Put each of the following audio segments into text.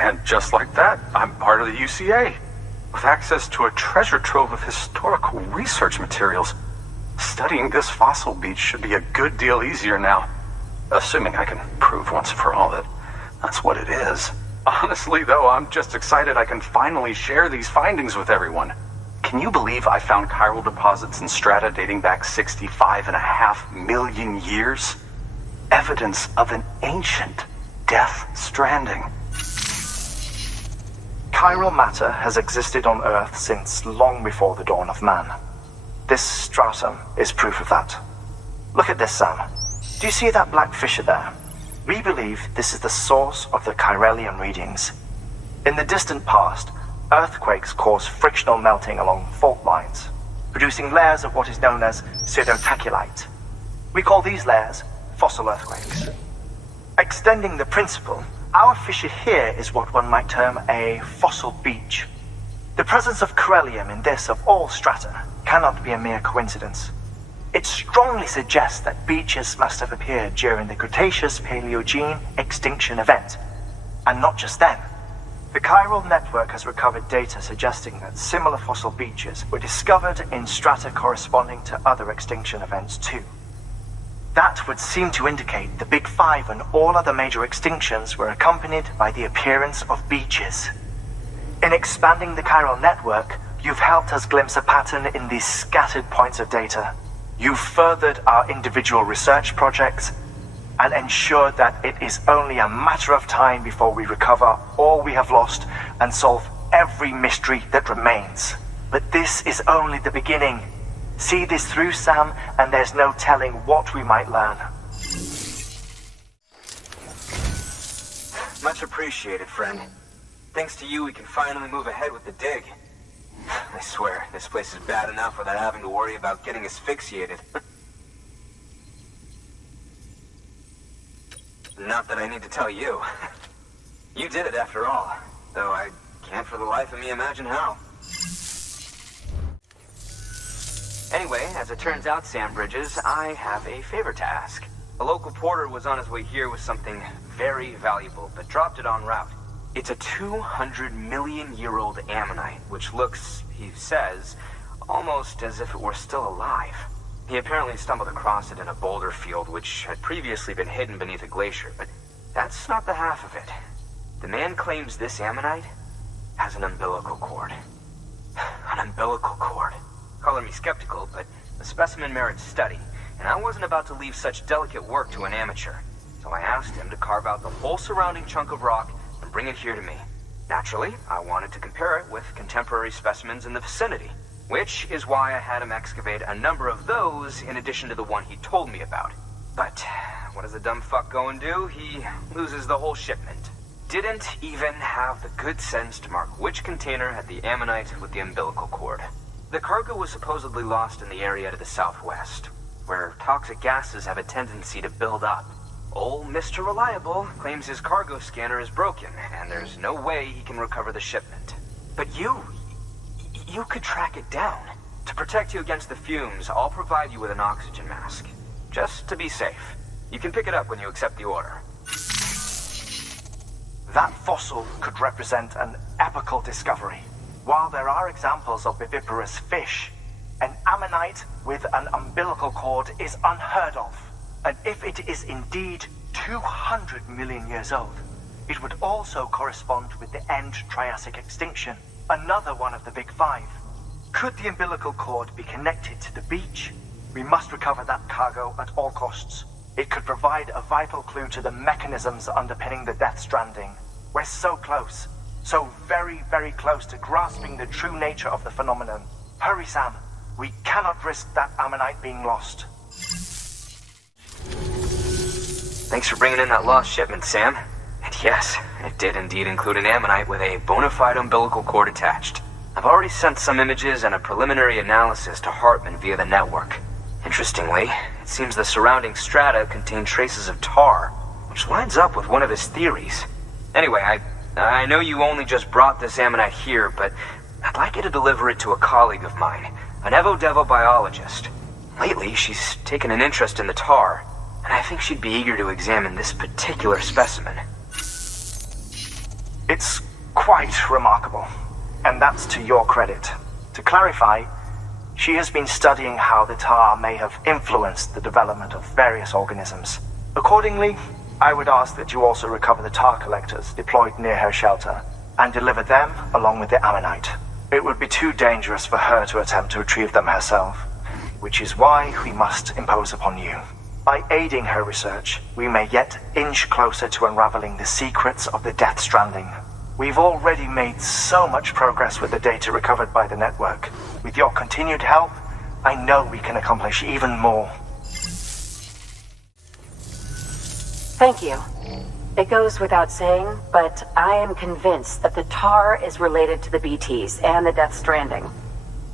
And just like that, I'm part of the UCA, with access to a treasure trove of historical research materials. Studying this fossil beach should be a good deal easier now, assuming I can prove once and for all that that's what it is. Honestly, though, I'm just excited I can finally share these findings with everyone. Can you believe I found chiral deposits in strata dating back 65.5 million years? Evidence of an ancient death stranding. Chiral matter has existed on Earth since long before the dawn of man. This stratum is proof of that. Look at this, Sam. Do you see that black fissure there? We believe this is the source of the chiralium readings. In the distant past, earthquakes cause frictional melting along fault lines, producing layers of what is known as pseudotaculite. We call these layers fossil earthquakes. Extending the principle, our fissure here is what one might term a fossil beach. The presence of chiralium in this of all strata cannot be a mere coincidence. It strongly suggests that beaches must have appeared during the Cretaceous-Paleogene extinction event. And not just then. The chiral network has recovered data suggesting that similar fossil beaches were discovered in strata corresponding to other extinction events too. That would seem to indicate the Big Five and all other major extinctions were accompanied by the appearance of beaches. In expanding the chiral network, you've helped us glimpse a pattern in these scattered points of data. You've furthered our individual research projects and ensured that it is only a matter of time before we recover all we have lost and solve every mystery that remains. But this is only the beginning. See this through, Sam, and there's no telling what we might learn. Much appreciated, friend. Thanks to you, we can finally move ahead with the dig. I swear, this place is bad enough without having to worry about getting asphyxiated. Not that I need to tell you. You did it after all, though I can't for the life of me imagine how. Anyway, as it turns out, Sam Bridges, I have a favor to ask. A local porter was on his way here with something very valuable, but dropped it en route. It's a 200-million-year-old ammonite, which looks, he says, almost as if it were still alive. He apparently stumbled across it in a boulder field, which had previously been hidden beneath a glacier, but that's not the half of it. The man claims this ammonite has an umbilical cord. An umbilical cord. Color me skeptical, but the specimen merits study, and I wasn't about to leave such delicate work to an amateur. So I asked him to carve out the whole surrounding chunk of rock and bring it here to me. Naturally, I wanted to compare it with contemporary specimens in the vicinity, which is why I had him excavate a number of those in addition to the one he told me about. But what does the dumb fuck go and do? He loses the whole shipment. Didn't even have the good sense to mark which container had the ammonite with the umbilical cord. The cargo was supposedly lost in the area to the southwest, where toxic gases have a tendency to build up. Old Mr. Reliable claims his cargo scanner is broken, and there's no way he can recover the shipment. But you could track it down. To protect you against the fumes, I'll provide you with an oxygen mask. Just to be safe. You can pick it up when you accept the order. That fossil could represent an epochal discovery. While there are examples of viviparous fish, an ammonite with an umbilical cord is unheard of. And if it is indeed 200 million years old, it would also correspond with the end Triassic extinction, another one of the Big Five. Could the umbilical cord be connected to the beach? We must recover that cargo at all costs. It could provide a vital clue to the mechanisms underpinning the death stranding. We're so close, so very, very close to grasping the true nature of the phenomenon. Hurry, Sam. We cannot risk that ammonite being lost. Thanks for bringing in that lost shipment, Sam. And yes, it did indeed include an ammonite with a bona fide umbilical cord attached. I've already sent some images and a preliminary analysis to Hartman via the network. Interestingly, it seems the surrounding strata contain traces of tar, which lines up with one of his theories. Anyway, I know you only just brought this ammonite here, but I'd like you to deliver it to a colleague of mine, an Evo-Devo biologist. Lately, she's taken an interest in the tar, and I think she'd be eager to examine this particular specimen. It's quite remarkable, and that's to your credit. To clarify, she has been studying how the tar may have influenced the development of various organisms. Accordingly, I would ask that you also recover the tar collectors deployed near her shelter and deliver them along with the ammonite. It would be too dangerous for her to attempt to retrieve them herself, which is why we must impose upon you. By aiding her research, we may yet inch closer to unraveling the secrets of the Death Stranding. We've already made so much progress with the data recovered by the network. With your continued help, I know we can accomplish even more. Thank you. It goes without saying, but I am convinced that the tar is related to the BTs and the Death Stranding.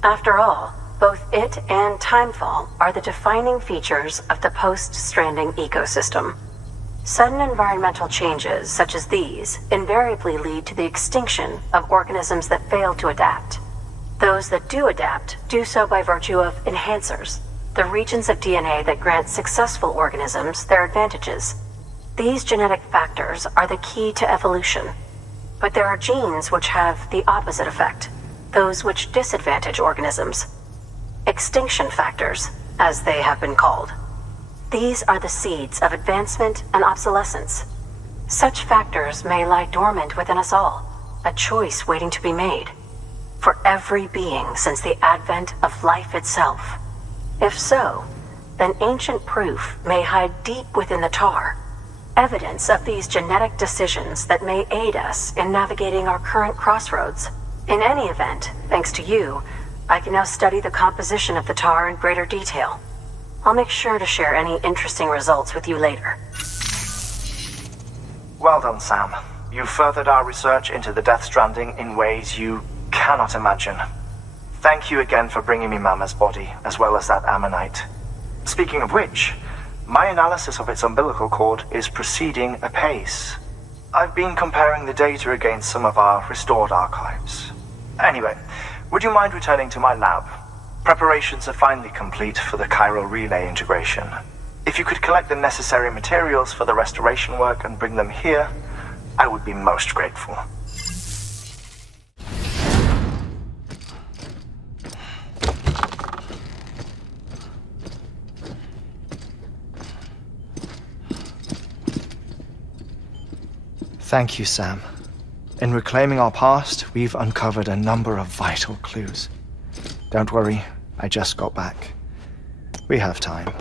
After all, both it and timefall are the defining features of the post-Stranding ecosystem. Sudden environmental changes such as these invariably lead to the extinction of organisms that fail to adapt. Those that do adapt do so by virtue of enhancers, the regions of DNA that grant successful organisms their advantages. These genetic factors are the key to evolution. But there are genes which have the opposite effect, those which disadvantage organisms. Extinction factors, as they have been called. These are the seeds of advancement and obsolescence. Such factors may lie dormant within us all, a choice waiting to be made. For every being since the advent of life itself. If so, then ancient proof may hide deep within the tar. Evidence of these genetic decisions that may aid us in navigating our current crossroads. In any event, thanks to you, I can now study the composition of the tar in greater detail. I'll make sure to share any interesting results with you later. Well done, Sam. You furthered our research into the Death Stranding in ways you cannot imagine. Thank you again for bringing me Mama's body, as well as that ammonite. Speaking of which, my analysis of its umbilical cord is proceeding apace. I've been comparing the data against some of our restored archives. Anyway, would you mind returning to my lab? Preparations are finally complete for the chiral relay integration. If you could collect the necessary materials for the restoration work and bring them here, I would be most grateful. Thank you, Sam. In reclaiming our past, we've uncovered a number of vital clues. Don't worry, I just got back. We have time.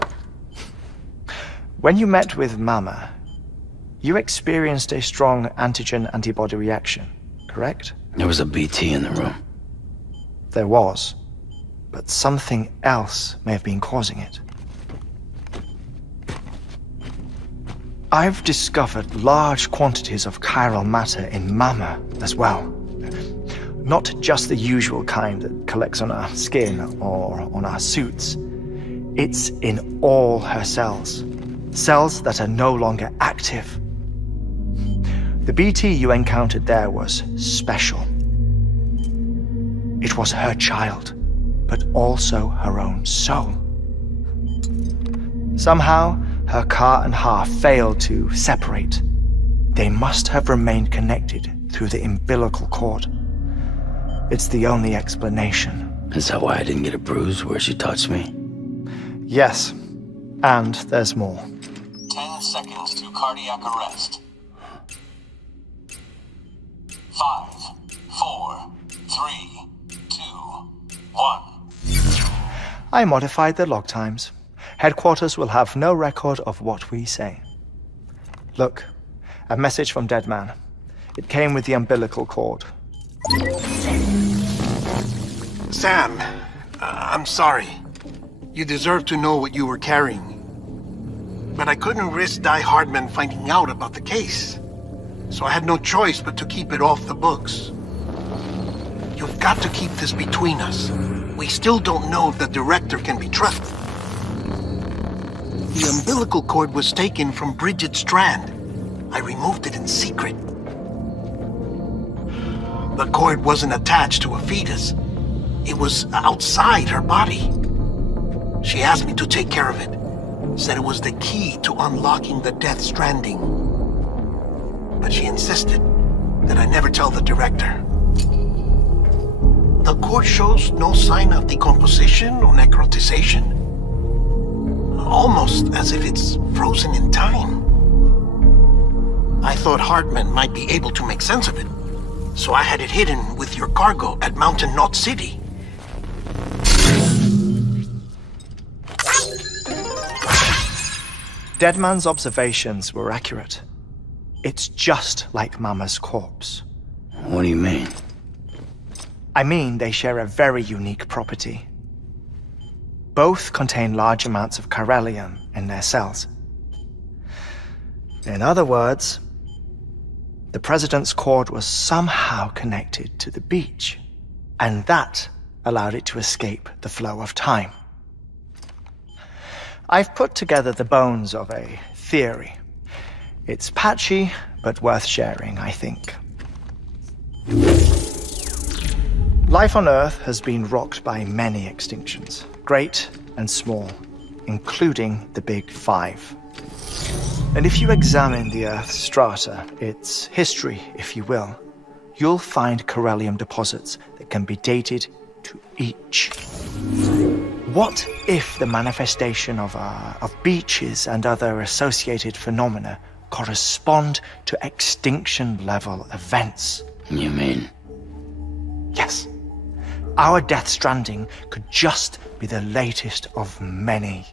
When you met with Mama, you experienced a strong antigen-antibody reaction, correct? There was a BT in the room. There was, but something else may have been causing it. I've discovered large quantities of chiral matter in Mama as well. Not just the usual kind that collects on our skin or on our suits. It's in all her cells. Cells that are no longer active. The BT you encountered there was special. It was her child, but also her own soul. Somehow, her car and half failed to separate. They must have remained connected through the umbilical cord. It's the only explanation. Is that why I didn't get a bruise where she touched me? Yes, and there's more. 10 seconds to cardiac arrest. 5, 4, 3, 2, 1. I modified the log times. Headquarters will have no record of what we say. Look, a message from Dead Man. It came with the umbilical cord. Sam, I'm sorry. You deserve to know what you were carrying. But I couldn't risk Die Hardman finding out about the case. So I had no choice but to keep it off the books. You've got to keep this between us. We still don't know if the director can be trusted. The umbilical cord was taken from Bridget Strand. I removed it in secret. The cord wasn't attached to a fetus. It was outside her body. She asked me to take care of it. Said it was the key to unlocking the Death Stranding. But she insisted. that I never tell the director. The cord shows no sign of decomposition or necrotization. Almost as if it's frozen in time. I thought Hartman might be able to make sense of it, so I had it hidden with your cargo at Mountain Knot City. Deadman's observations were accurate. It's just like Mama's corpse. What do you mean? I mean, they share a very unique property. Both contain large amounts of chiralium in their cells. In other words, the president's cord was somehow connected to the beach, and that allowed it to escape the flow of time. I've put together the bones of a theory. It's patchy, but worth sharing, I think. Life on Earth has been rocked by many extinctions, great and small, including the Big Five. And if you examine the Earth's strata, its history, if you will, you'll find chiralium deposits that can be dated to each. What if the manifestation of beaches and other associated phenomena correspond to extinction-level events? You mean? Yes. Our Death Stranding could just be the latest of many.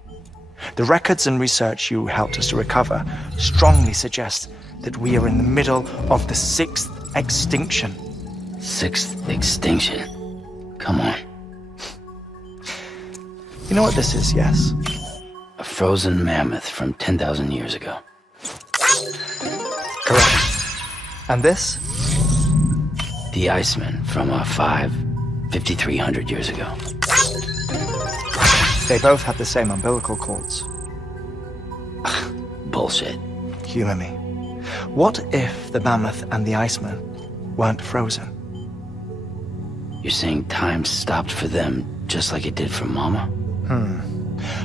The records and research you helped us to recover strongly suggest that we are in the middle of the 6th extinction. 6th extinction? Come on. You know what this is, yes? A frozen mammoth from 10,000 years ago. Correct. And this? The Iceman from 5,300 years ago. They both have the same umbilical cords. Bullshit. Humor me. What if the mammoth and the Iceman weren't frozen? You're saying time stopped for them just like it did for Mama?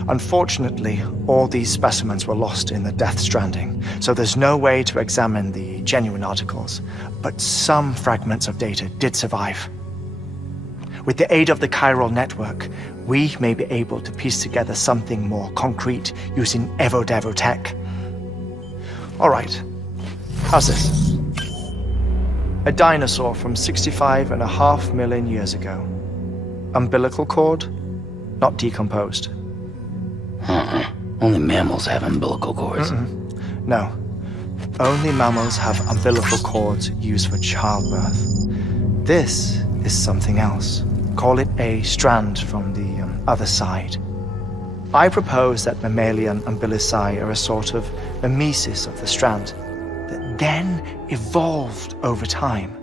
Unfortunately, all these specimens were lost in the Death Stranding, so there's no way to examine the genuine articles, but some fragments of data did survive. With the aid of the chiral network, we may be able to piece together something more concrete using Evo-Devo tech. All right, how's this? A dinosaur from 65.5 million years ago. Umbilical cord, not decomposed. Only mammals have umbilical cords. No. Only mammals have umbilical cords used for childbirth. This is something else. Call it a strand from the other side. I propose that mammalian umbilici are a sort of mimesis of the strand that then evolved over time.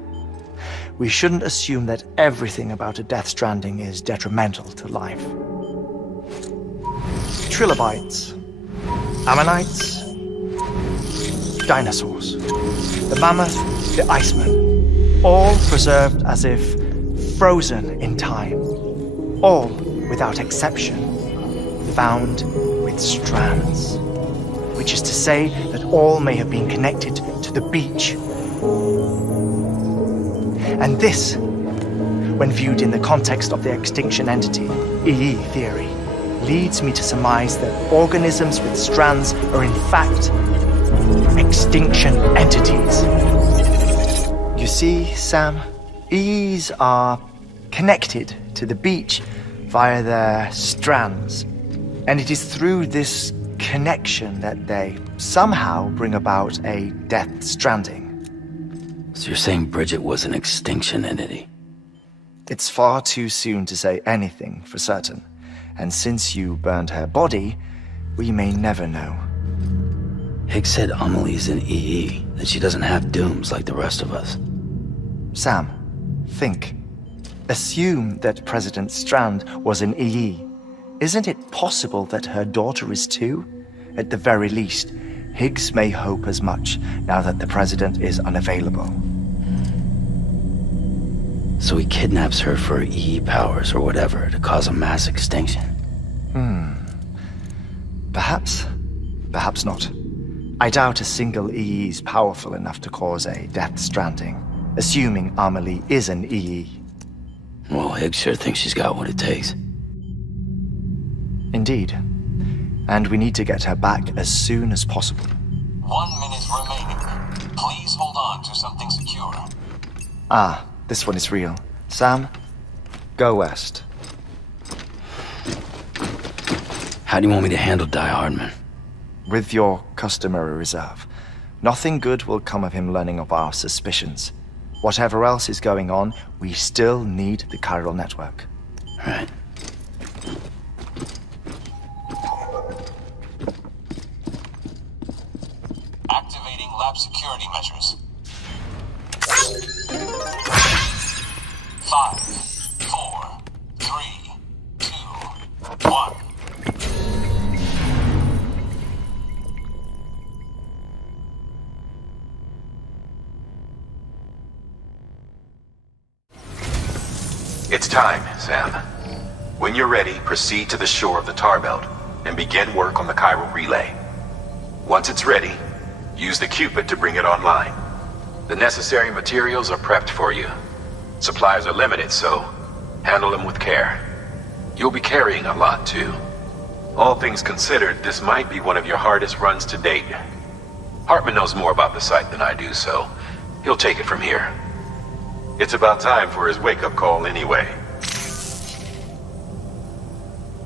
We shouldn't assume that everything about a Death Stranding is detrimental to life. Trilobites, ammonites, dinosaurs, the mammoth, the Iceman, all preserved as if frozen in time, all, without exception, found with strands, which is to say that all may have been connected to the beach. And this, when viewed in the context of the extinction entity, EE theory, leads me to surmise that organisms with strands are in fact extinction entities. You see, Sam, EEs are connected to the beach via their strands, and it is through this connection that they somehow bring about a Death Stranding. So you're saying Bridget was an extinction entity? It's far too soon to say anything for certain, and since you burned her body, we may never know. Higgs said Amelie's an EE, that she doesn't have dooms like the rest of us. Sam, think. Assume that President Strand was an EE. Isn't it possible that her daughter is too? At the very least, Higgs may hope as much now that the president is unavailable. So he kidnaps her for EE powers or whatever to cause a mass extinction. Perhaps. Perhaps not. I doubt a single EE is powerful enough to cause a Death Stranding. assuming Amelie is an EE. Well, Higgs sure thinks she's got what it takes. Indeed. And we need to get her back as soon as possible. 1 minute remaining. Please hold on to something secure. Ah, this one is real. Sam, go west. How do you want me to handle Die Hardman? With your customary reserve. Nothing good will come of him learning of our suspicions. Whatever else is going on, we still need the chiral network. Right. Activating lab security measures. 5, 4, 3, 2, 1. It's time, Sam. When you're ready, proceed to the shore of the tar belt and begin work on the chiral relay. Once it's ready, use the Cupid to bring it online. The necessary materials are prepped for you. Supplies are limited, so handle them with care. You'll be carrying a lot, too. All things considered, this might be one of your hardest runs to date. Hartman knows more about the site than I do, so he'll take it from here. It's about time for his wake-up call anyway.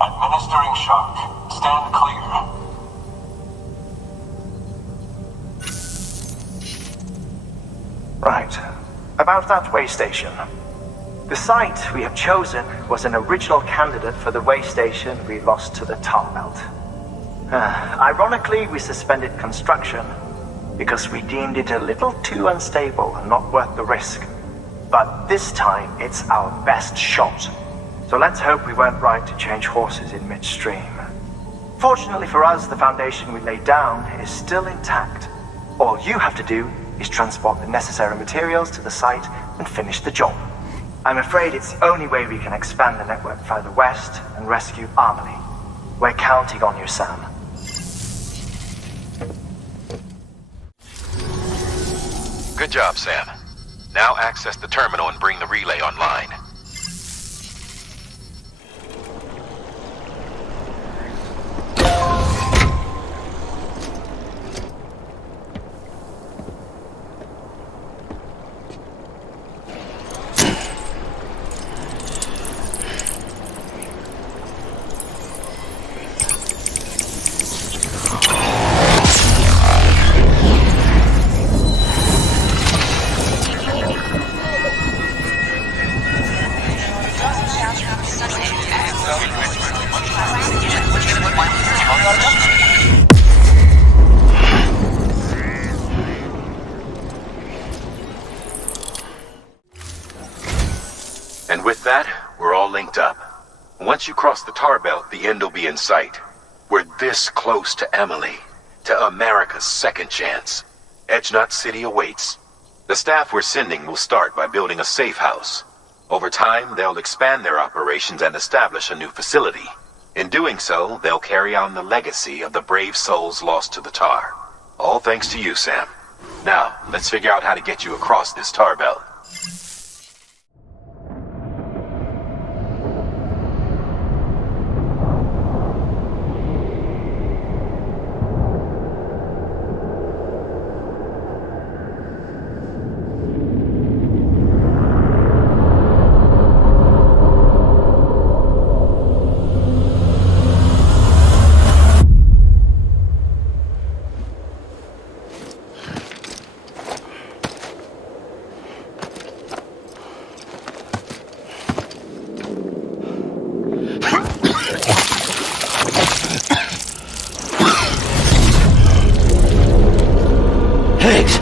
Administering shock. Stand clear. Right. About that way station. The site we have chosen was an original candidate for the way station we lost to the tar belt. Ironically, we suspended construction because we deemed it a little too unstable and not worth the risk. But this time, it's our best shot. So let's hope we weren't right to change horses in midstream. Fortunately for us, the foundation we laid down is still intact. All you have to do is transport the necessary materials to the site and finish the job. I'm afraid it's the only way we can expand the network further west and rescue Amelie. We're counting on you, Sam. Good job, Sam. Now access the terminal and bring the relay online. And with that, we're all linked up. Once you cross the tar belt, the end will be in sight. We're this close to Emily, to America's second chance. Edgenut City awaits. The staff we're sending will start by building a safe house. Over time, they'll expand their operations and establish a new facility. In doing so, they'll carry on the legacy of the brave souls lost to the tar. All thanks to you, Sam. Now, let's figure out how to get you across this tar belt. Higgs!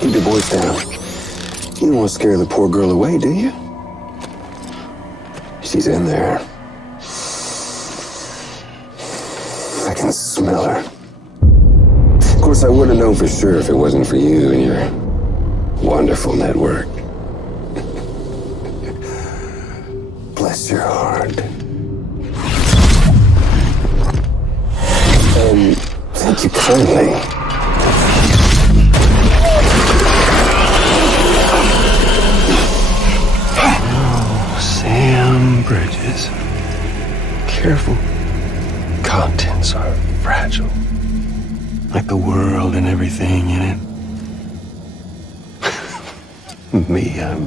Keep your voice down. You don't want to scare the poor girl away, do you? She's in there. I can smell her. Of course, I would have known for sure if it wasn't for you and your wonderful network. Bless your heart. Thank you kindly. Bridges. Careful. Contents are fragile. Like the world and everything in it. Me, I'm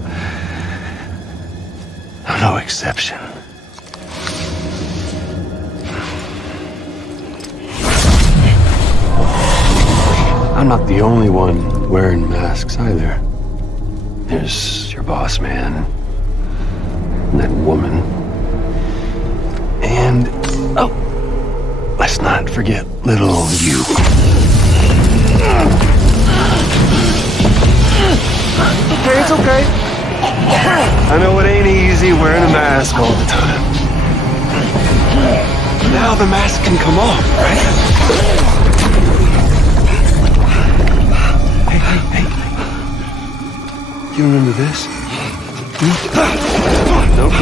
no exception. I'm not the only one wearing masks either. There's your boss man, and that woman, and, oh, let's not forget little you. Okay, it's okay. I know it ain't easy wearing a mask all the time. Now the mask can come off, right? Hey. You remember this? Nope.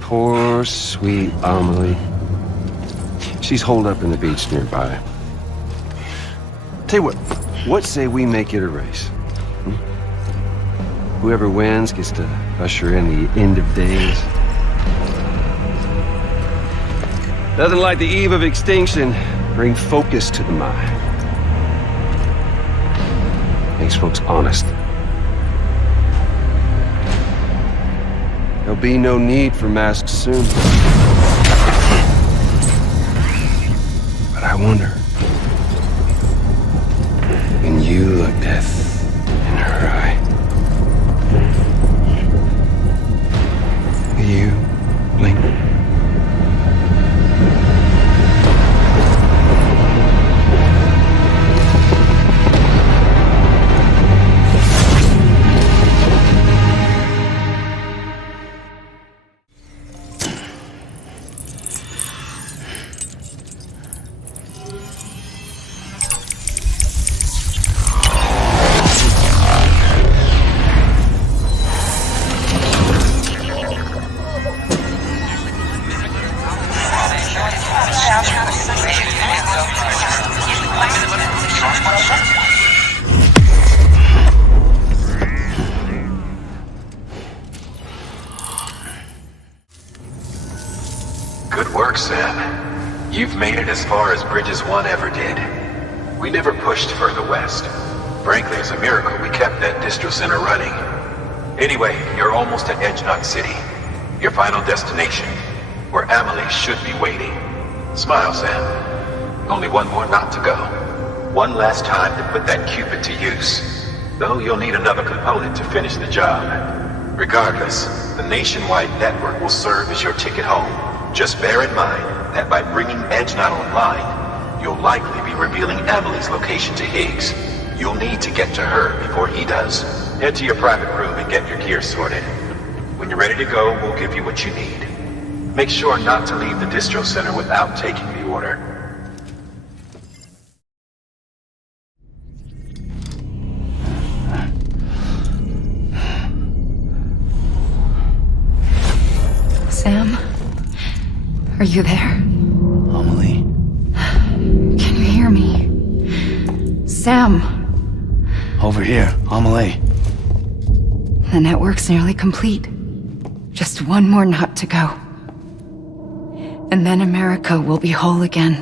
Poor, sweet Amelie. She's holed up in the beach nearby. Tell you what say we make it a race? Whoever wins gets to usher in the end of days. Nothing like the eve of extinction. Bring focus to the mind. Makes folks honest. There'll be no need for masks soon. But I wonder, when you look death in her eye, will you blink? Good work, Sam. You've made it as far as Bridges 1 ever did. We never pushed further west. Frankly, it's a miracle we kept that distro center running. Anyway, you're almost at Edge Knot City, your final destination, where Amelie should be waiting. Smile, Sam. Only one more knot to go. One last time to put that Cupid to use. Though you'll need another component to finish the job. Regardless, the nationwide network will serve as your ticket home. Just bear in mind that by bringing Edge Knot online, you'll likely be revealing Amelie's location to Higgs. You'll need to get to her before he does. Head to your private room and get your gear sorted. When you're ready to go, we'll give you what you need. Make sure not to leave the distro center without taking the order. Sam? Are you there? Amelie? Can you hear me? Sam! Over here, Amelie. The network's nearly complete. Just one more knot to go. And then America will be whole again.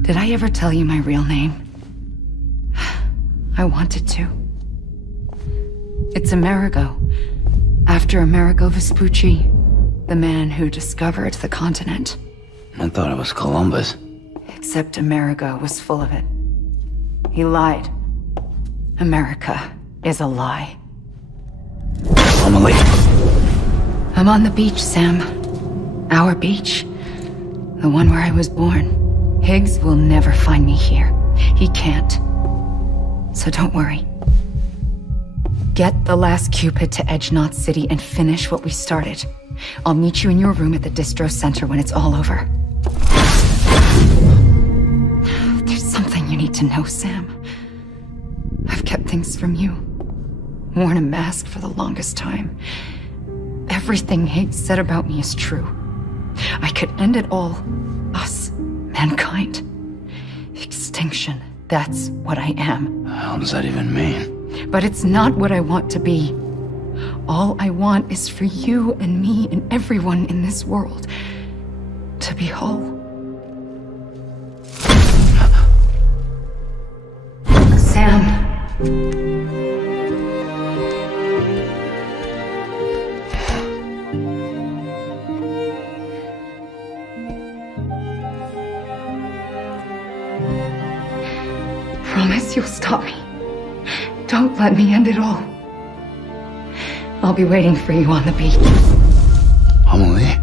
Did I ever tell you my real name? I wanted to. It's Amerigo. After Amerigo Vespucci, the man who discovered the continent. I thought it was Columbus. Except Amerigo was full of it. He lied. America is a lie. Amelie. I'm on the beach, Sam. Our beach. The one where I was born. Higgs will never find me here. He can't. So don't worry. Get the last Cupid to Edge Knot City and finish what we started. I'll meet you in your room at the distro center when it's all over. There's something you need to know, Sam. I've kept things from you. Worn a mask for the longest time. Everything Higgs said about me is true. I could end it all. Us. Mankind. Extinction. that's what I am. How does that even mean? But it's not what I want to be. All I want is for you and me and everyone in this world to be whole. Sam. Promise you'll stop me. Don't let me end it all. I'll be waiting for you on the beach. Amelie?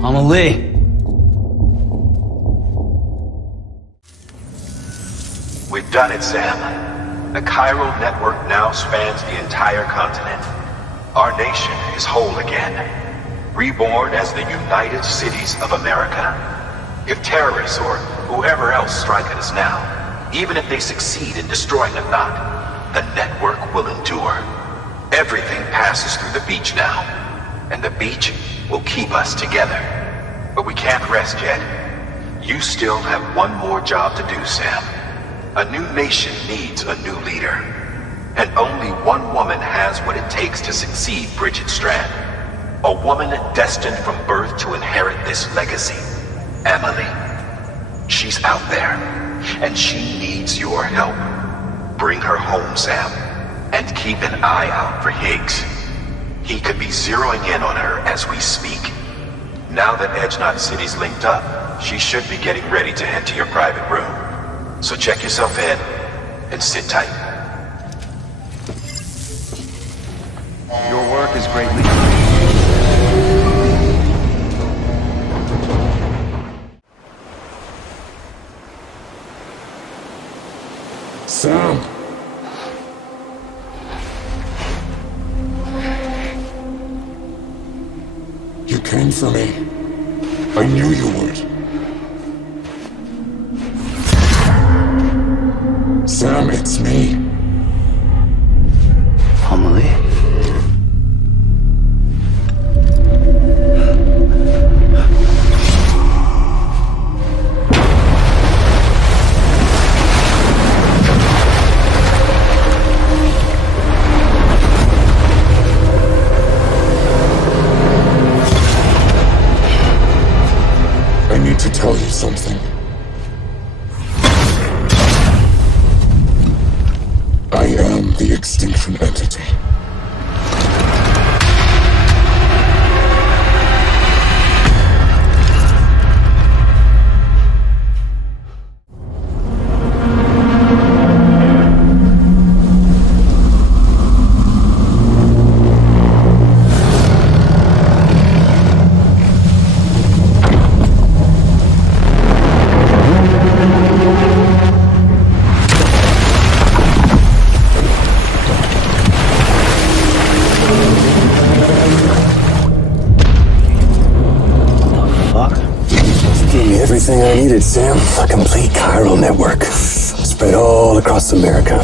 Amelie! We've done it, Sam. The chiral network now spans the entire continent. Our nation is whole again, reborn as the United Cities of America. If terrorists or whoever else strike at us now, even if they succeed in destroying the knot, the network will endure. Everything passes through the beach now, and the beach will keep us together. But we can't rest yet. You still have one more job to do, Sam. A new nation needs a new leader. And only one woman has what it takes to succeed Bridget Strand. A woman destined from birth to inherit this legacy. Emily. She's out there, and she needs your help. Bring her home, Sam, and keep an eye out for Higgs. He could be zeroing in on her as we speak. Now that Edge Knot City's linked up, she should be getting ready to head to your private room. So check yourself in, and sit tight. Your work is greatly Sam! You came for me. I knew you would. Sam, it's me. Amelie? I need to tell you something. I am the extinction entity. Everything I needed, Sam. A complete chiral network. Spread all across America.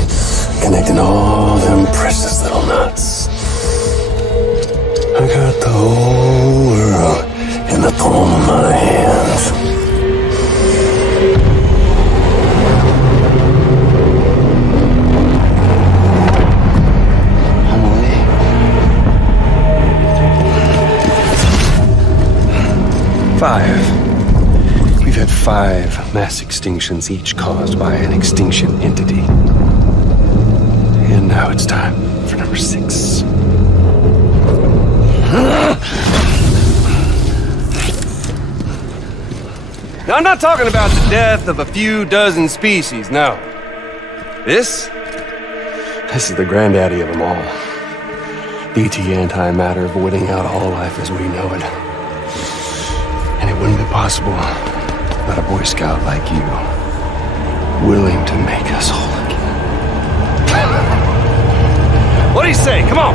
Connecting all them precious little knots. I got the whole world in the palm of my hands. We've had 5 mass extinctions, each caused by an extinction entity. And now it's time for number 6. Now, I'm not talking about the death of a few dozen species, no. This is the granddaddy of them all. BT antimatter voiding out all life as we know it. And it wouldn't be possible without a Boy Scout like you, willing to make us whole again. What do you say? Come on!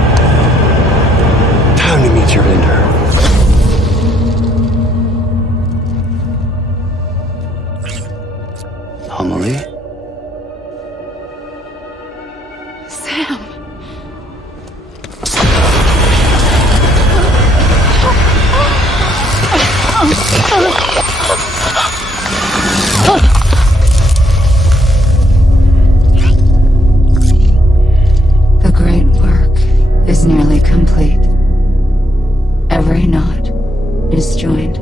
Time to meet your ender. Amelie? Sam. The great work is nearly complete. Every knot is joined.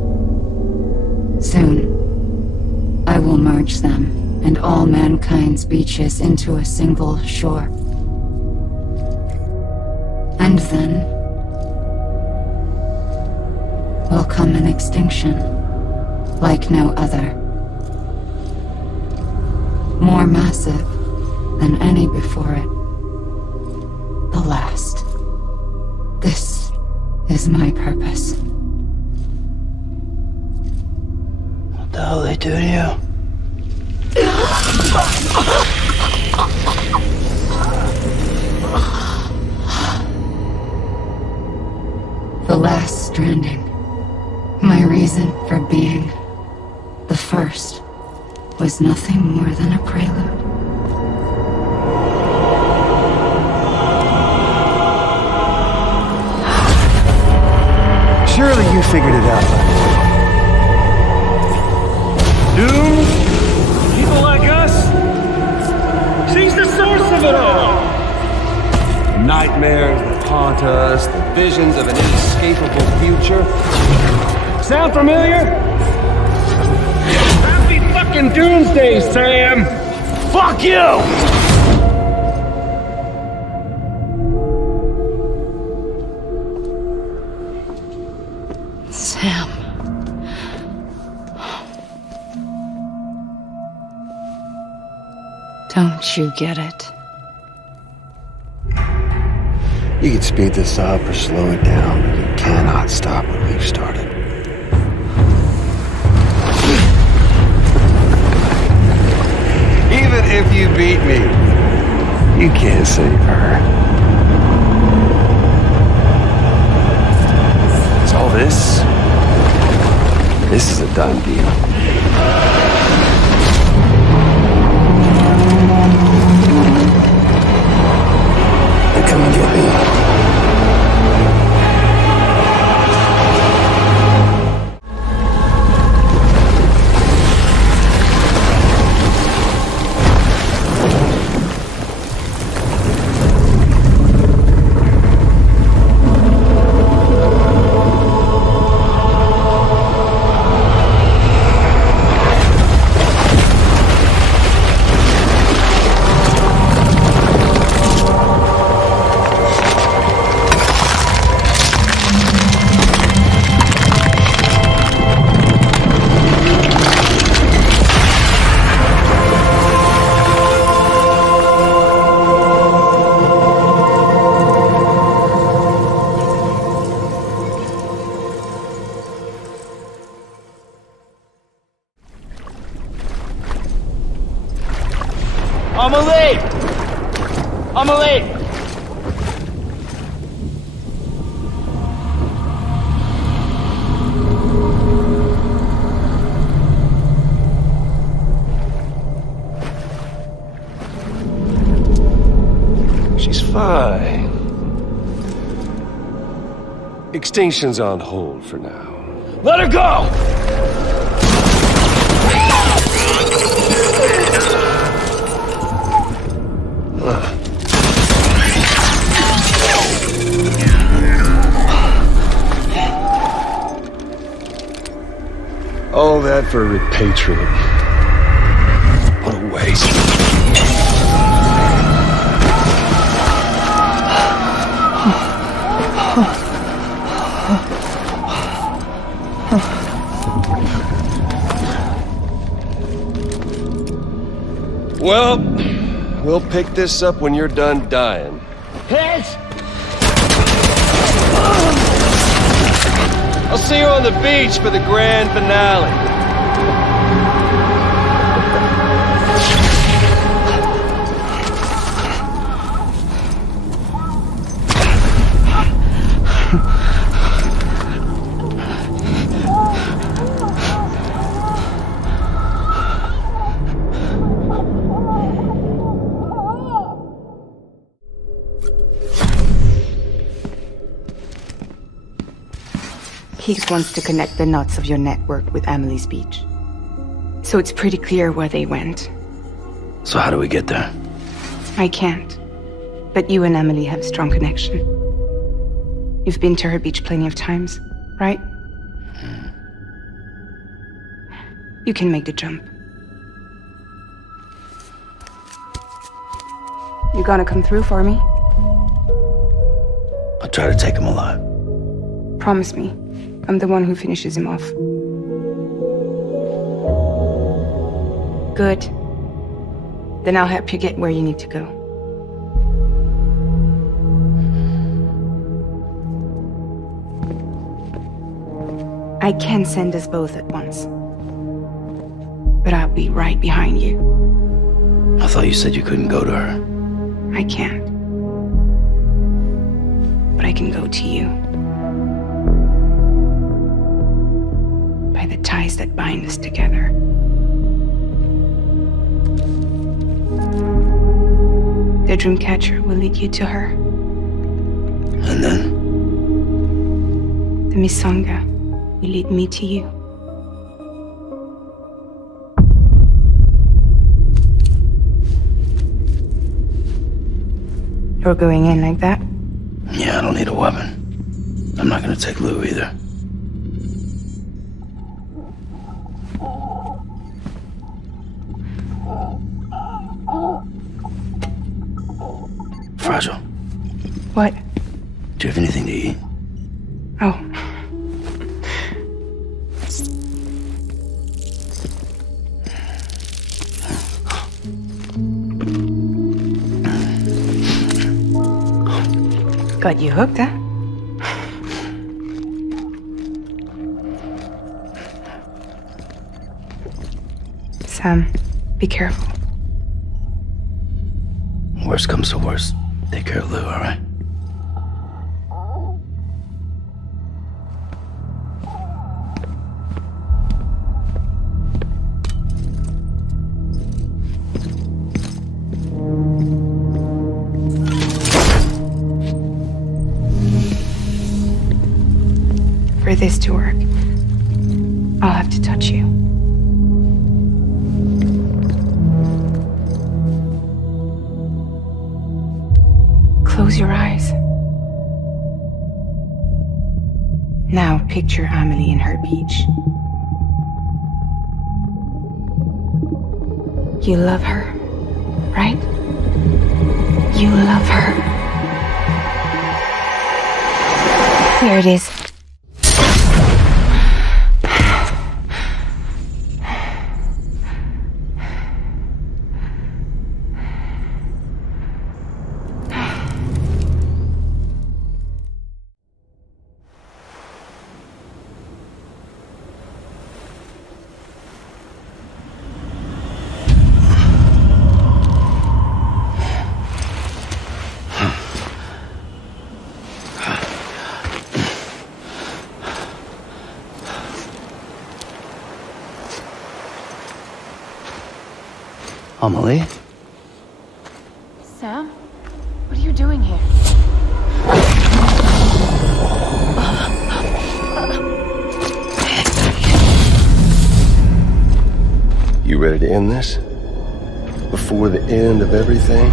Soon, I will merge them and all mankind's beaches into a single shore. And then will come an extinction like no other. More massive than any before it. The last. This is my purpose. What the hell they do to you? The last stranding. My reason for being. The first was nothing more than a prelude. Surely you figured it out. Doom? People like us? She's the source of it all! Nightmares that haunt us, the visions of an inescapable future. Sound familiar? Happy fucking doomsday, Sam! Fuck you! Sam. Don't you get it? You can speed this up or slow it down, but you cannot stop what we've started. Even if you beat me, you can't save her. So this is a done deal. They come and get me. I'm late! She's fine. Extinction's on hold for now. Let her go! All that for repatriate. What a waste. Well, we'll pick this up when you're done dying. Heads! I'll see you on the beach for the grand finale. Higgs wants to connect the knots of your network with Amelie's Beach. So it's pretty clear where they went. So how do we get there? I can't. But you and Emily have a strong connection. You've been to her beach plenty of times, right? You can make the jump. You gonna come through for me? I'll try to take him alive. Promise me. I'm the one who finishes him off. Good. Then I'll help you get where you need to go. I can send us both at once. But I'll be right behind you. I thought you said you couldn't go to her. I can't. But I can go to you. By the ties that bind us together. The Dreamcatcher will lead you to her. And then? The Misanga will lead me to you. You're going in like that? Yeah, I don't need a weapon. I'm not gonna take Lou either. Fragile. What? Do you have anything to eat? Oh. Got you hooked, huh? Sam, be careful. Worst comes to worst. Take care of Lou, all right? For this to work, I'll have to touch you. Close your eyes. Now picture Amelie in her beach. You love her, right? You love her. Here it is. Amelie? Sam? What are you doing here? You ready to end this? Before the end of everything?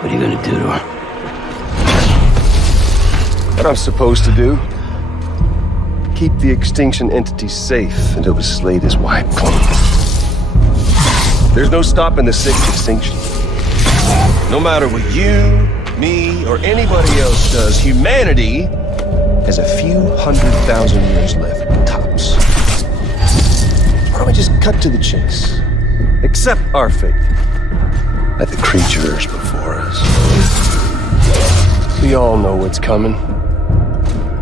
What are you gonna do to her? What I'm supposed to do? Keep the extinction entity safe until the slate is wiped clean. There's no stopping the sixth extinction. No matter what you, me, or anybody else does, humanity has a few 100,000 years left, tops. Why don't we just cut to the chase? Accept our fate. Like the creatures before us. We all know what's coming.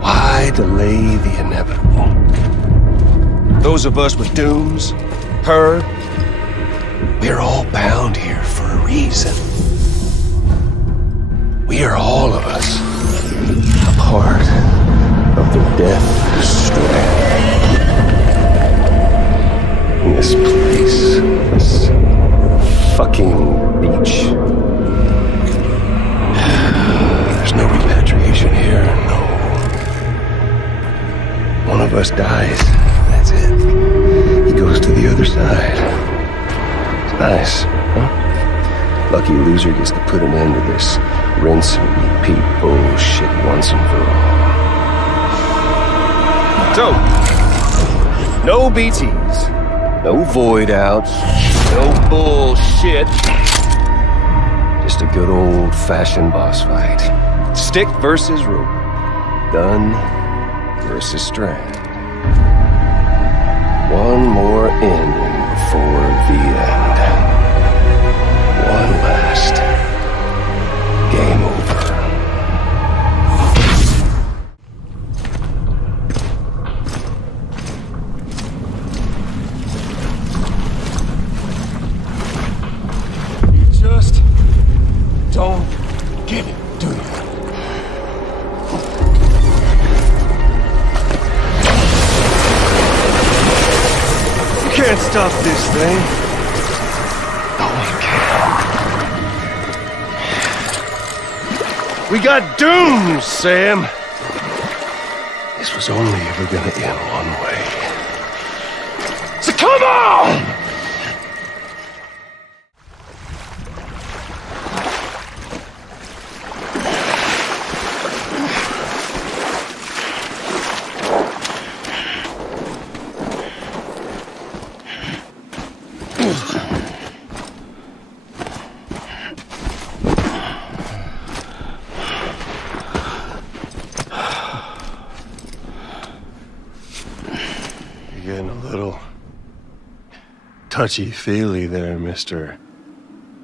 Why delay the inevitable? Those of us with dooms, her, we're all bound here for a reason. We are all of us a part of the Death Strand. In this place, this fucking beach. There's no repatriation here, no. One of us dies, that's it. He goes to the other side. It's nice, huh? Lucky loser gets to put an end to this rinse and repeat bullshit once and for all. So, no BTs, no void outs, no bullshit. Just a good old-fashioned boss fight. Stick versus rope. Gun versus Strand. One more ending before the end. One last game over. You just don't get it, do you? You can't stop this thing. No one can. We got doomed, Sam. This was only ever gonna end one way. So come on! Getting a little touchy-feely there, Mr.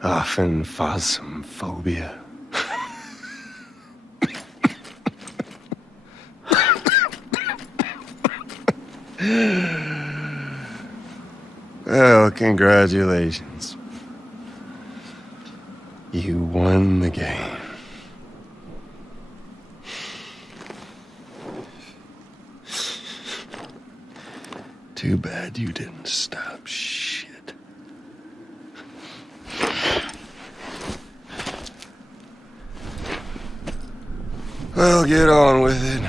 Phasmophobia. Well, congratulations. You won the game. Too bad you didn't stop shit. Well, get on with it.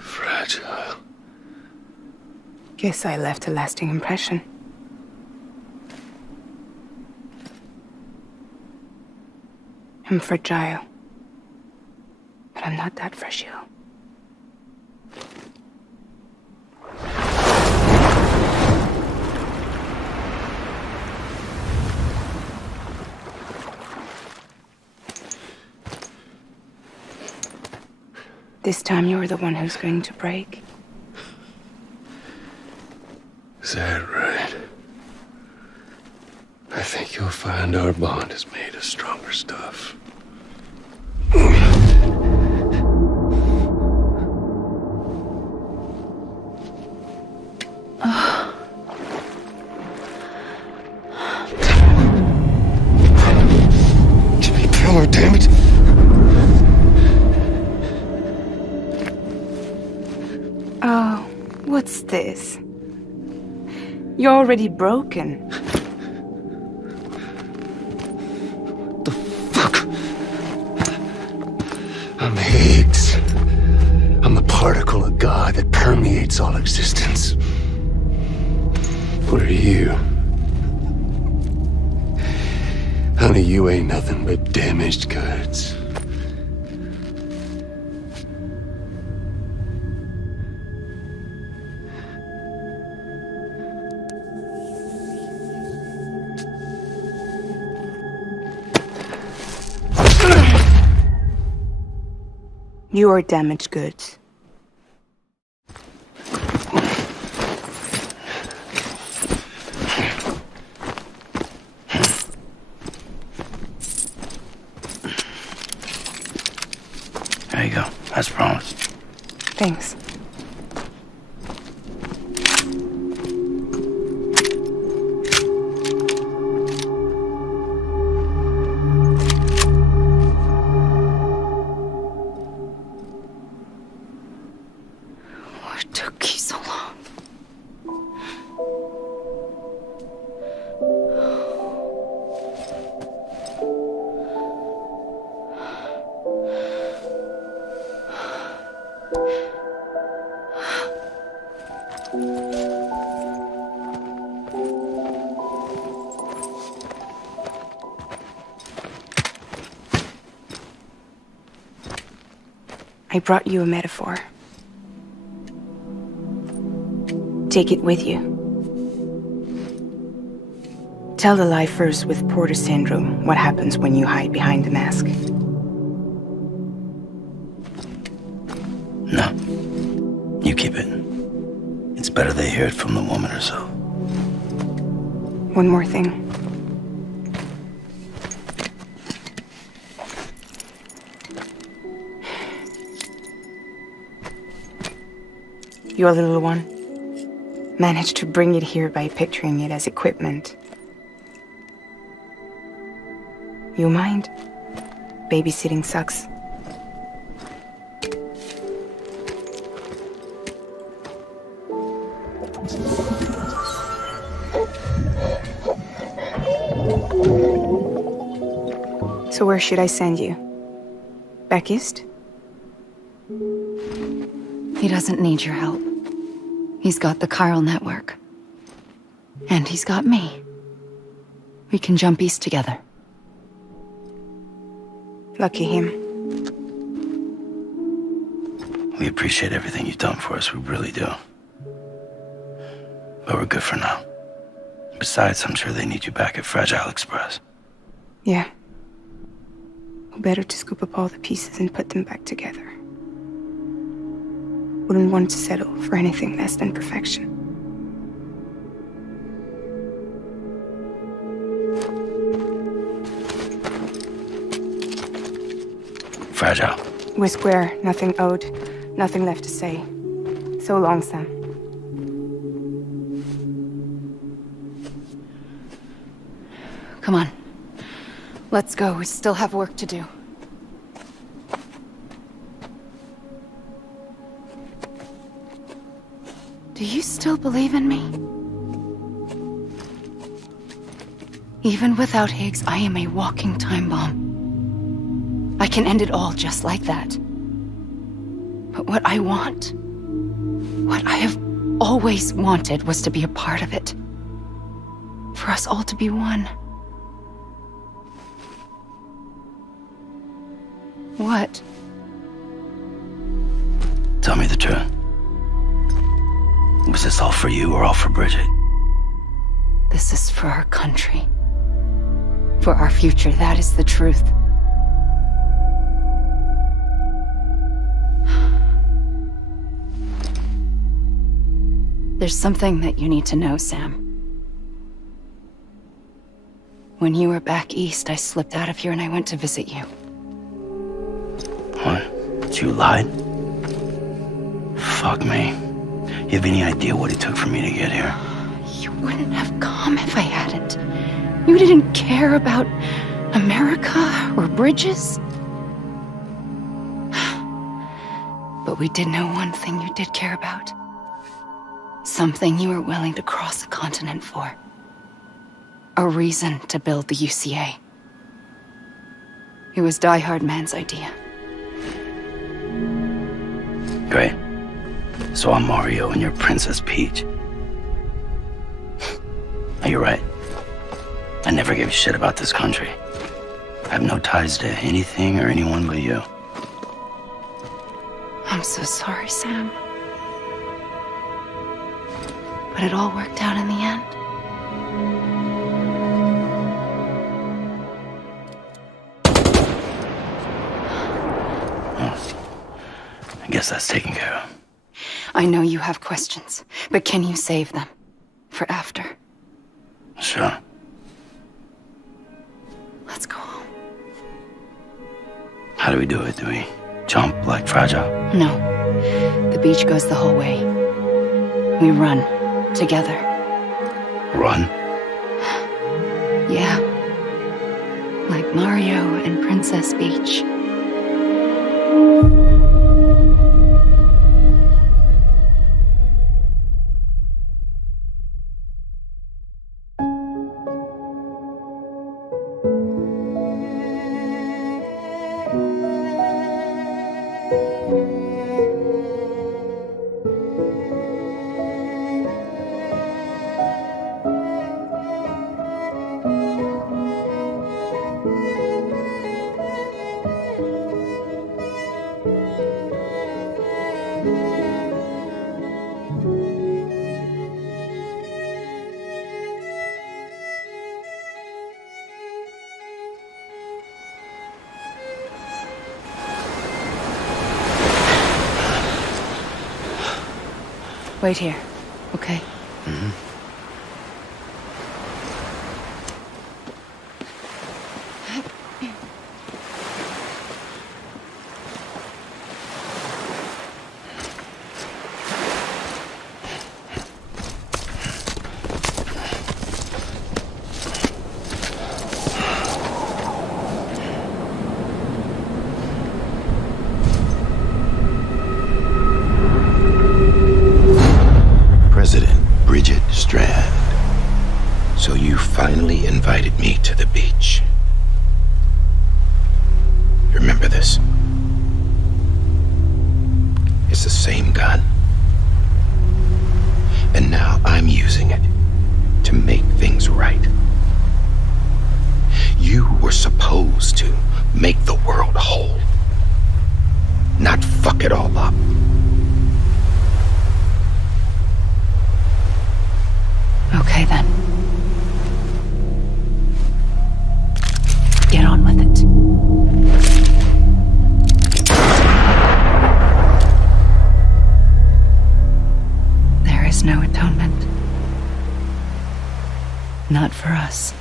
Fragile. Guess I left a lasting impression. I'm fragile. But I'm not that fragile. This time you're the one who's going to break. Is that right? I think you'll find our bond is made of stronger stuff. Give me pillar, damn it! Oh, what's this? You're already broken. The fuck? I'm Higgs. I'm the particle of God that permeates all existence. What are you? Honey, you ain't nothing but damaged goods. You are damaged goods. There you go, as promised. Thanks. What took you so long? I brought you a metaphor. Take it with you. Tell the lifers with Porter syndrome what happens when you hide behind the mask. No. You keep it. It's better they hear it from the woman herself. One more thing. Your little one managed to bring it here by picturing it as equipment. You mind? Babysitting sucks. So where should I send you? Back east? He doesn't need your help. He's got the chiral network. And he's got me. We can jump east together. Lucky him. We appreciate everything you've done for us, we really do. But we're good for now. Besides, I'm sure they need you back at Fragile Express. Yeah. Better to scoop up all the pieces and put them back together. Wouldn't want to settle for anything less than perfection. Fragile. We're square, nothing owed, nothing left to say. So long, Sam. Come on. Let's go. We still have work to do. Do you still believe in me? Even without Higgs, I am a walking time bomb. I can end it all just like that. But what I want, what I have always wanted, was to be a part of it. For us all to be one. What? Tell me the truth. Was this all for you or all for Bridget? This is for our country. For our future, that is the truth. There's something that you need to know, Sam. When you were back east, I slipped out of here and I went to visit you. What? You lied? Fuck me. You have any idea what it took for me to get here? You wouldn't have come if I hadn't. You didn't care about America or bridges. But we did know one thing you did care about. Something you were willing to cross a continent for. A reason to build the UCA. It was Die Hard Man's idea. Great. So I'm Mario and you're Princess Peach. You're right. I never gave a shit about this country. I have no ties to anything or anyone but you. I'm so sorry, Sam. But it all worked out in the end. I guess that's taken care of. I know you have questions, but can you save them? For after? Sure. Let's go home. How do we do it? Do we Jump like Fragile? No. The beach goes the whole way. We run. Together. Run? Yeah. Like Mario and Princess Peach. Wait here, okay? Mm-hmm. So you finally invited me to the beach. Remember this. It's the same gun. And now I'm using it to make things right. You were supposed to make the world whole, not fuck it all up. Okay then. Get on with it. There is no atonement. Not for us.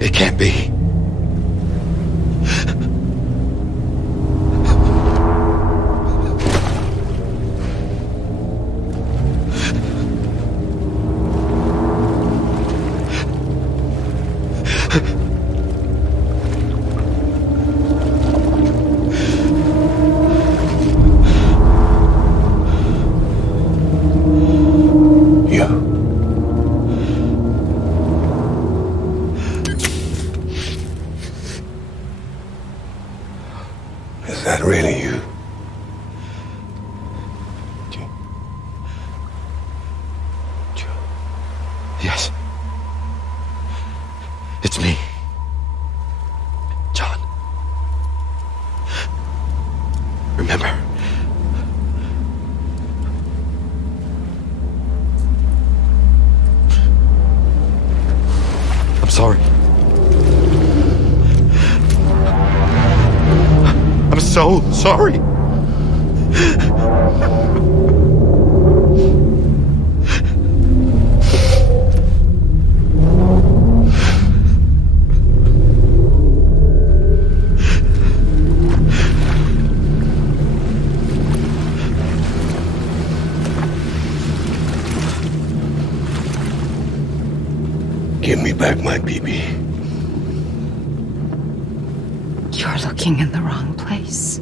It can't be. Is that really you? Yes. It's me. John. Remember. I'm sorry. I'm so sorry. Give me back my BB. You're looking in the wrong place.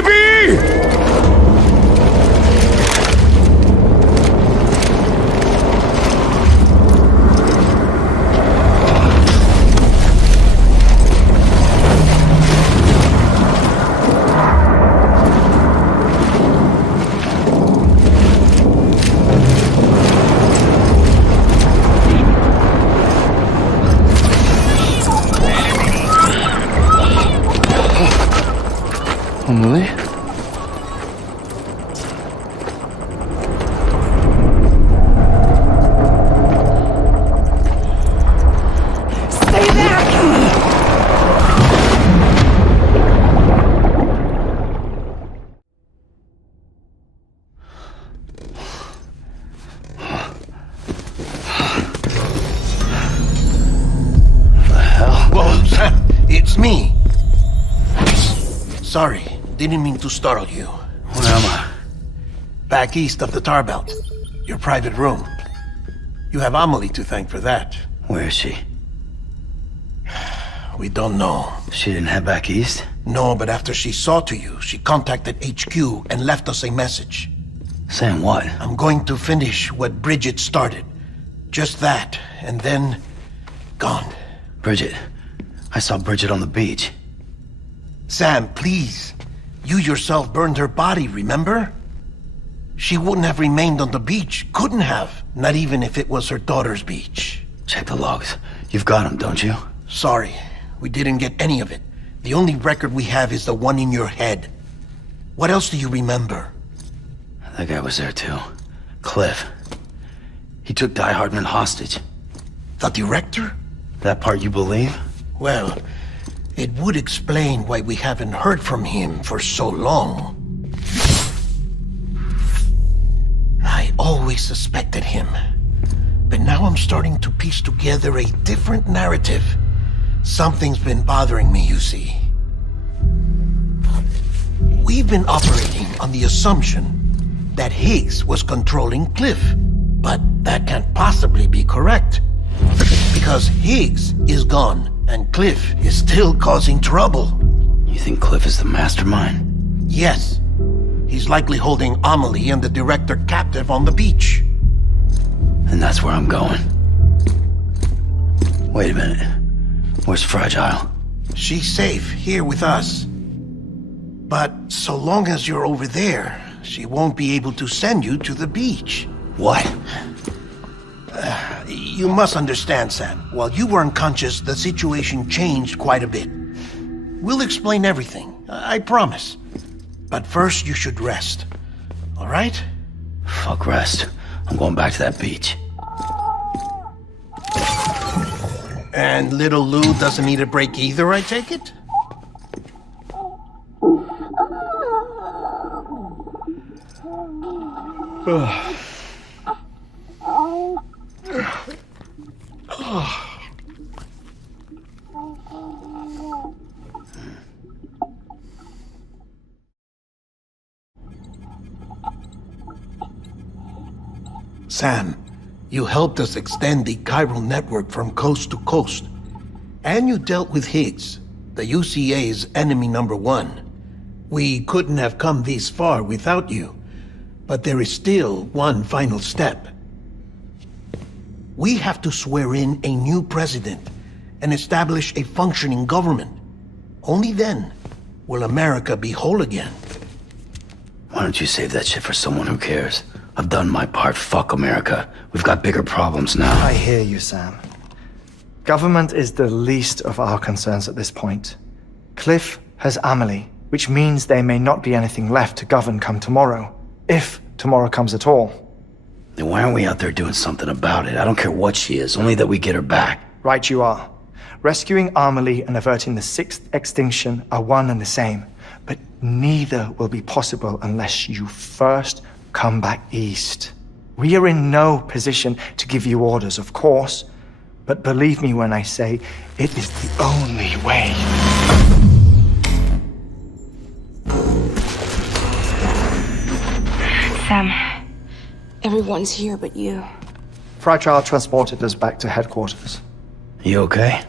baby! Emily? Stay back! Whoa, Sam, it's me. Sorry, didn't mean to startle you. Where am I? Back east of the tar belt. Your private room. You have Amelie to thank for that. Where is she? We don't know. She didn't head back east? No, but after she saw to you, she contacted HQ and left us a message. Saying what? I'm going to finish what Bridget started. Just that, and then... gone. Bridget. I saw Bridget on the beach. Sam, please. You yourself burned her body, remember? She wouldn't have remained on the beach. Couldn't have. Not even if it was her daughter's beach. Check the logs. You've got them, don't you? Sorry. We didn't get any of it. The only record we have is the one in your head. What else do you remember? That guy was there too. Cliff. He took Die Hardman hostage. The director? That part you believe? Well, it would explain why we haven't heard from him for so long. I always suspected him. But now I'm starting to piece together a different narrative. Something's been bothering me, you see. We've been operating on the assumption that Higgs was controlling Cliff. But that can't possibly be correct. Because Higgs is gone, and Cliff is still causing trouble. You think Cliff is the mastermind? Yes. He's likely holding Amelie and the director captive on the beach. And that's where I'm going. Wait a minute. Where's Fragile? She's safe here with us. But so long as you're over there, she won't be able to send you to the beach. What? You must understand, Sam. While you were unconscious, the situation changed quite a bit. We'll explain everything, I promise. But first, you should rest. All right? Fuck rest. I'm going back to that beach. And little Lou doesn't need a break either, I take it? Sam, you helped us extend the chiral network from coast to coast. And you dealt with Higgs, the UCA's enemy number one. We couldn't have come this far without you. But there is still one final step. We have to swear in a new president and establish a functioning government. Only then will America be whole again. Why don't you save that shit for someone who cares? I've done my part. Fuck America. We've got bigger problems now. I hear you, Sam. Government is the least of our concerns at this point. Cliff has Amelie, which means there may not be anything left to govern come tomorrow. If tomorrow comes at all. Then why aren't we out there doing something about it? I don't care what she is, only that we get her back. Right you are. Rescuing Amelie and averting the sixth extinction are one and the same. But neither will be possible unless you first come back east. We are in no position to give you orders, of course. But believe me when I say, it is the only way. Sam, everyone's here but you. Fragile transported us back to headquarters. You okay?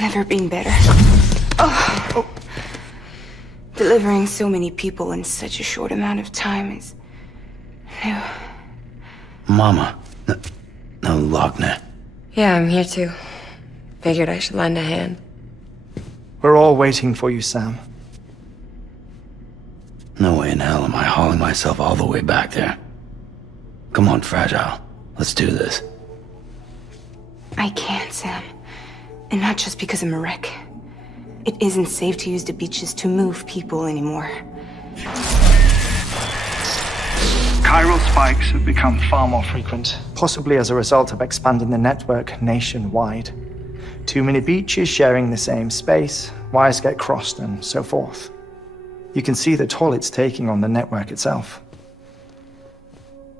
Never been better. Delivering so many people in such a short amount of time is... new. Mama. No, Lochner. Yeah, I'm here too. Figured I should lend a hand. We're all waiting for you, Sam. No way in hell am I hauling myself all the way back there. Come on, Fragile. Let's do this. I can't, Sam. And not just because I'm a wreck. It isn't safe to use the beaches to move people anymore. Chiral spikes have become far more frequent, possibly as a result of expanding the network nationwide. Too many beaches sharing the same space, wires get crossed, and so forth. You can see the toll it's taking on the network itself.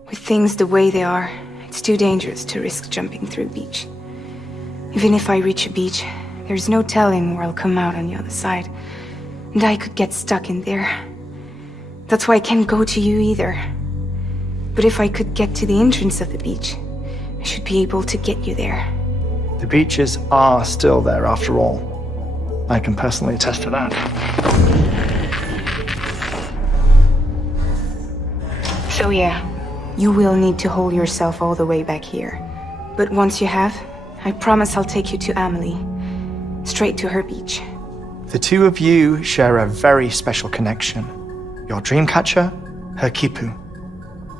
With things the way they are, it's too dangerous to risk jumping through a beach. Even if I reach a beach, there's no telling where I'll come out on the other side. And I could get stuck in there. That's why I can't go to you either. But if I could get to the entrance of the beach, I should be able to get you there. The beaches are still there after all. I can personally attest to that. So yeah, you will need to hold yourself all the way back here. But once you have, I promise I'll take you to Amelie. Straight to her beach. The two of you share a very special connection. Your dreamcatcher, her Kipu.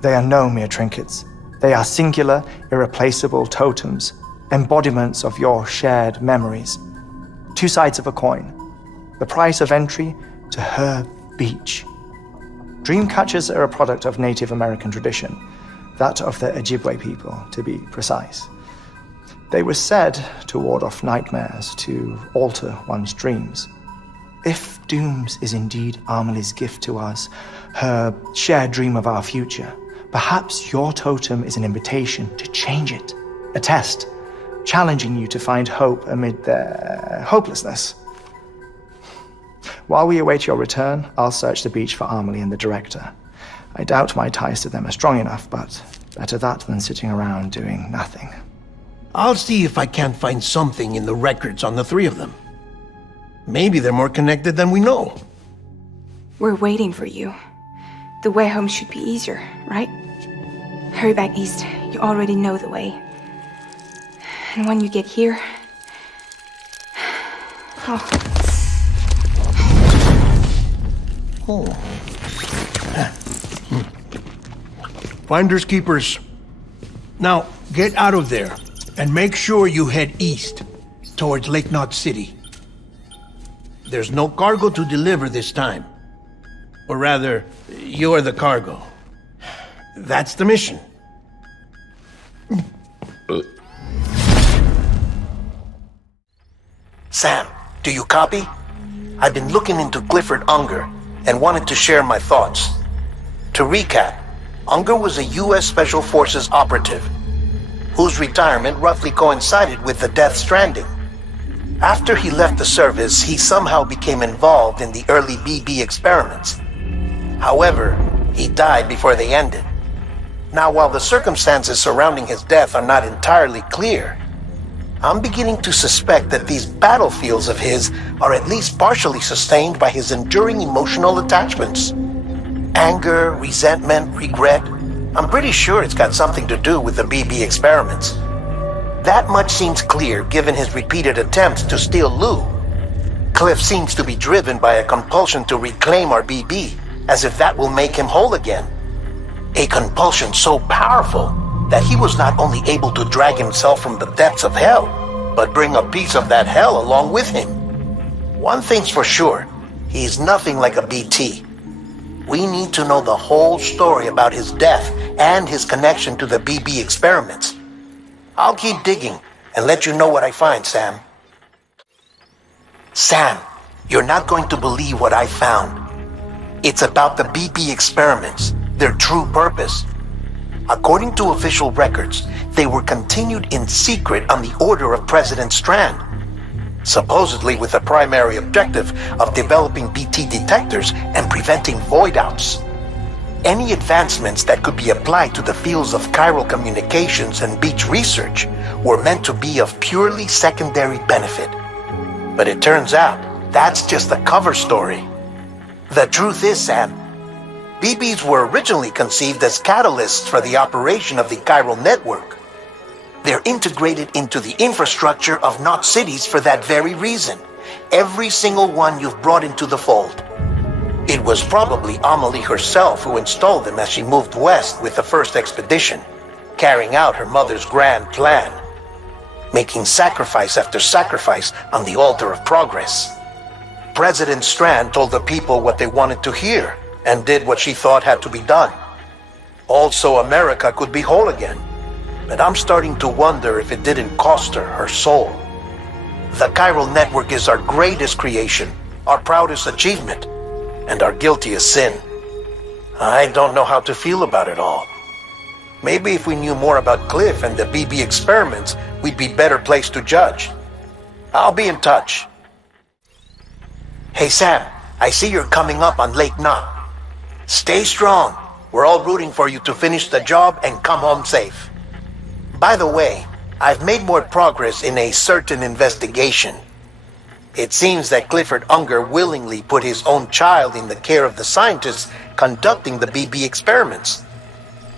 They are no mere trinkets. They are singular, irreplaceable totems, embodiments of your shared memories. Two sides of a coin. The price of entry to her beach. Dreamcatchers are a product of Native American tradition, that of the Ojibwe people, to be precise. They were said to ward off nightmares, to alter one's dreams. If Dooms is indeed Amelie's gift to us, her shared dream of our future, perhaps your totem is an invitation to change it. A test, challenging you to find hope amid their hopelessness. While we await your return, I'll search the beach for Amelie and the director. I doubt my ties to them are strong enough, but better that than sitting around doing nothing. I'll see if I can't find something in the records on the three of them. Maybe they're more connected than we know. We're waiting for you. The way home should be easier, right? Hurry back east. You already know the way. And when you get here... Finders keepers. Now, get out of there. And make sure you head east, towards Lake Knot City. There's no cargo to deliver this time. Or rather, you're the cargo. That's the mission. Sam, do you copy? I've been looking into Clifford Unger and wanted to share my thoughts. To recap, Unger was a U.S. Special Forces operative whose retirement roughly coincided with the Death Stranding. After he left the service, he somehow became involved in the early BB experiments. However, he died before they ended. Now, while the circumstances surrounding his death are not entirely clear, I'm beginning to suspect that these battlefields of his are at least partially sustained by his enduring emotional attachments. Anger, resentment, regret. I'm pretty sure it's got something to do with the BB experiments. That much seems clear given his repeated attempts to steal Lou. Cliff seems to be driven by a compulsion to reclaim our BB, as if that will make him whole again. A compulsion so powerful that he was not only able to drag himself from the depths of hell, but bring a piece of that hell along with him. One thing's for sure, he's nothing like a BT. We need to know the whole story about his death and his connection to the BB experiments. I'll keep digging and let you know what I find, Sam. Sam, you're not going to believe what I found. It's about the BB experiments, their true purpose. According to official records, they were continued in secret on the order of President Strand, supposedly with the primary objective of developing BT detectors and preventing void-outs. Any advancements that could be applied to the fields of chiral communications and beach research were meant to be of purely secondary benefit. But it turns out, that's just a cover story. The truth is, Sam, BBs were originally conceived as catalysts for the operation of the chiral network. They're integrated into the infrastructure of Knot cities for that very reason. Every single one you've brought into the fold. It was probably Amelie herself who installed them as she moved west with the first expedition, carrying out her mother's grand plan, making sacrifice after sacrifice on the altar of progress. President Strand told the people what they wanted to hear and did what she thought had to be done. Also, America could be whole again. But I'm starting to wonder if it didn't cost her her soul. The chiral network is our greatest creation, our proudest achievement, and our guiltiest sin. I don't know how to feel about it all. Maybe if we knew more about Cliff and the BB experiments, we'd be better placed to judge. I'll be in touch. Hey Sam, I see you're coming up on Lake Knot. Stay strong. We're all rooting for you to finish the job and come home safe. By the way, I've made more progress in a certain investigation. It seems that Clifford Unger willingly put his own child in the care of the scientists conducting the BB experiments.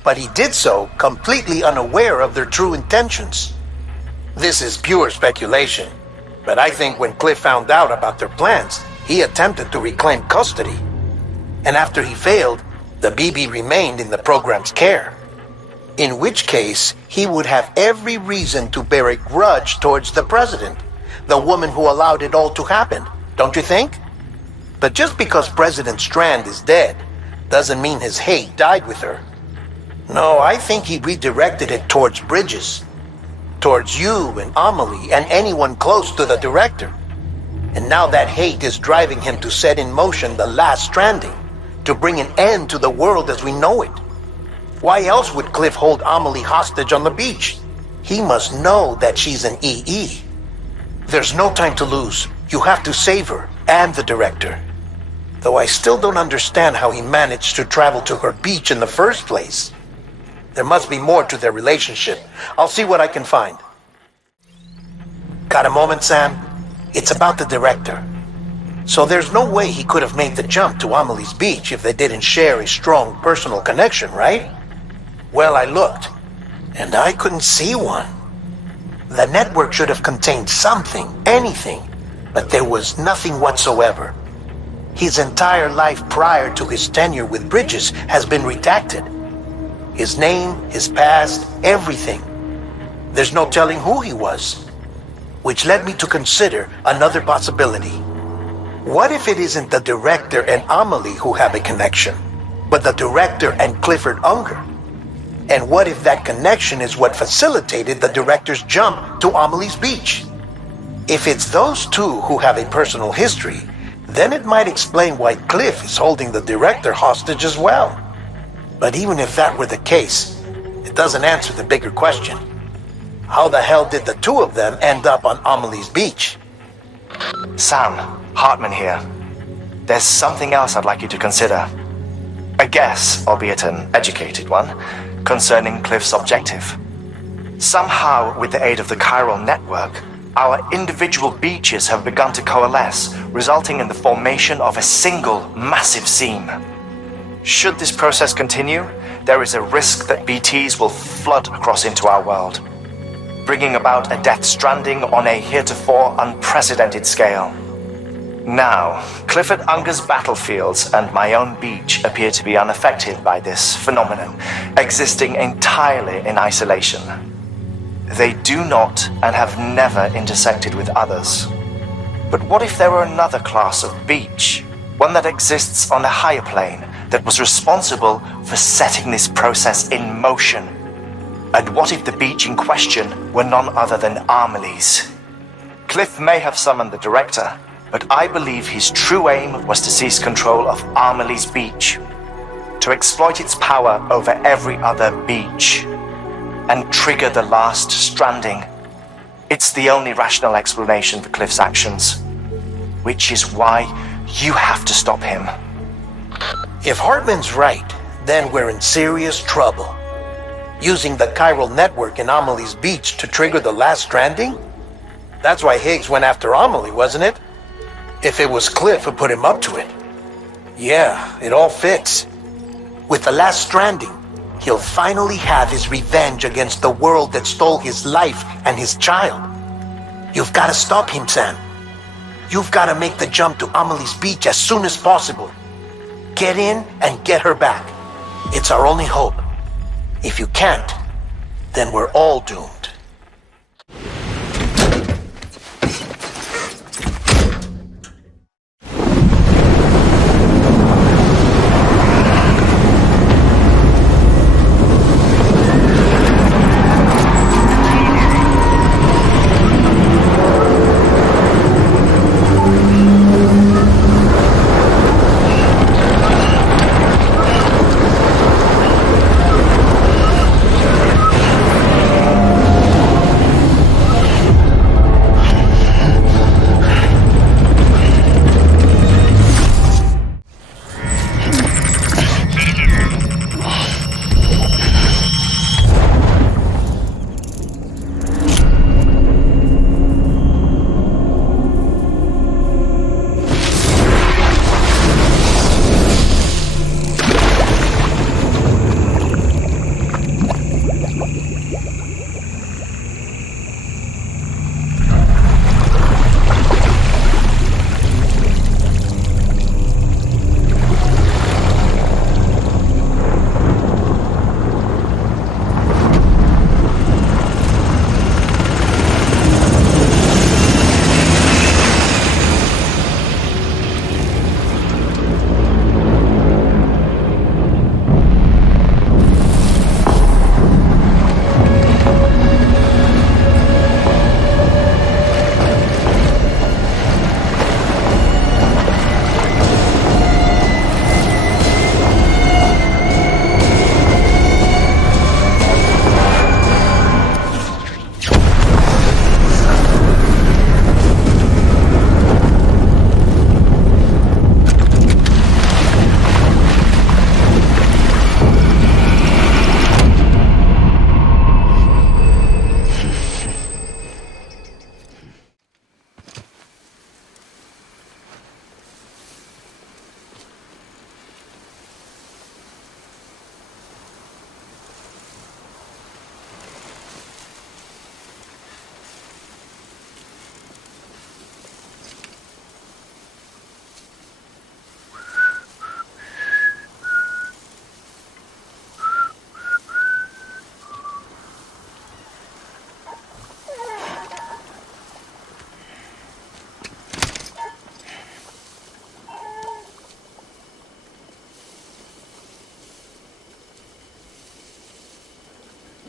But he did so completely unaware of their true intentions. This is pure speculation, but I think when Cliff found out about their plans, he attempted to reclaim custody. And after he failed, the BB remained in the program's care. In which case, he would have every reason to bear a grudge towards the president, the woman who allowed it all to happen, don't you think? But just because President Strand is dead, doesn't mean his hate died with her. No, I think he redirected it towards Bridges, towards you and Amelie and anyone close to the director. And now that hate is driving him to set in motion the last Stranding, to bring an end to the world as we know it. Why else would Cliff hold Amelie hostage on the beach? He must know that she's an EE. There's no time to lose. You have to save her and the director. Though I still don't understand how he managed to travel to her beach in the first place. There must be more to their relationship. I'll see what I can find. Got a moment, Sam? It's about the director. So there's no way he could have made the jump to Amelie's beach if they didn't share a strong personal connection, right? Well, I looked, and I couldn't see one. The network should have contained something, anything, but there was nothing whatsoever. His entire life prior to his tenure with Bridges has been redacted. His name, his past, everything. There's no telling who he was. Which led me to consider another possibility. What if it isn't the director and Amelie who have a connection, but the director and Clifford Unger? And what if that connection is what facilitated the director's jump to Amelie's beach? If it's those two who have a personal history, then it might explain why Cliff is holding the director hostage as well. But even if that were the case, it doesn't answer the bigger question. How the hell did the two of them end up on Amelie's beach? Sam, Hartman here. There's something else I'd like you to consider. A guess, albeit an educated one, concerning Cliff's objective. Somehow, with the aid of the chiral network, our individual beaches have begun to coalesce, resulting in the formation of a single massive seam. Should this process continue, there is a risk that BTs will flood across into our world, bringing about a death stranding on a heretofore unprecedented scale. Now, Clifford Unger's battlefields and my own beach appear to be unaffected by this phenomenon, existing entirely in isolation. They do not and have never intersected with others. But what if there were another class of beach, one that exists on a higher plane, that was responsible for setting this process in motion? And what if the beach in question were none other than Amelie's? Cliff may have summoned the director, but I believe his true aim was to seize control of Amelie's beach, to exploit its power over every other beach, and trigger the last Stranding. It's the only rational explanation for Cliff's actions, which is why you have to stop him. If Hartman's right, then we're in serious trouble. Using the chiral network in Amelie's beach to trigger the last Stranding? That's why Higgs went after Amelie, wasn't it? If it was Cliff who put him up to it. Yeah, it all fits. With the last Stranding, he'll finally have his revenge against the world that stole his life and his child. You've got to stop him, Sam. You've got to make the jump to Amelie's beach as soon as possible. Get in and get her back. It's our only hope. If you can't, then we're all doomed.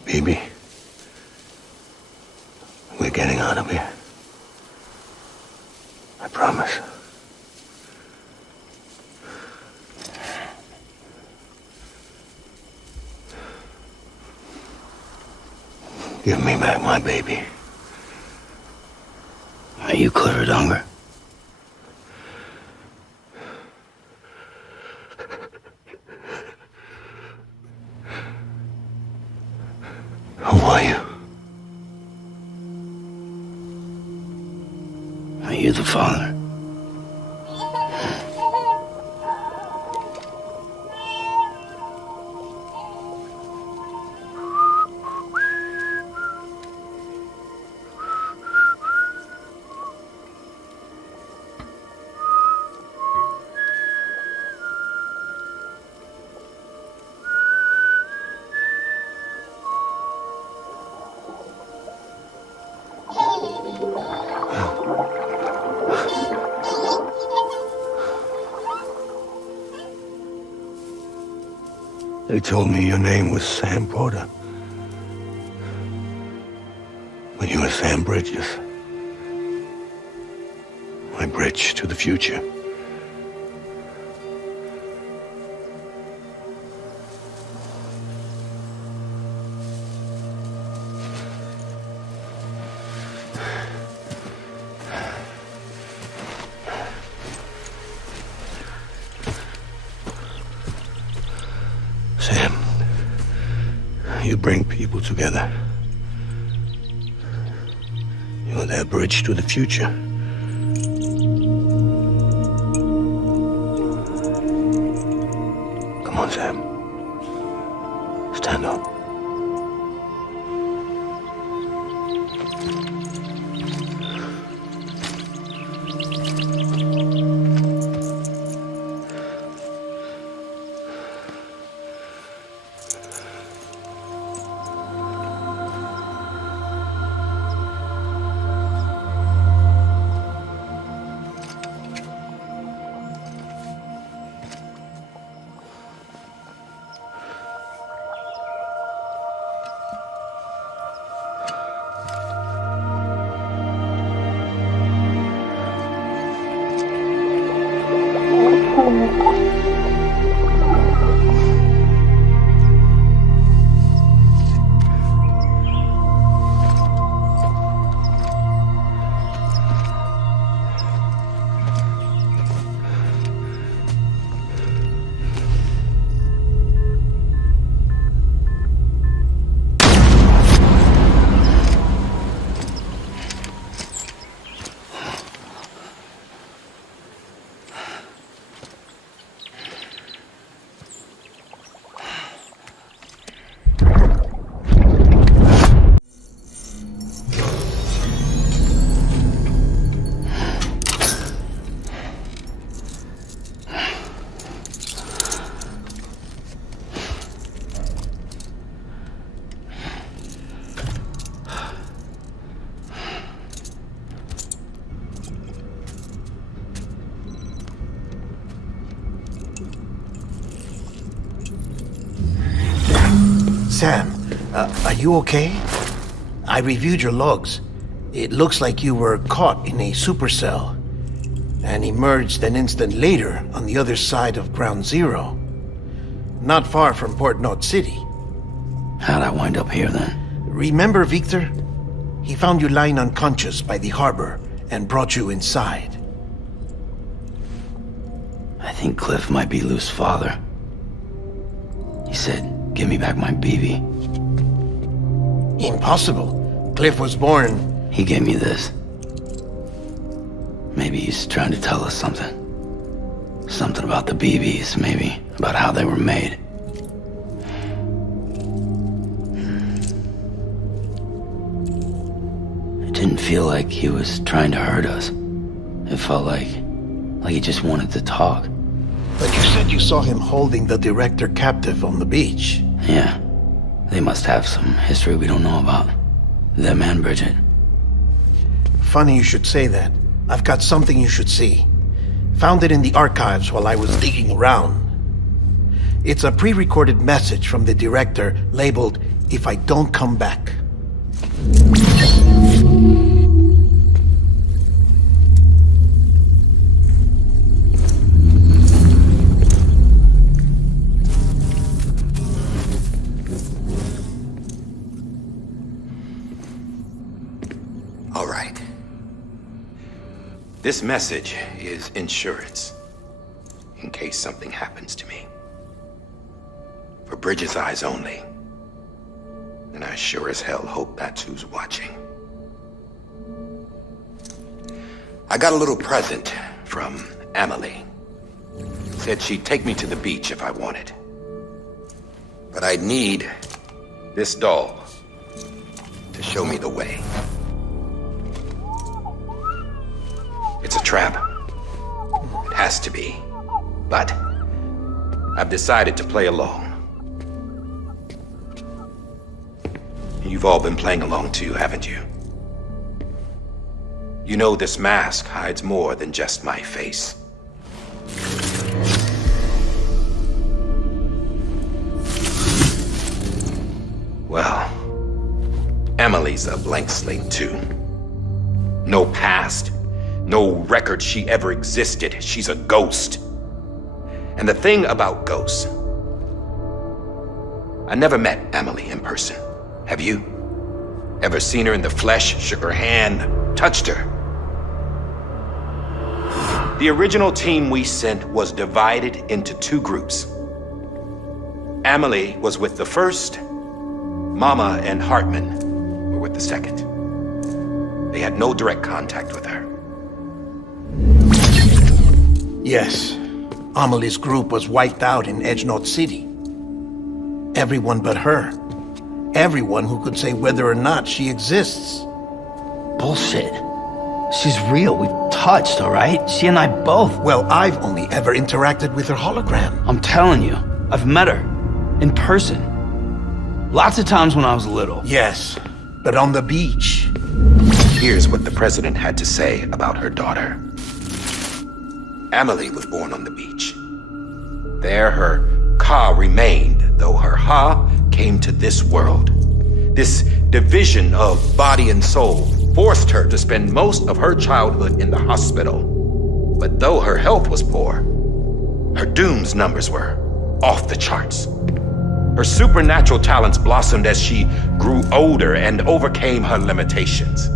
Baby, we're getting out of here. I promise. Give me back my baby. Are you Clifford Unger? Who are you? Are you the father? They told me your name was Sam Porter. But you were Sam Bridges. My bridge to the future. Sam, you bring people together. You're their bridge to the future. on, Sam. Stand up. Sam, are you okay? I reviewed your logs. It looks like you were caught in a supercell and emerged an instant later on the other side of Ground Zero. Not far from Port Knot City. How'd I wind up here then? Remember Victor? He found you lying unconscious by the harbor and brought you inside. I think Cliff might be Lou's father. He said, give me back my BB. Impossible. Cliff was born... He gave me this. Maybe he's trying to tell us something. Something about the BBs, maybe. About how they were made. It didn't feel like he was trying to hurt us. It felt like he just wanted to talk. But you said you saw him holding the director captive on the beach. Yeah. They must have some history we don't know about. Them and Bridget. Funny you should say that. I've got something you should see. Found it in the archives while I was digging around. It's a pre-recorded message from the director labeled, "If I don't come back." All right. This message is insurance, in case something happens to me. For Bridget's eyes only. And I sure as hell hope that's who's watching. I got a little present from Emily. Said she'd take me to the beach if I wanted. But I'd need this doll to show me the way. It's a trap. It has to be. But I've decided to play along. You've all been playing along too, haven't you? You know this mask hides more than just my face. Well, Emily's a blank slate too. No past. No record she ever existed. She's a ghost. And the thing about ghosts, I never met Emily in person. Have you? Ever seen her in the flesh, shook her hand, touched her? The original team we sent was divided into two groups. Emily was with the first. Mama and Hartman were with the second. They had no direct contact with her. Yes, Amelie's group was wiped out in Edgenot City. Everyone but her. Everyone who could say whether or not she exists. Bullshit. She's real. We've touched, all right? She and I both. Well, I've only ever interacted with her hologram. I'm telling you, I've met her. In person. Lots of times when I was little. Yes, but on the beach. Here's what the president had to say about her daughter. Amelie was born on the beach. There her Ka remained, though her Ha came to this world. This division of body and soul forced her to spend most of her childhood in the hospital. But though her health was poor, her Doom's numbers were off the charts. Her supernatural talents blossomed as she grew older and overcame her limitations.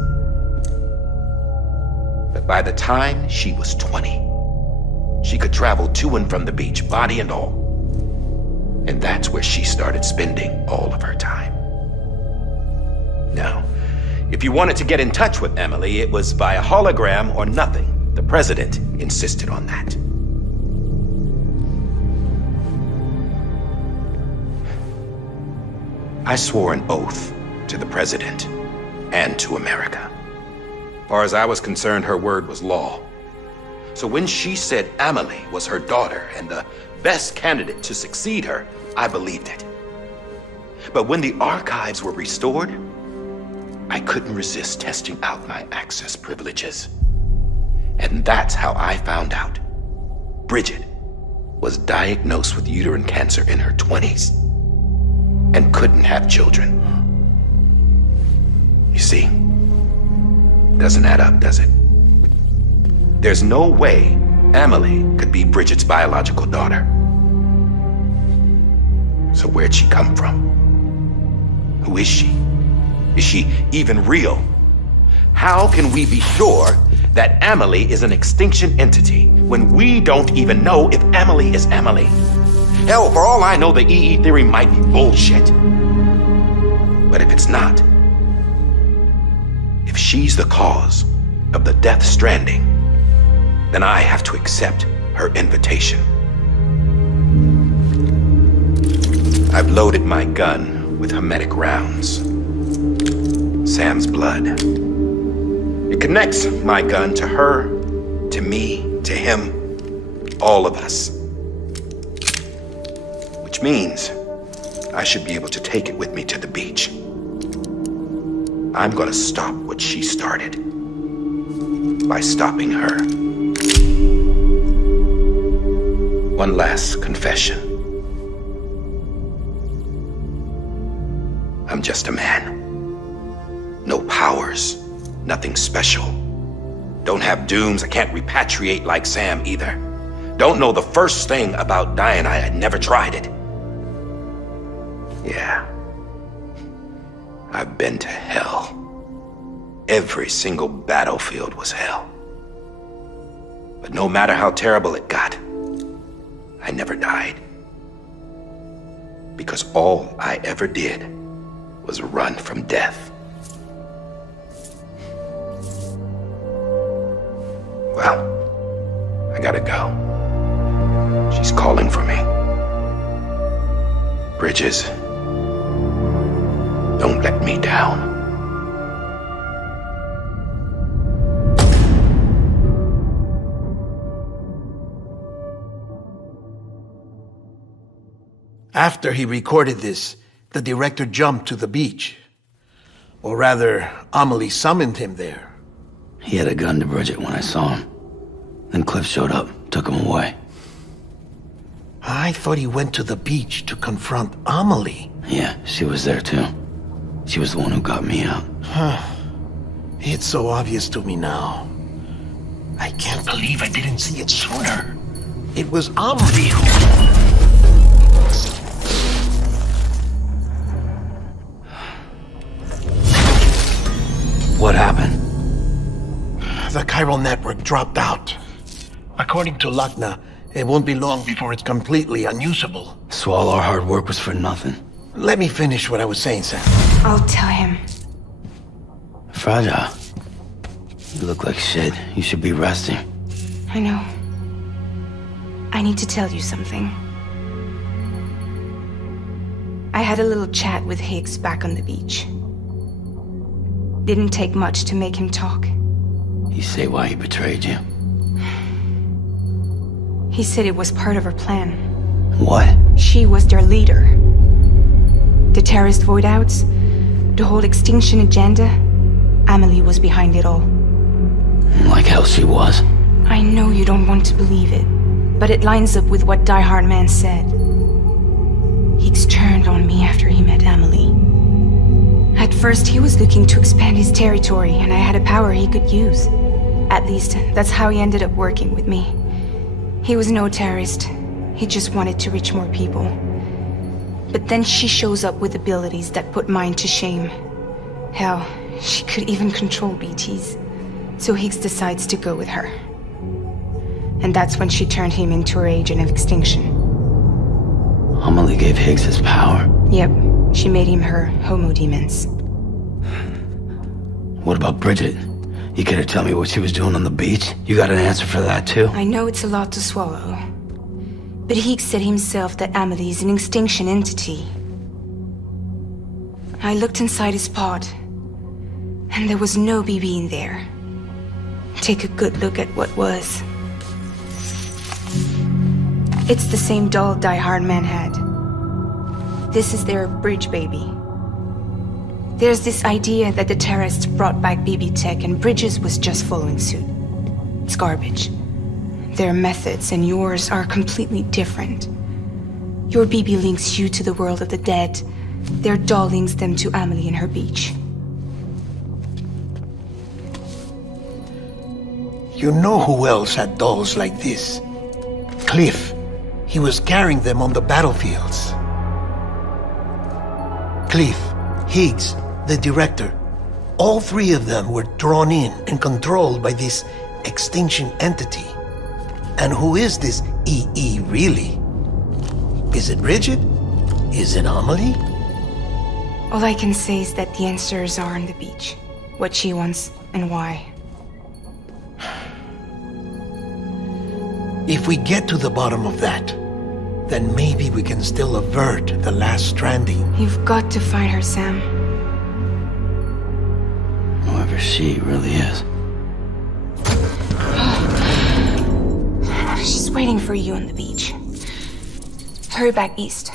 But by the time she was 20, she could travel to and from the beach, body and all. And that's where she started spending all of her time. Now, if you wanted to get in touch with Emily, it was via hologram or nothing. The president insisted on that. I swore an oath to the president and to America. As far as I was concerned, her word was law. So when she said Amelie was her daughter and the best candidate to succeed her, I believed it. But when the archives were restored, I couldn't resist testing out my access privileges. And that's how I found out Bridget was diagnosed with uterine cancer in her 20s and couldn't have children. You see, doesn't add up, does it? There's no way Amelie could be Bridget's biological daughter. So where'd she come from? Who is she? Is she even real? How can we be sure that Amelie is an extinction entity when we don't even know if Amelie is Amelie? Hell, for all I know, the EE theory might be bullshit. But if it's not, if she's the cause of the death stranding, then I have to accept her invitation. I've loaded my gun with hermetic rounds. Sam's blood. It connects my gun to her, to me, to him, all of us. Which means I should be able to take it with me to the beach. I'm gonna stop what she started by stopping her. One last confession. I'm just a man. No powers, nothing special. Don't have dooms, I can't repatriate like Sam either. Don't know the first thing about dying, I had never tried it. Yeah. I've been to hell. Every single battlefield was hell. But no matter how terrible it got, I never died. Because all I ever did was run from death. Well, I gotta go. She's calling for me. Bridges, don't let me down. After he recorded this, the director jumped to the beach. Or rather, Amelie summoned him there. He had a gun to Bridget when I saw him. Then Cliff showed up, took him away. I thought he went to the beach to confront Amelie. Yeah, she was there too. She was the one who got me out. It's so obvious to me now. I can't believe I didn't see it sooner. It was Amelie who... What happened? The chiral network dropped out. According to Lachna, it won't be long before it's completely unusable. So all our hard work was for nothing. Let me finish what I was saying, Sam. I'll tell him. Fragile. You look like shit. You should be resting. I know. I need to tell you something. I had a little chat with Higgs back on the beach. Didn't take much to make him talk. You say why he betrayed you? He said it was part of her plan. What? She was their leader. The terrorist void-outs, the whole extinction agenda, Amelie was behind it all. Like hell she was. I know you don't want to believe it, but it lines up with what Die Hard Man said. Higgs turned on me after he met Amelie. At first, he was looking to expand his territory, and I had a power he could use. At least, that's how he ended up working with me. He was no terrorist. He just wanted to reach more people. But then she shows up with abilities that put mine to shame. Hell, she could even control BTs. So Higgs decides to go with her. And that's when she turned him into her agent of extinction. Amelie gave Higgs his power? Yep, she made him her homo demons. What about Bridget? You gotta tell me what she was doing on the beach? You got an answer for that too? I know it's a lot to swallow. But Higgs said himself that Amelie is an extinction entity. I looked inside his pod, and there was no BB in there. Take a good look at what was. It's the same doll Die Hard Man had. This is their bridge baby. There's this idea that the terrorists brought back BB tech and Bridges was just following suit. It's garbage. Their methods and yours are completely different. Your BB links you to the world of the dead. Their doll links them to Amelie and her beach. You know who else had dolls like this? Cliff. He was carrying them on the battlefields. Cliff, Higgs, the director. All three of them were drawn in and controlled by this extinction entity. And who is this EE really? Is it Bridget? Is it Amelie? All I can say is that the answers are on the beach. What she wants and why. If we get to the bottom of that, then maybe we can still avert the last stranding. You've got to find her, Sam. Whoever she really is. She's waiting for you on the beach. Hurry back east.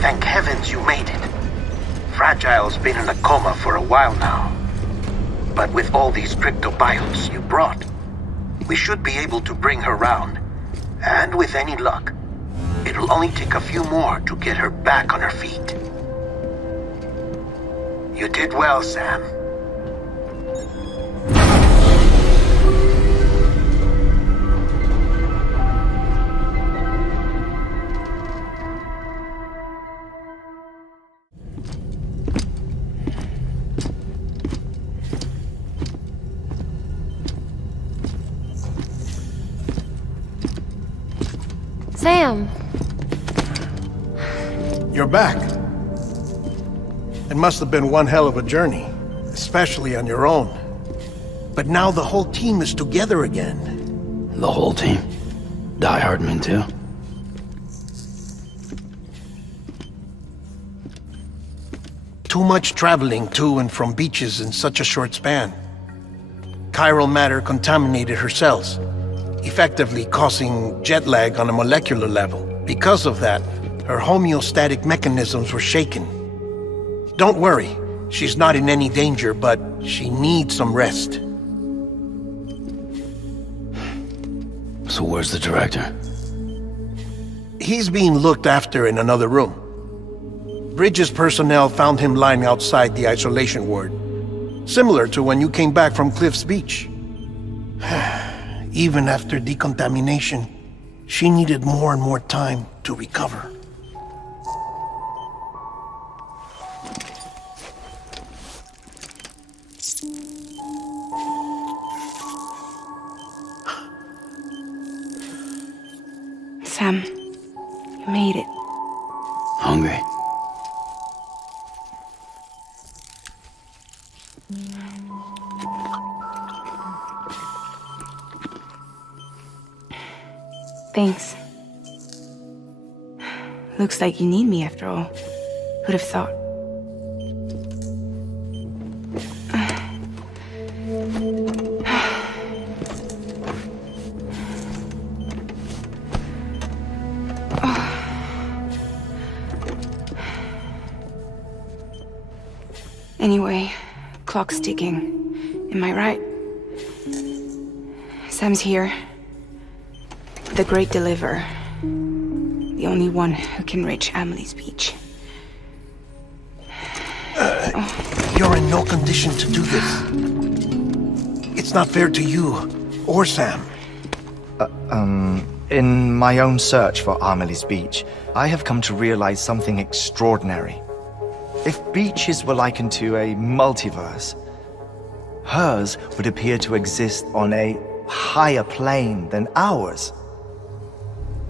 Thank heavens you made it. Fragile's been in a coma for a while now. But with all these cryptobiotes you brought, we should be able to bring her round. And with any luck, it'll only take a few more to get her back on her feet. You did well, Sam. Sam! You're back. It must have been one hell of a journey, especially on your own. But now the whole team is together again. The whole team? Die Hardman too? Too much traveling to and from beaches in such a short span. Chiral matter contaminated her cells, effectively causing jet lag on a molecular level. Because of that, her homeostatic mechanisms were shaken. Don't worry, she's not in any danger, but she needs some rest. So where's the director? He's being looked after in another room. Bridges personnel found him lying outside the isolation ward, similar to when you came back from Cliff's Beach. Even after decontamination, she needed more and more time to recover. Sam, you made it. Thanks. Looks like you need me after all. Who'd have thought? Anyway, clock's ticking. Am I right? Sam's here. The Great Deliverer. The only one who can reach Amelie's beach. You're in no condition to do this. It's not fair to you or Sam. In my own search for Amelie's beach, I have come to realize something extraordinary. If beaches were likened to a multiverse, hers would appear to exist on a higher plane than ours.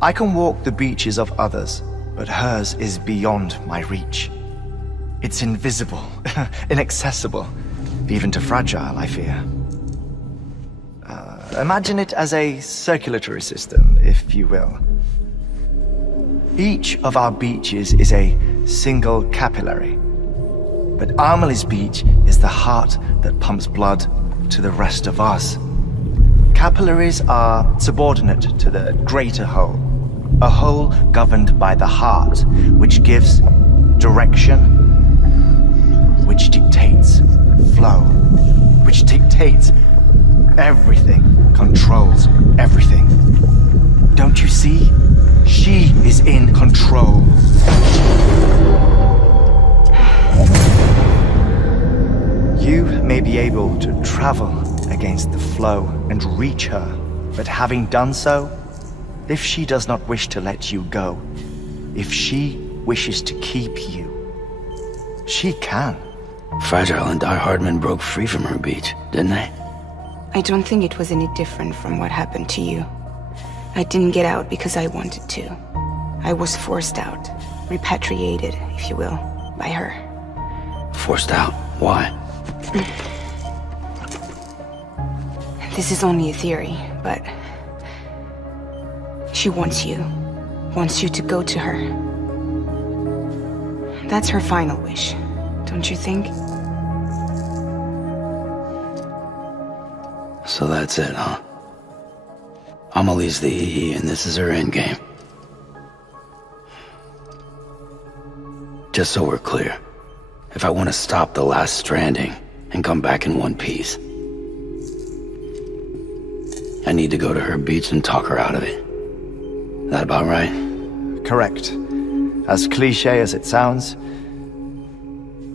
I can walk the beaches of others, but hers is beyond my reach. It's invisible, inaccessible, even to fragile, I fear. Imagine it as a circulatory system, if you will. Each of our beaches is a single capillary. But Amelie's beach is the heart that pumps blood to the rest of us. Capillaries are subordinate to the greater whole, a whole governed by the heart, which gives direction, which dictates flow, which dictates everything, controls everything. Don't you see? She is in control. You may be able to travel against the flow and reach her, but having done so, if she does not wish to let you go, if she wishes to keep you, she can. Fragile and Die Hardman broke free from her beach, didn't they? I don't think it was any different from what happened to you. I didn't get out because I wanted to. I was forced out, repatriated, if you will, by her. Forced out? Why? This is only a theory, but she wants you to go to her. That's her final wish, don't you think? So that's it, huh? Amelie's the EE and this is her endgame. Just so we're clear, if I want to stop the last Stranding and come back in one piece, I need to go to her beach and talk her out of it. That about right? Correct. As cliche as it sounds,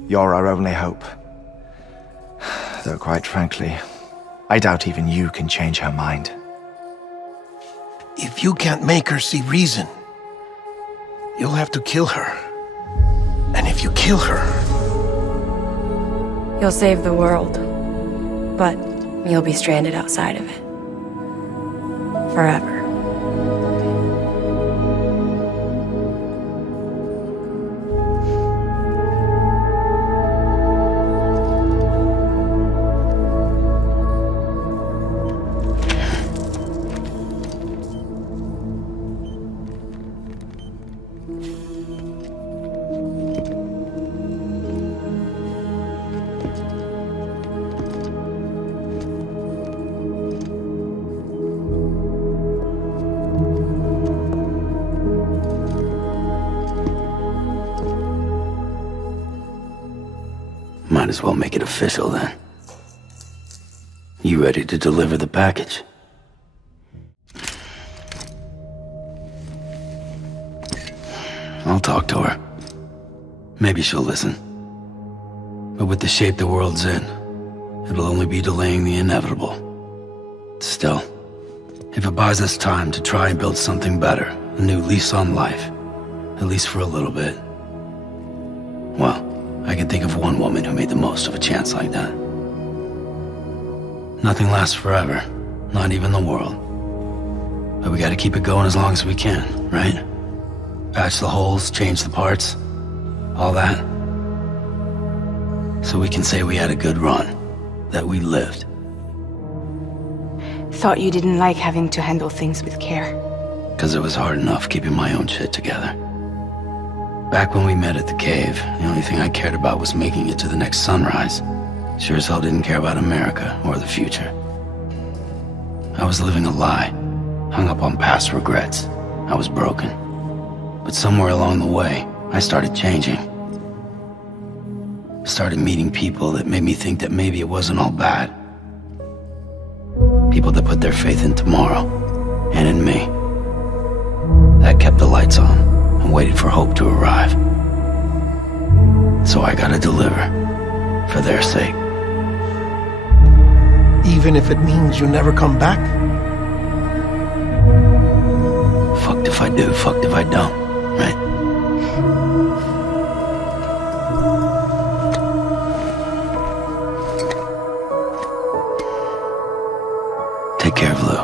you're our only hope. Though quite frankly, I doubt even you can change her mind. If you can't make her see reason, you'll have to kill her. And if you kill her... You'll save the world, but you'll be stranded outside of it. Forever. Might as well make it official then. You ready to deliver the package? I'll talk to her. Maybe she'll listen. But with the shape the world's in, it'll only be delaying the inevitable. Still, if it buys us time to try and build something better, a new lease on life, at least for a little bit, well, I can think of one woman who made the most of a chance like that. Nothing lasts forever, not even the world. But we gotta keep it going as long as we can, right? Patch the holes, change the parts, all that. So we can say we had a good run, that we lived. Thought you didn't like having to handle things with care. because it was hard enough keeping my own shit together. Back when we met at the cave, the only thing I cared about was making it to the next sunrise. Sure as hell didn't care about America or the future. I was living a lie, hung up on past regrets. I was broken. But somewhere along the way, I started changing. Started meeting people that made me think that maybe it wasn't all bad. People that put their faith in tomorrow, and in me. That kept the lights on, and waited for hope to arrive. So I gotta deliver, for their sake. Even if it means you never come back? Fucked if I do, fucked if I don't, right? Take care of Lou.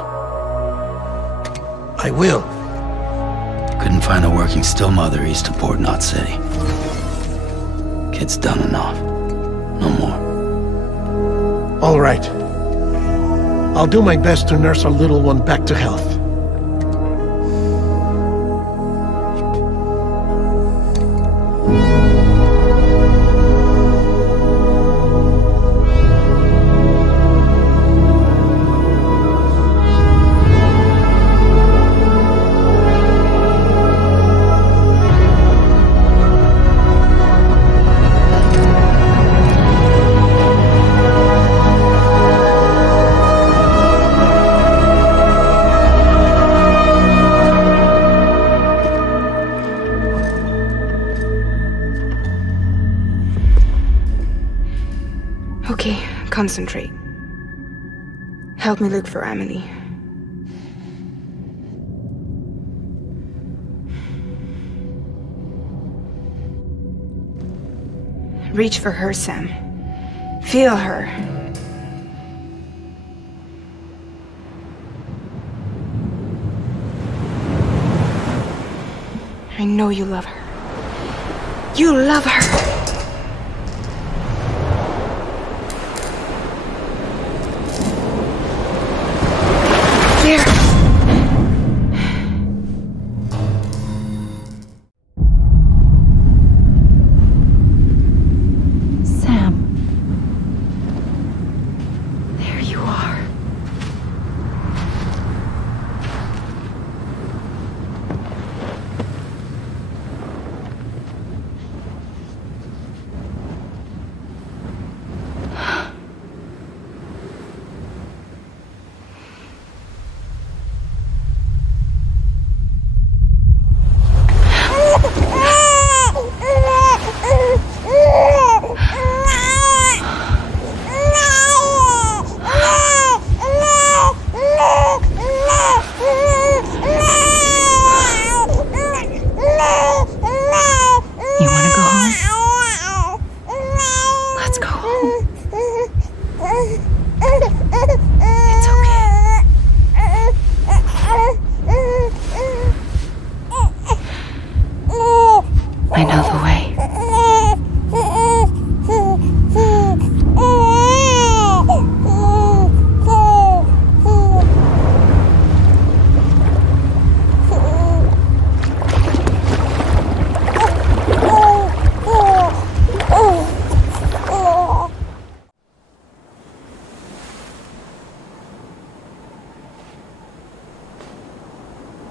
I will. Couldn't find a working still mother east of Port Knot City. Kid's done enough. No more. All right. I'll do my best to nurse our little one back to health. Okay, concentrate. Help me look for Emily. Reach for her, Sam. Feel her. I know you love her. You love her! There! Sam. There you are. I know the way.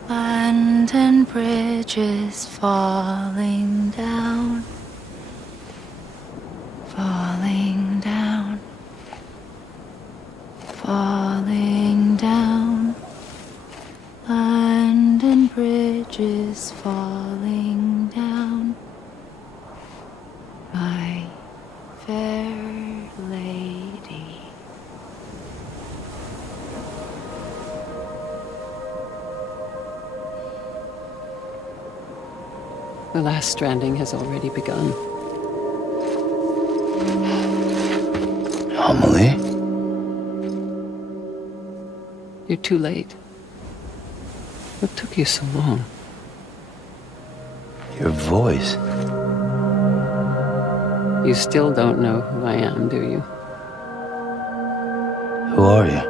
London Bridge is falling down, falling down, falling down. London Bridge is falling down, my fair lady. The last stranding has already begun. Amelie? You're too late. What took you so long? Your voice. You still don't know who I am, do you? Who are you?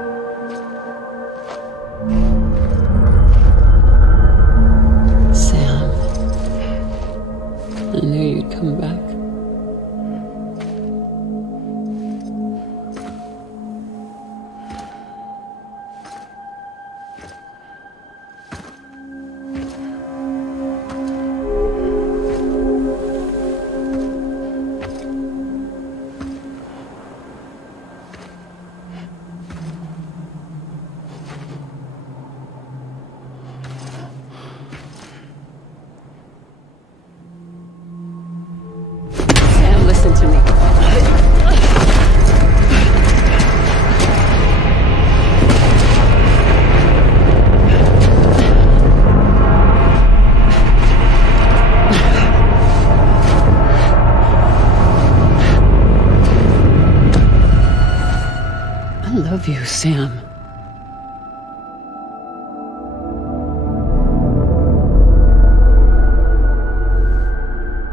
love you, Sam.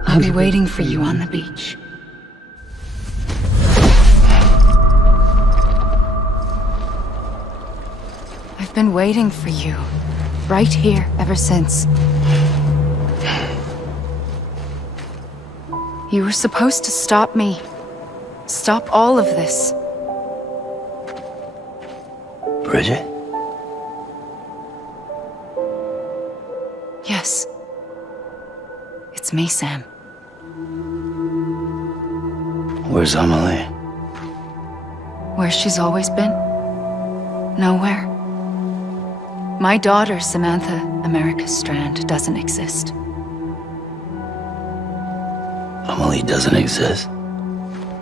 I'll be waiting for you on the beach. I've been waiting for you, right here, ever since. You were supposed to stop me. Stop all of this. Bridget? Yes. It's me, Sam. Where's Amelie? Where she's always been. Nowhere. My daughter, Samantha America Strand, doesn't exist. Amelie doesn't exist?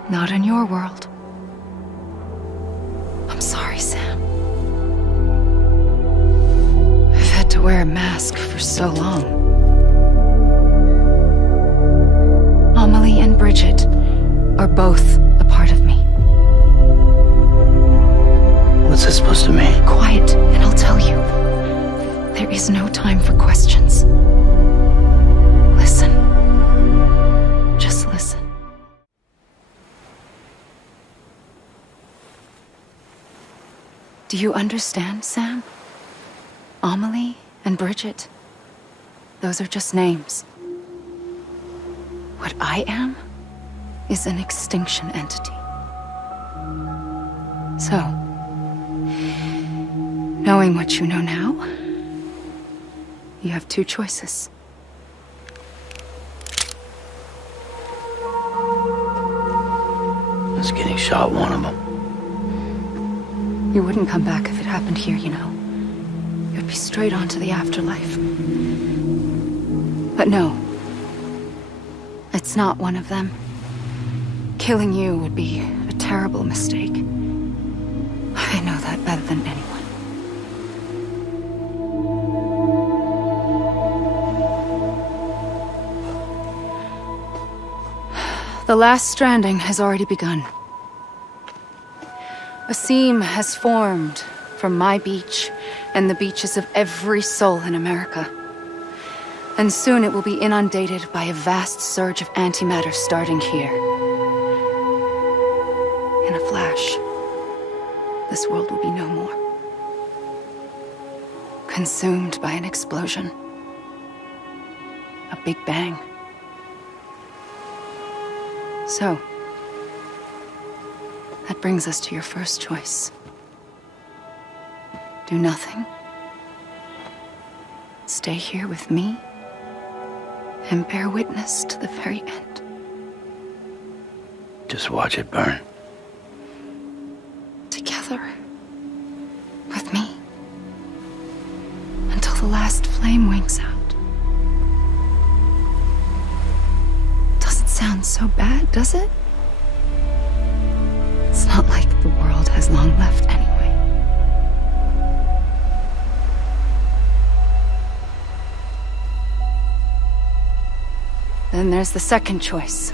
Not in your world. I'm sorry, Sam. I've had to wear a mask for so long. Amelie and Bridget are both a part of me. What's this supposed to mean? Quiet, and I'll tell you. There is no time for questions. Listen. Just listen. Do you understand, Sam? Amelie and Bridget. Those are just names. What I am is an extinction entity. So, knowing what you know now, you have two choices. Is getting shot one of them? You wouldn't come back if it happened here, you know. You'd be straight on to the afterlife. But no. It's not one of them. Killing you would be a terrible mistake. I know that better than anyone. The last stranding has already begun. A seam has formed from my beach and the beaches of every soul in America. And soon it will be inundated by a vast surge of antimatter starting here. In a flash, this world will be no more. Consumed by an explosion. A big bang. So, that brings us to your first choice. Do nothing. Stay here with me and bear witness to the very end. Just watch it burn. Together. With me. Until the last flame winks out. Doesn't sound so bad, does it? It's not like the world has long left anyway. Then there's the second choice.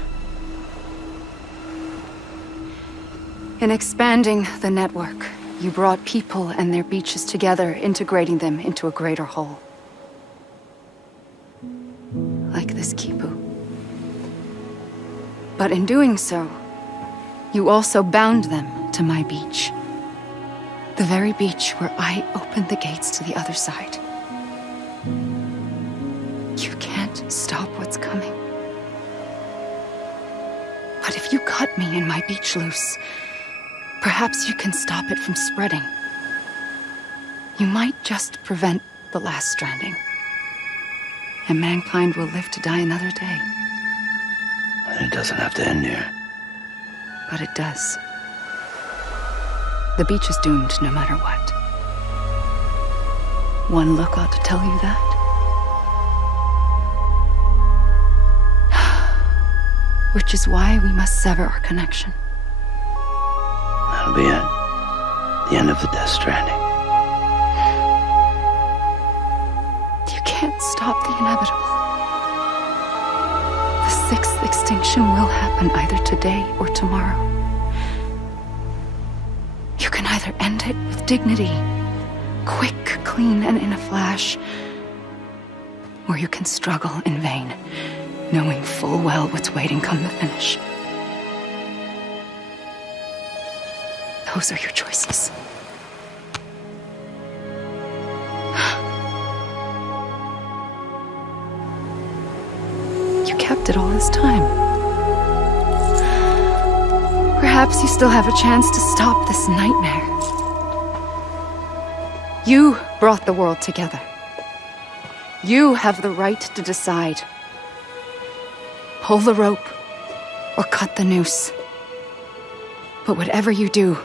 In expanding the network, you brought people and their beaches together, integrating them into a greater whole. Like this Kipu. But in doing so, you also bound them to my beach. The very beach where I opened the gates to the other side. You can't stop what's coming. But if you cut me and my beach loose, perhaps you can stop it from spreading. You might just prevent the last stranding. And mankind will live to die another day. And it doesn't have to end here. But it does. The beach is doomed no matter what. One look ought to tell you that. Which is why we must sever our connection. That'll be it. The end of the Death Stranding. You can't stop the inevitable. The sixth extinction will happen either today or tomorrow. You can either either end it with dignity, quick, clean, and in a flash, or you can struggle in vain, knowing full well what's waiting come the finish. Those are your choices. You kept it all this time. Perhaps you still have a chance to stop this nightmare. You brought the world together. You have the right to decide. Pull the rope or cut the noose. But whatever you do,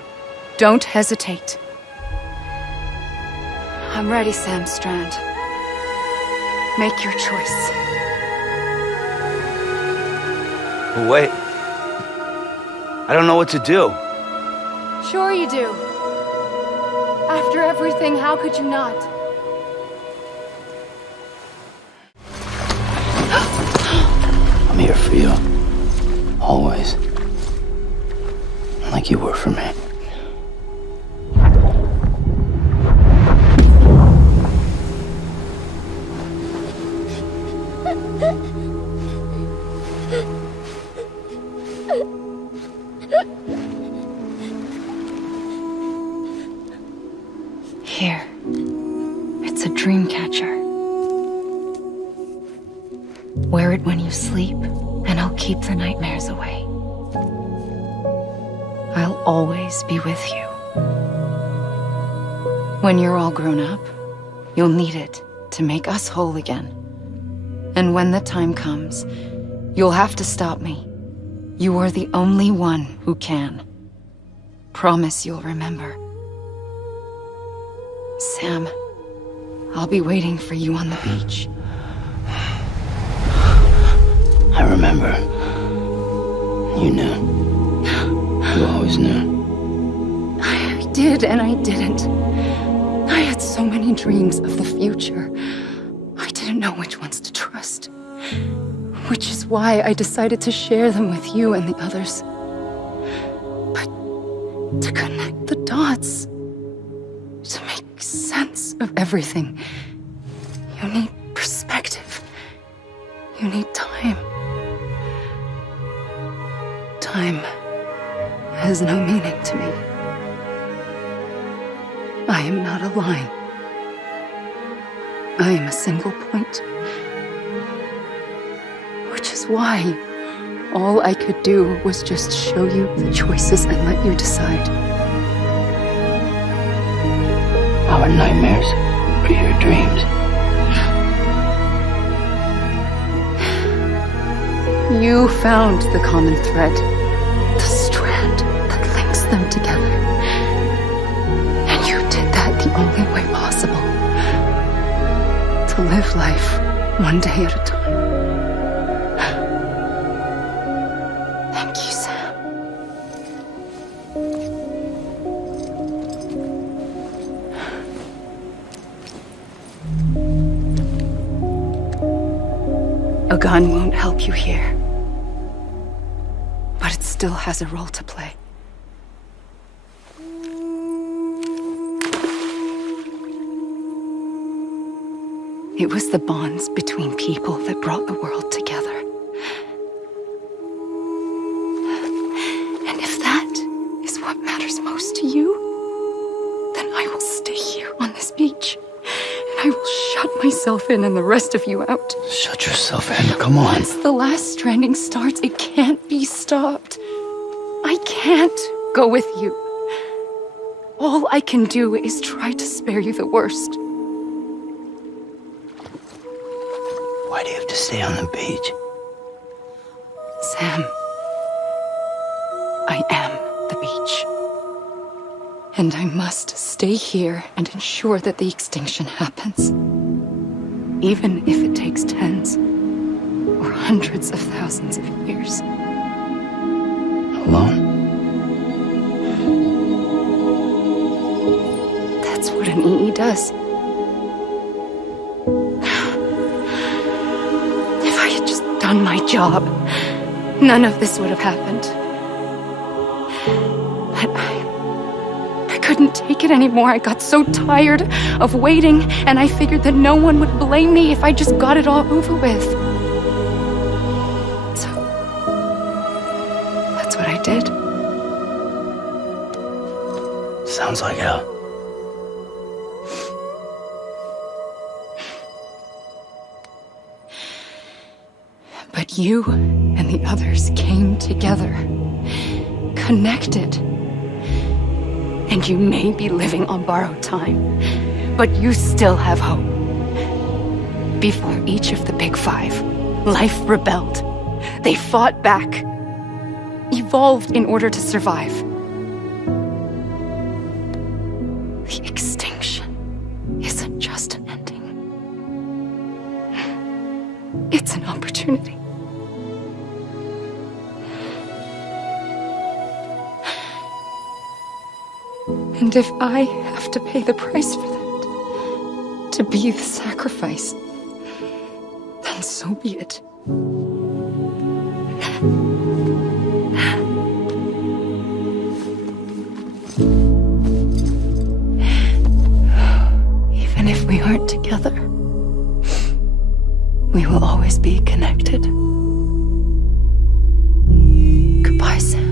don't hesitate. I'm ready, Sam Strand. Make your choice. Wait. I don't know what to do. Sure you do. After everything, how could you not? I'm here for you. Always. Like you were for me. Here. It's a dream catcher. Wear it when you sleep, and I'll keep the nightmares away. I'll always be with you. When you're all grown up, you'll need it to make us whole again. And when the time comes, you'll have to stop me. You are the only one who can. Promise you'll remember. Sam, I'll be waiting for you on the beach. I remember. You knew. You always knew. I did and I didn't. I had so many dreams of the future. I didn't know which ones to trust. Which is why I decided to share them with you and the others. But to connect the dots, to make sense of everything, you need perspective. You need time. Time has no meaning to me. I am not a line. I am a single point. Which is why all I could do was just show you the choices and let you decide. Our nightmares or your dreams? You found the common thread, the strand that links them together. And you did that the only way possible. To live life one day at a time. Thank you, Sam. A gun won't help you here. But it still has a role to play. It was the bonds between people that brought the world together. And if that is what matters most to you, then I will stay here on this beach. And I will shut myself in and the rest of you out. Shut yourself in, come on. Once the last stranding starts, it can't be stopped. I can't go with you. All I can do is try to spare you the worst. Why do you have to stay on the beach? Sam, I am the beach. And I must stay here and ensure that the extinction happens. Even if it takes tens or hundreds of thousands of years. Alone? That's what an EE does. If I had just done my job, none of this would have happened. But I couldn't take it anymore. I got so tired of waiting, and I figured that no one would blame me if I just got it all over with. So, that's what I did. Sounds like hell. But you and the others came together, connected. And you may be living on borrowed time, but you still have hope. Before each of the Big Five, life rebelled. They fought back, evolved in order to survive. The extinction isn't just an ending. It's an opportunity. And if I have to pay the price for that, to be the sacrifice, then so be it. Even if we aren't together, we will always be connected. Goodbye, Sam.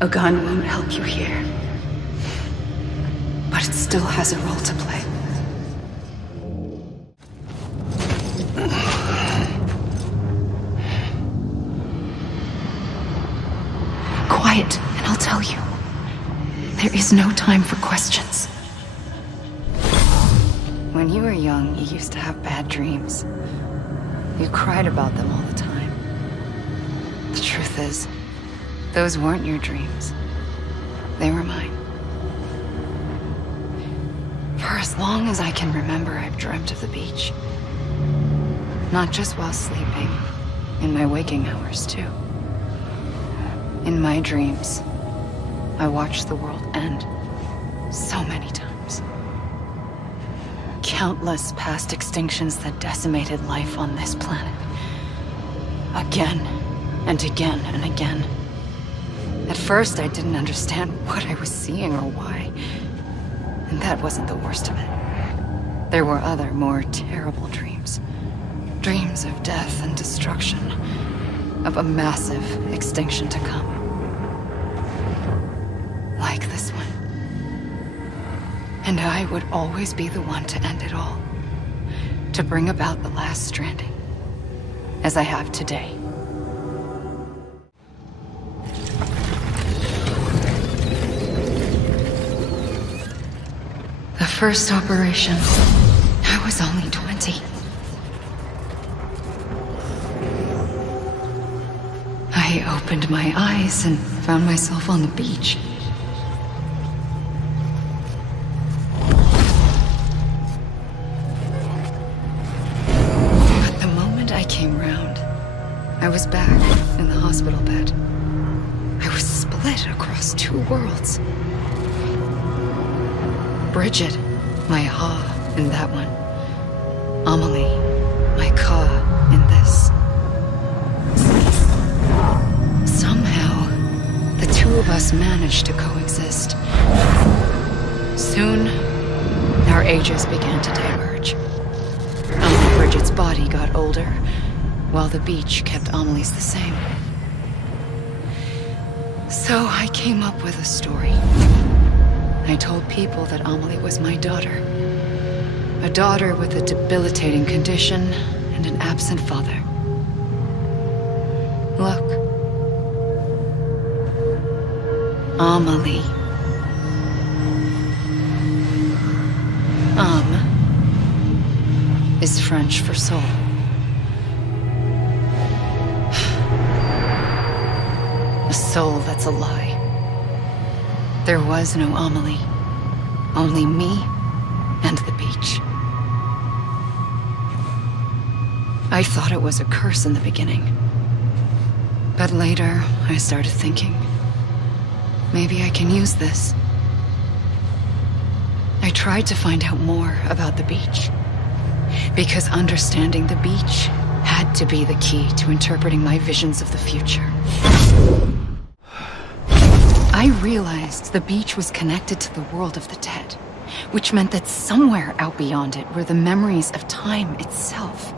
A gun won't help you here, but it still has a role to play. Quiet, and I'll tell you. There is no time for questions. When you were young, you used to have bad dreams. You cried about them all the time. The truth is, those weren't your dreams. They were mine. For as long as I can remember, I've dreamt of the beach. Not just while sleeping, in my waking hours too. In my dreams, I watched the world end so many times. Countless past extinctions that decimated life on this planet. Again, and again, and again. At first, I didn't understand what I was seeing or why. And that wasn't the worst of it. There were other, more terrible dreams. Dreams of death and destruction. Of a massive extinction to come. Like this one. And I would always be the one to end it all. To bring about the last stranding. As I have today. The first operation, I was only 20. I opened my eyes and found myself on the beach. But the moment I came round, I was back in the hospital bed. I was split across two worlds. Bridget, my Ha in that one. Amelie, my Ka in this. Somehow, the two of us managed to coexist. Soon, our ages began to diverge. Bridget Bridget's body got older, while the beach kept Amelie's the same. So I came up with a story. I told people that Amelie was my daughter. A daughter with a debilitating condition and an absent father. Look. Amelie. Is French for soul. A soul that's a lie. There was no Amelie. Only me and the beach. I thought it was a curse in the beginning. But later, I started thinking, maybe I can use this. I tried to find out more about the beach. Because understanding the beach had to be the key to interpreting my visions of the future. I realized the beach was connected to the world of the dead, which meant that somewhere out beyond it were the memories of time itself,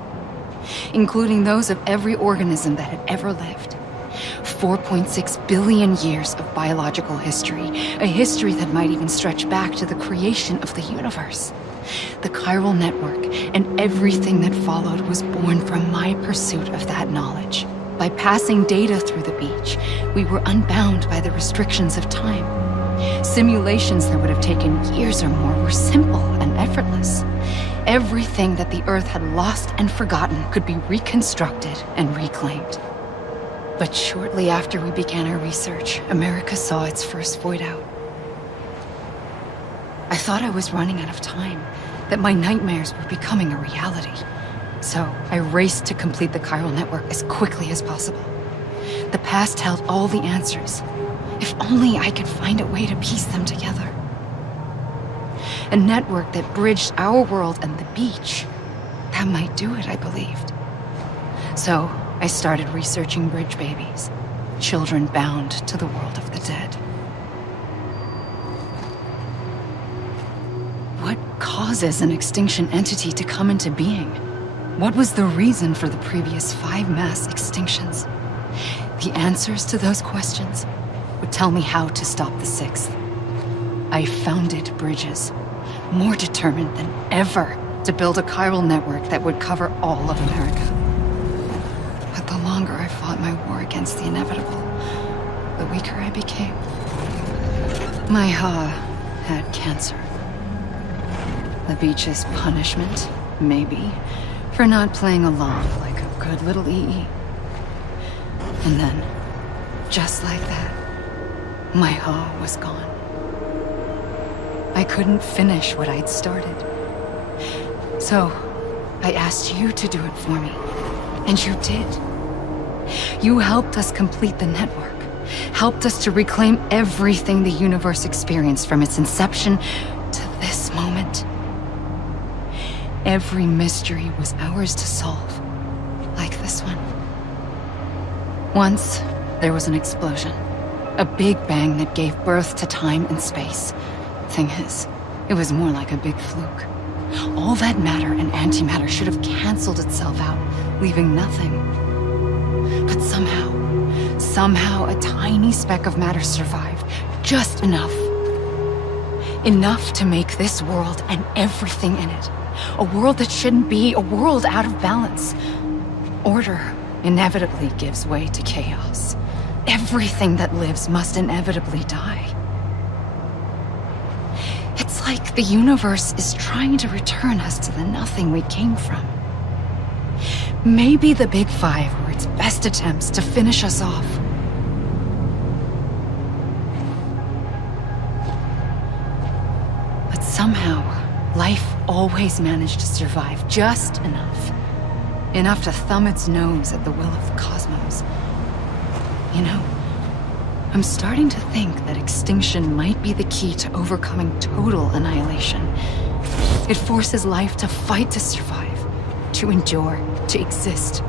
including those of every organism that had ever lived. 4.6 billion years of biological history, a history that might even stretch back to the creation of the universe. The chiral network and everything that followed was born from my pursuit of that knowledge. By passing data through the beach, we were unbound by the restrictions of time. Simulations that would have taken years or more were simple and effortless. Everything that the Earth had lost and forgotten could be reconstructed and reclaimed. But shortly after we began our research, America saw its first void out. I thought I was running out of time, that my nightmares were becoming a reality. So I raced to complete the chiral network as quickly as possible. The past held all the answers. If only I could find a way to piece them together. A network that bridged our world and the beach. That might do it, I believed. So I started researching bridge babies, children bound to the world of the dead. What causes an extinction entity to come into being? What was the reason for the previous 5 mass extinctions? The answers to those questions would tell me how to stop the 6th. I founded bridges, more determined than ever to build a chiral network that would cover all of America. But the longer I fought my war against the inevitable, the weaker I became. My Ha had cancer. The beach's punishment, maybe, for not playing along like a good little EE. And then, just like that, my Ha was gone. I couldn't finish what I'd started. So, I asked you to do it for me, and you did. You helped us complete the network, helped us to reclaim everything the universe experienced from its inception to this moment. Every mystery was ours to solve, like this one. Once, there was an explosion. A big bang that gave birth to time and space. Thing is, it was more like a big fluke. All that matter and antimatter should have canceled itself out, leaving nothing. But somehow a tiny speck of matter survived. Just enough. Enough to make this world and everything in it. A world that shouldn't be, a world out of balance. Order inevitably gives way to chaos. Everything that lives must inevitably die. It's like the universe is trying to return us to the nothing we came from. Maybe the Big Five were its best attempts to finish us off. But somehow, life always managed to survive just enough. Enough to thumb its nose at the will of the cosmos. You know, I'm starting to think that extinction might be the key to overcoming total annihilation. It forces life to fight to survive, to endure, to exist.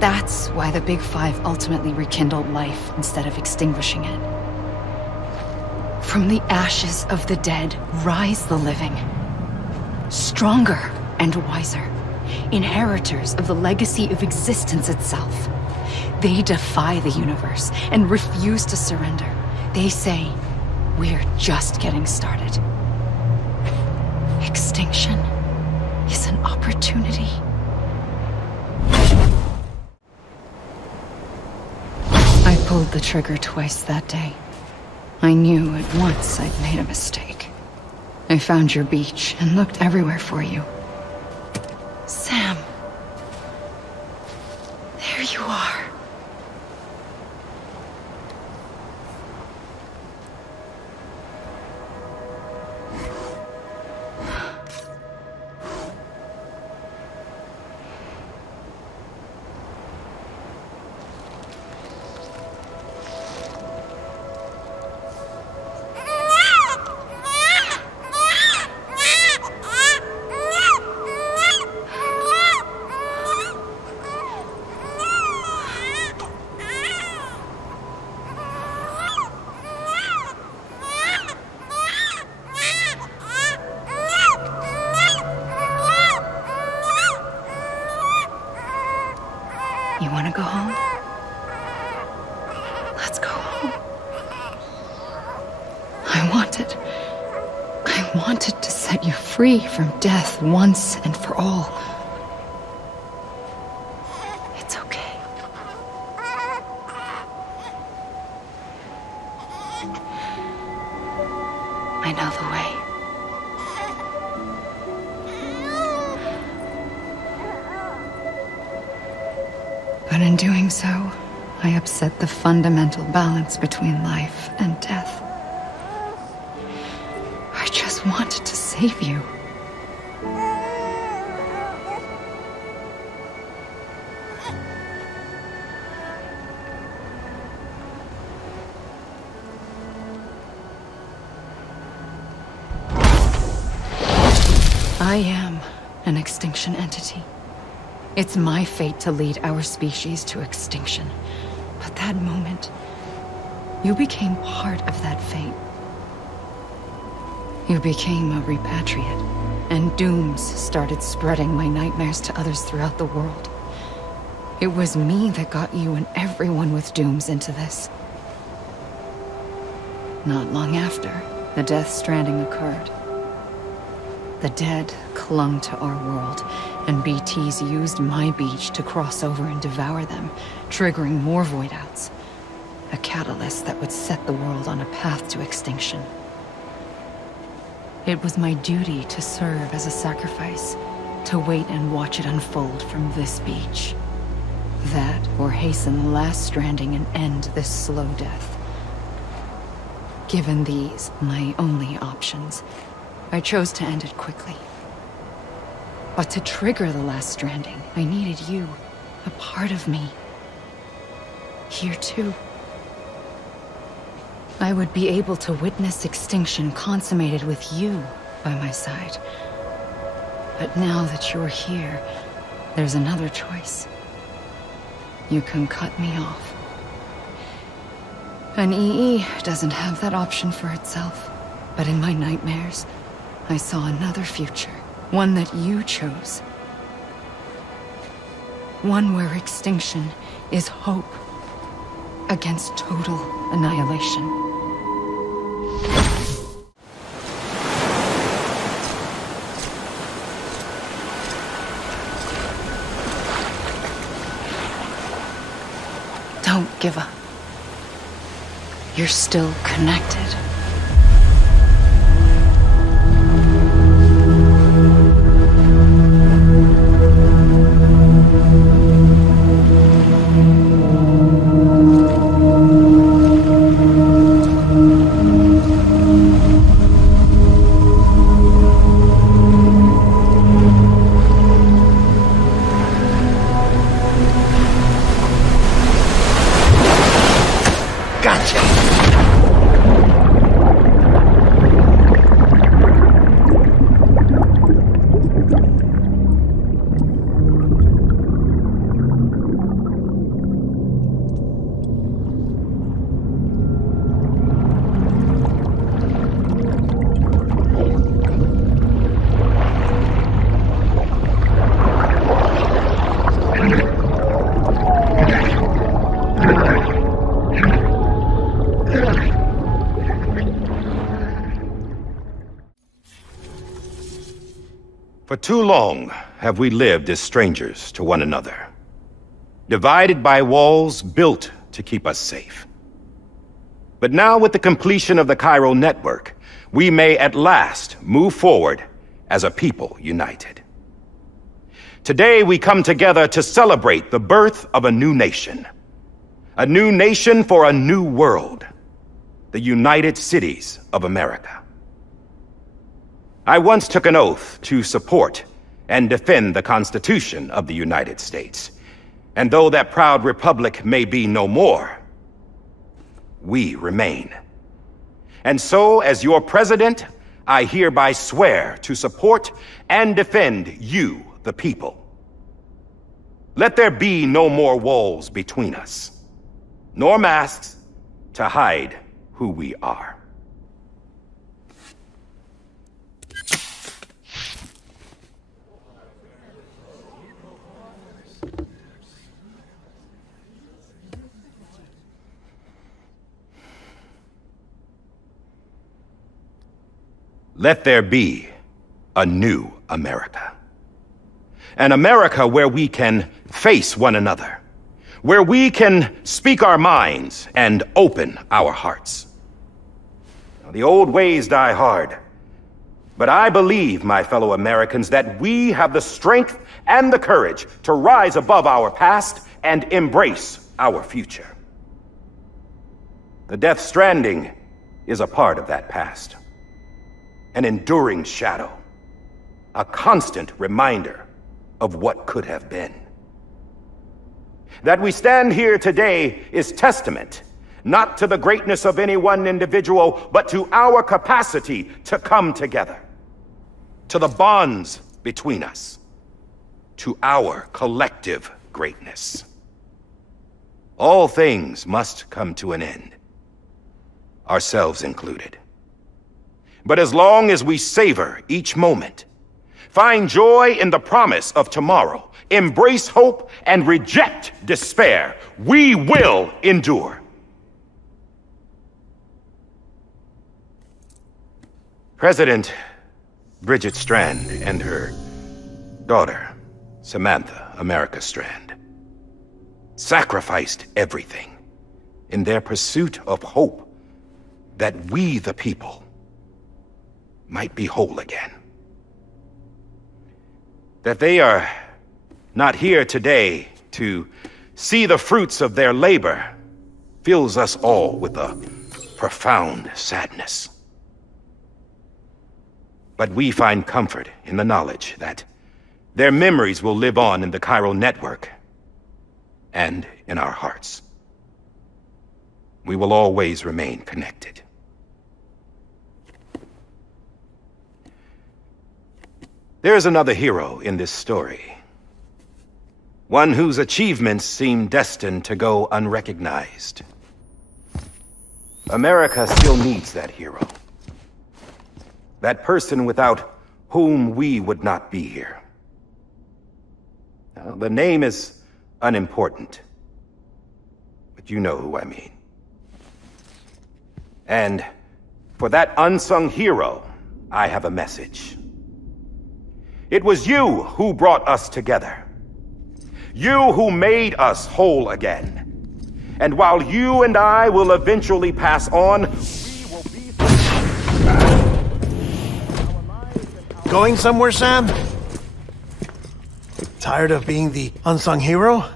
That's why the Big Five ultimately rekindled life instead of extinguishing it. From the ashes of the dead rise the living. Stronger and wiser. Inheritors of the legacy of existence itself. They defy the universe and refuse to surrender. They say, we're just getting started. Extinction is an opportunity. I pulled the trigger twice that day. I knew at once I'd made a mistake. I found your beach and looked everywhere for you. Sam. There you are. You want to go home? Let's go home. I wanted to set you free from death once and for all. It's okay. I know the way. But in doing so, I upset the fundamental balance between life and death. I just wanted to save you. I am an extinction entity. It's my fate to lead our species to extinction. But that moment, you became part of that fate. You became a repatriate, and dooms started spreading my nightmares to others throughout the world. It was me that got you and everyone with dooms into this. Not long after, the Death Stranding occurred. The dead clung to our world, and BTs used my beach to cross over and devour them, triggering more void outs. A catalyst that would set the world on a path to extinction. It was my duty to serve as a sacrifice, to wait and watch it unfold from this beach. That, or hasten the last stranding and end this slow death. Given these, my only options, I chose to end it quickly. But to trigger the last stranding, I needed you, a part of me. Here too. I would be able to witness extinction consummated with you by my side. But now that you're here, there's another choice. You can cut me off. An EE doesn't have that option for itself. But in my nightmares, I saw another future. One that you chose. One where extinction is hope against total annihilation. Don't give up. You're still connected. Gotcha. For too long have we lived as strangers to one another, divided by walls built to keep us safe. But now, with the completion of the Chiral network, we may at last move forward as a people united. Today we come together to celebrate the birth of a new nation. A new nation for a new world. The United Cities of America. I once took an oath to support and defend the Constitution of the United States. And though that proud republic may be no more, we remain. And so, as your president, I hereby swear to support and defend you, the people. Let there be no more walls between us, nor masks to hide who we are. Let there be a new America. An America where we can face one another, where we can speak our minds and open our hearts. Now, the old ways die hard, but I believe, my fellow Americans, that we have the strength and the courage to rise above our past and embrace our future. The Death Stranding is a part of that past. An enduring shadow, a constant reminder of what could have been. That we stand here today is testament, not to the greatness of any one individual, but to our capacity to come together, to the bonds between us, to our collective greatness. All things must come to an end, ourselves included. But as long as we savor each moment, find joy in the promise of tomorrow, embrace hope, and reject despair, we will endure. President Bridget Strand and her daughter, Samantha America Strand, sacrificed everything in their pursuit of hope that we, the people, might be whole again. That they are not here today to see the fruits of their labor fills us all with a profound sadness. But we find comfort in the knowledge that their memories will live on in the Chiral network and in our hearts. We will always remain connected. There's another hero in this story. One whose achievements seem destined to go unrecognized. America still needs that hero. That person without whom we would not be here. Now, the name is unimportant, but you know who I mean. And for that unsung hero, I have a message. It was you who brought us together. You who made us whole again. And while you and I will eventually pass on, we will be... Going somewhere, Sam? Tired of being the unsung hero?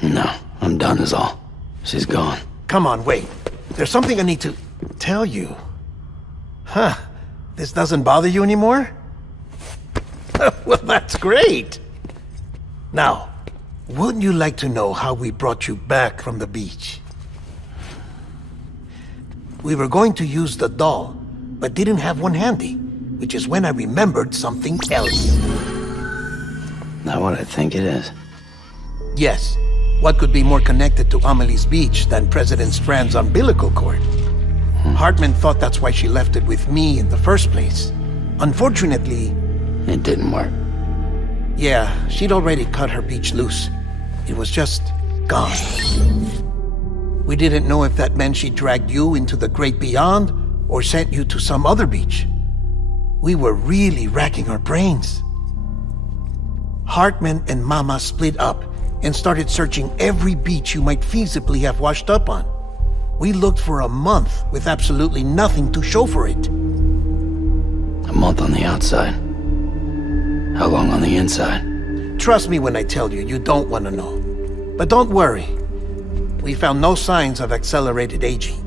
No, I'm done is all. She's gone. Come on, wait. There's something I need to tell you. Huh. This doesn't bother you anymore? Well, that's great. Now, wouldn't you like to know how we brought you back from the beach? We were going to use the doll, but didn't have one handy, which is when I remembered something else. Not what I think it is. Yes. What could be more connected to Amelie's beach than President Strand's umbilical cord? Hartman thought that's why she left it with me in the first place. Unfortunately... It didn't work. Yeah, she'd already cut her beach loose. It was just gone. We didn't know if that meant she dragged you into the great beyond or sent you to some other beach. We were really racking our brains. Hartman and Mama split up and started searching every beach you might feasibly have washed up on. We looked for a month with absolutely nothing to show for it. A month on the outside. How long on the inside? Trust me when I tell you, you don't want to know. But don't worry. We found no signs of accelerated aging.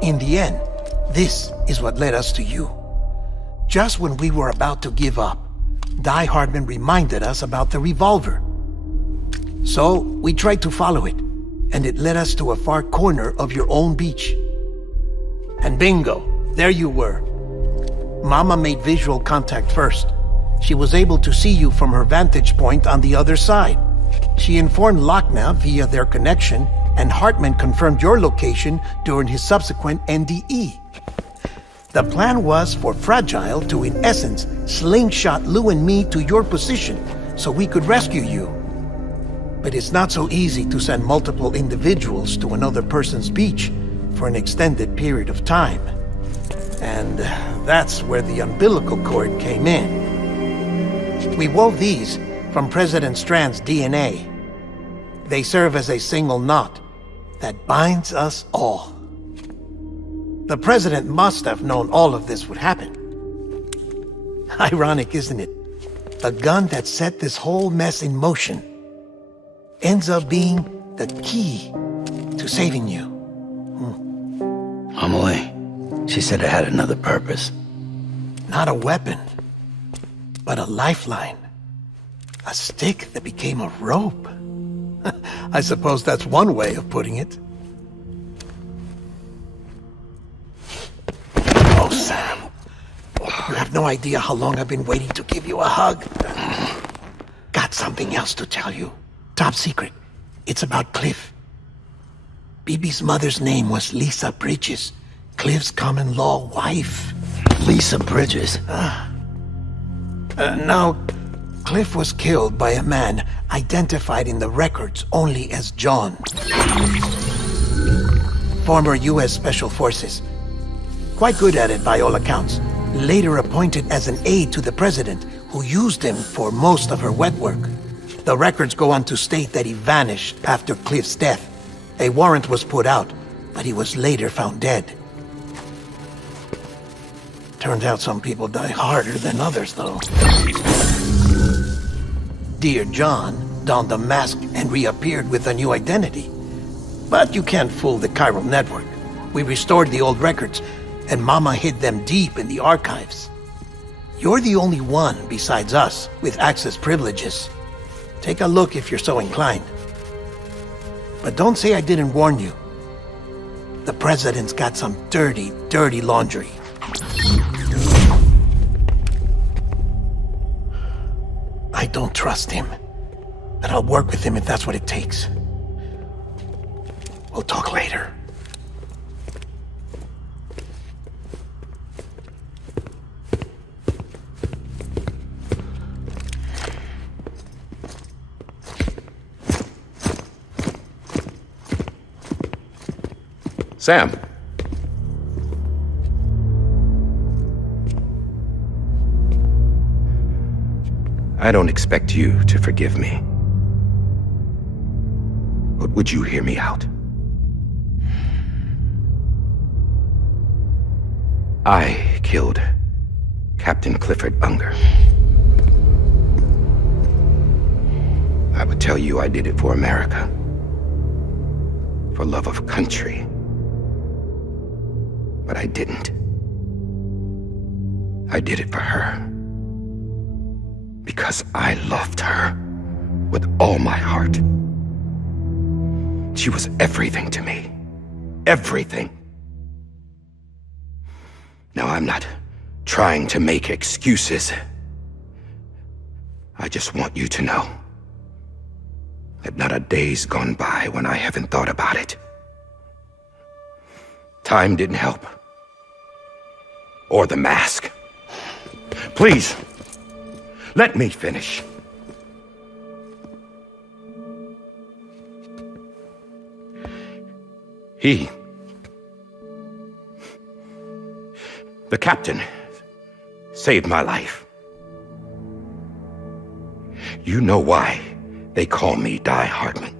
In the end, this is what led us to you. Just when we were about to give up, Die Hardman reminded us about the revolver. So, we tried to follow it, and it led us to a far corner of your own beach. And bingo, there you were. Mama made visual contact first. She was able to see you from her vantage point on the other side. She informed Lochnaw via their connection, and Hartman confirmed your location during his subsequent NDE. The plan was for Fragile to, in essence, slingshot Lou and me to your position so we could rescue you. But it's not so easy to send multiple individuals to another person's beach for an extended period of time. And that's where the umbilical cord came in. We wove these from President Strand's DNA. They serve as a single knot that binds us all. The President must have known all of this would happen. Ironic, isn't it? The gun that set this whole mess in motion ends up being the key to saving you. Amelie, she said it had another purpose. Not a weapon, but a lifeline. A stick that became a rope. I suppose that's one way of putting it. Oh, Sam. You have no idea how long I've been waiting to give you a hug. Got something else to tell you. Top secret. It's about Cliff. Bibi's mother's name was Lisa Bridges, Cliff's common-law wife. Lisa Bridges? Now, Cliff was killed by a man identified in the records only as John. Former U.S. Special Forces. Quite good at it by all accounts. Later appointed as an aide to the president, who used him for most of her wet work. The records go on to state that he vanished after Cliff's death. A warrant was put out, but he was later found dead. Turns out some people die harder than others, though. Dear John donned a mask and reappeared with a new identity. But you can't fool the chiral network. We restored the old records, and Mama hid them deep in the archives. You're the only one besides us with access privileges. Take a look if you're so inclined. But don't say I didn't warn you. The president's got some dirty, dirty laundry. I don't trust him, but I'll work with him if that's what it takes. We'll talk later. Sam. I don't expect you to forgive me. But would you hear me out? I killed Captain Clifford Unger. I would tell you I did it for America. For love of country. But I didn't. I did it for her. Because I loved her with all my heart. She was everything to me. Everything. Now, I'm not trying to make excuses. I just want you to know that not a day's gone by when I haven't thought about it. Time didn't help. Or the mask. Please, let me finish. The captain saved my life. You know why they call me Die Hardman.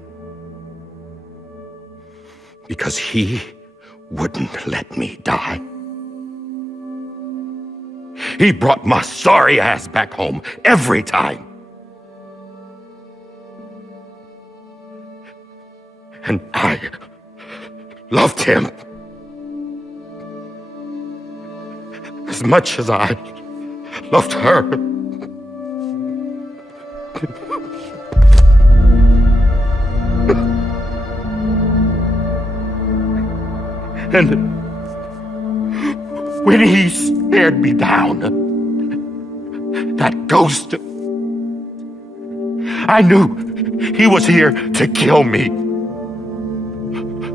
Because he wouldn't let me die. He brought my sorry ass back home every time. And I loved him as much as I loved her. And when he stared me down, that ghost, I knew he was here to kill me,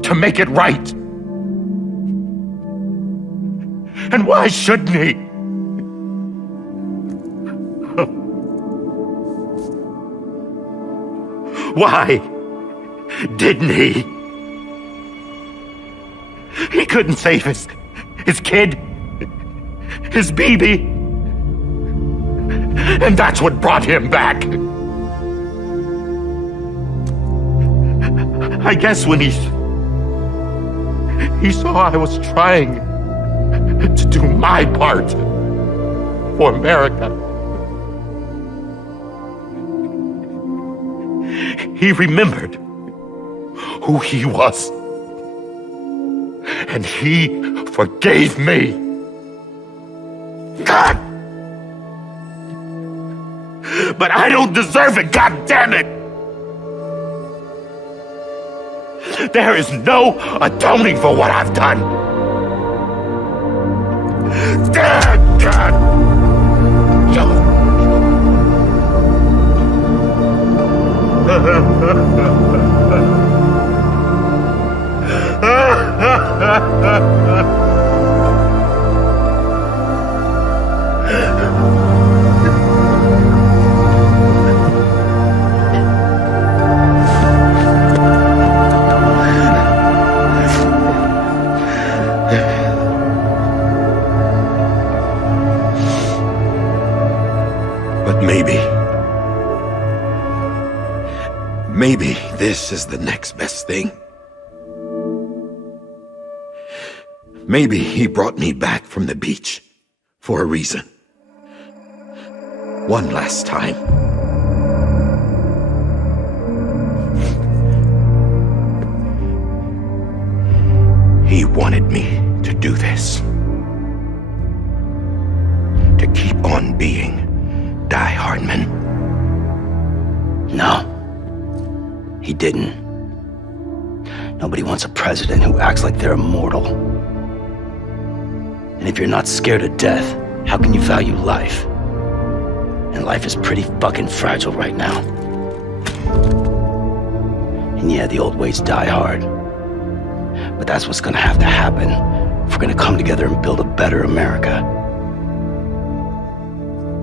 to make it right. And why shouldn't he? Why didn't he? He couldn't save his kid, his baby. And that's what brought him back. I guess when he saw I was trying to do my part for America, he remembered who he was. And he forgave me. God! But I don't deserve it, God damn it! There is no atoning for what I've done. Damn, God! But maybe this is the next best thing. Maybe he brought me back from the beach for a reason. One last time. He wanted me to do this. To keep on being Die Hardman. No. He didn't. Nobody wants a president who acts like they're immortal. And if you're not scared of death, how can you value life? And life is pretty fucking fragile right now. And yeah, the old ways die hard. But that's what's gonna have to happen if we're gonna come together and build a better America.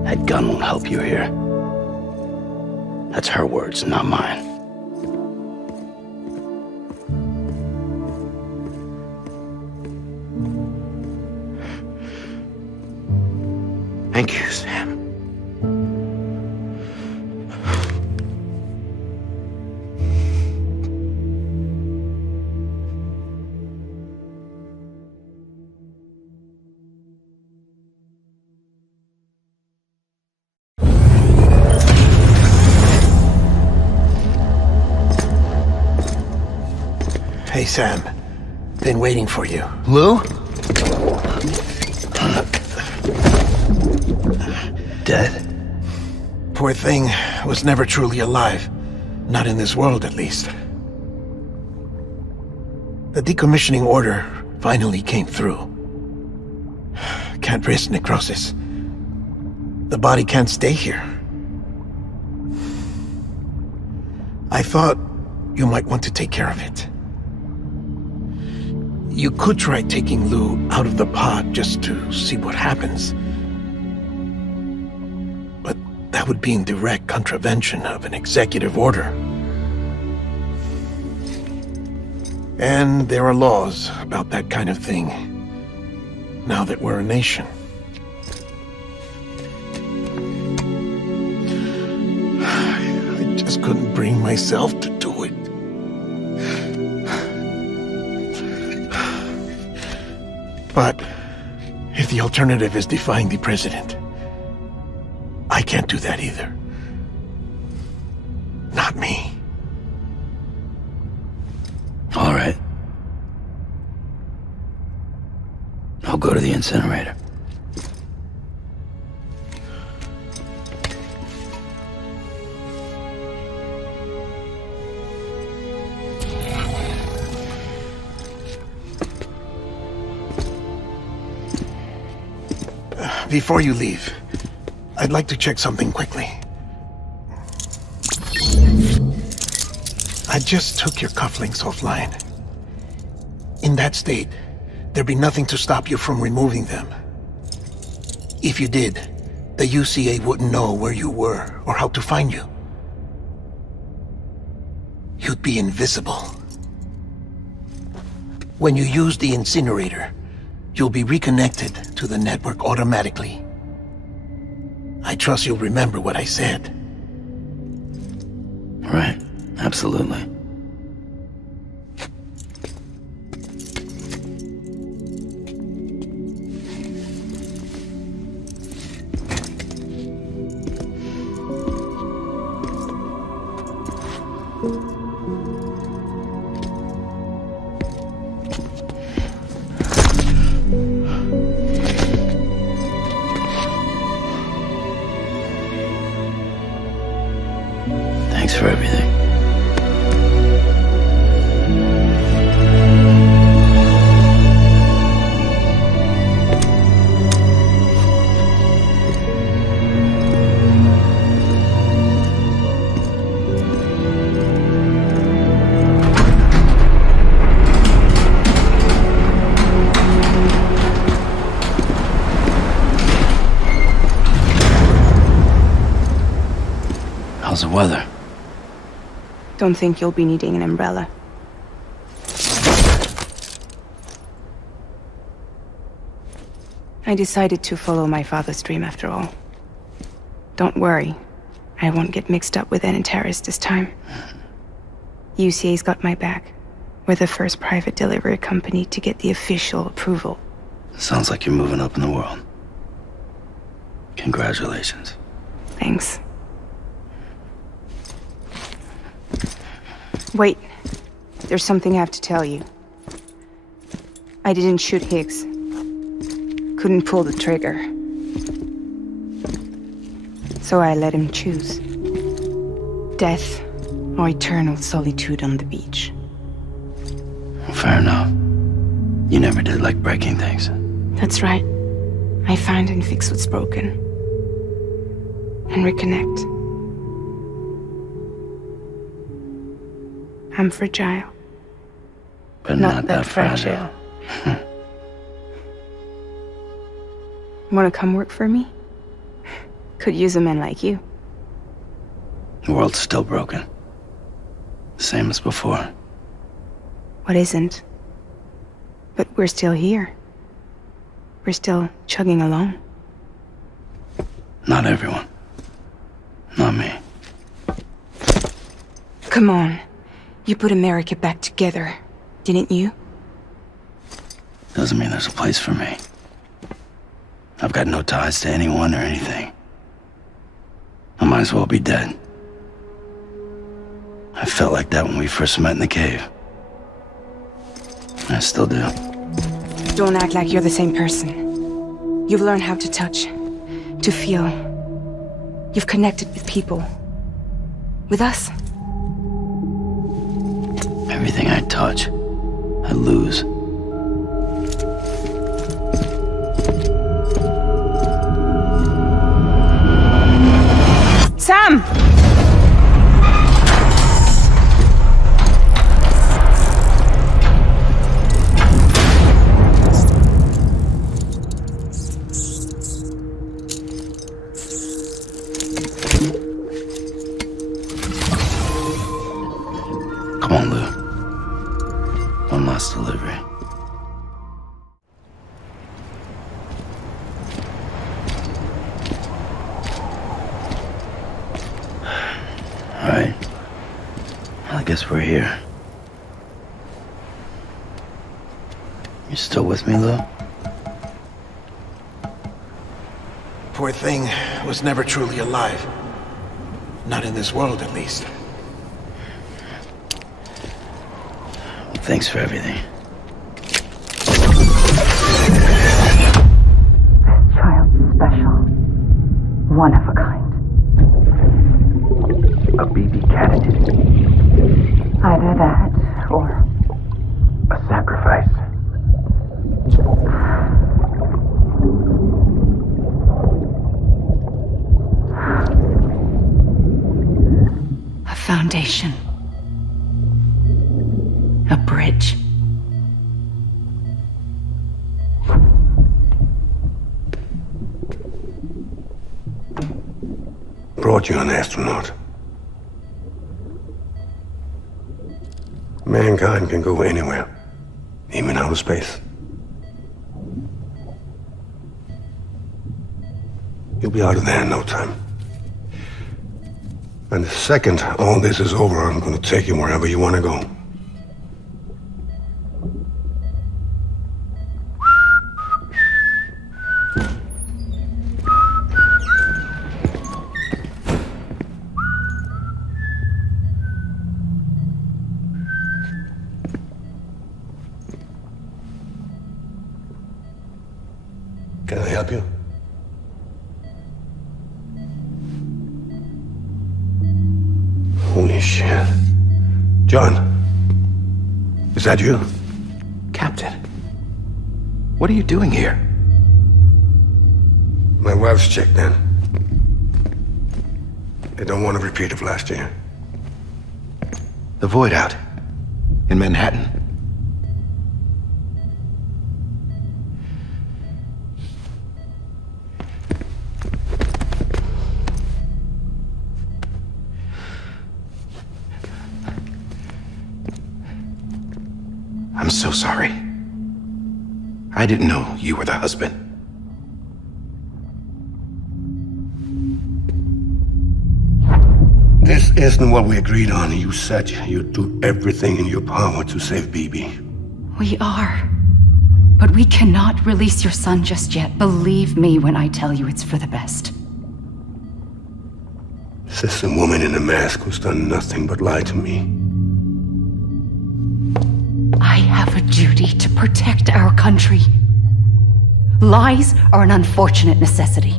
That gun won't help you here. That's her words, not mine. Thank you, Sam. Hey, Sam. Been waiting for you. Lou? Dead? Poor thing was never truly alive. Not in this world, at least. The decommissioning order finally came through. Can't risk necrosis. The body can't stay here. I thought you might want to take care of it. You could try taking Lou out of the pod just to see what happens. But that would be in direct contravention of an executive order. And there are laws about that kind of thing, now that we're a nation. just couldn't bring myself to do it. But if the alternative is defying the president, I can't do that either. Not me. All right. I'll go to the incinerator. Before you leave, I'd like to check something quickly. I just took your cufflinks offline. In that state, there'd be nothing to stop you from removing them. If you did, the UCA wouldn't know where you were or how to find you. You'd be invisible. When you use the incinerator, you'll be reconnected to the network automatically. I trust you'll remember what I said. Right, absolutely. Thanks for everything. How's the weather? Don't think you'll be needing an umbrella. I decided to follow my father's dream after all. Don't worry, I won't get mixed up with any terrorists this time. UCA's got my back. We're the first private delivery company to get the official approval. Sounds like you're moving up in the world. Congratulations. Thanks. Wait, there's something I have to tell you. I didn't shoot Higgs. Couldn't pull the trigger. So I let him choose. Death or eternal solitude on the beach. Fair enough. You never did like breaking things. That's right. I find and fix what's broken. And reconnect. I'm fragile. But not that fragile. Wanna come work for me? Could use a man like you. The world's still broken. Same as before. What isn't? But we're still here. We're still chugging along. Not everyone. Not me. Come on. You put America back together, didn't you? Doesn't mean there's a place for me. I've got no ties to anyone or anything. I might as well be dead. I felt like that when we first met in the cave. I still do. Don't act like you're the same person. You've learned how to touch, to feel. You've connected with people. With us. Everything I touch, I lose. Sam! Come on, Lou. One last delivery. guess we're here. You still with me, Lou? Poor thing was never truly alive. Not in this world, at least. Thanks for everything. This child's special. One of a kind. A BB candidate. Either that, or... A sacrifice. A foundation. A bridge. Brought you an astronaut. Mankind can go anywhere, even outer space. You'll be out of there in no time. And the second all this is over, I'm going to take you wherever you want to go. Can I help you? Holy shit. John, is that you? Captain, what are you doing here? My wife's checked in. They don't want a repeat of last year. The Void Out in Manhattan. I'm so sorry. I didn't know you were the husband. This isn't what we agreed on. You said you'd do everything in your power to save Bibi. We are. But we cannot release your son just yet. Believe me when I tell you it's for the best. This is a woman in a mask who's done nothing but lie to me. I have a duty to protect our country. Lies are an unfortunate necessity.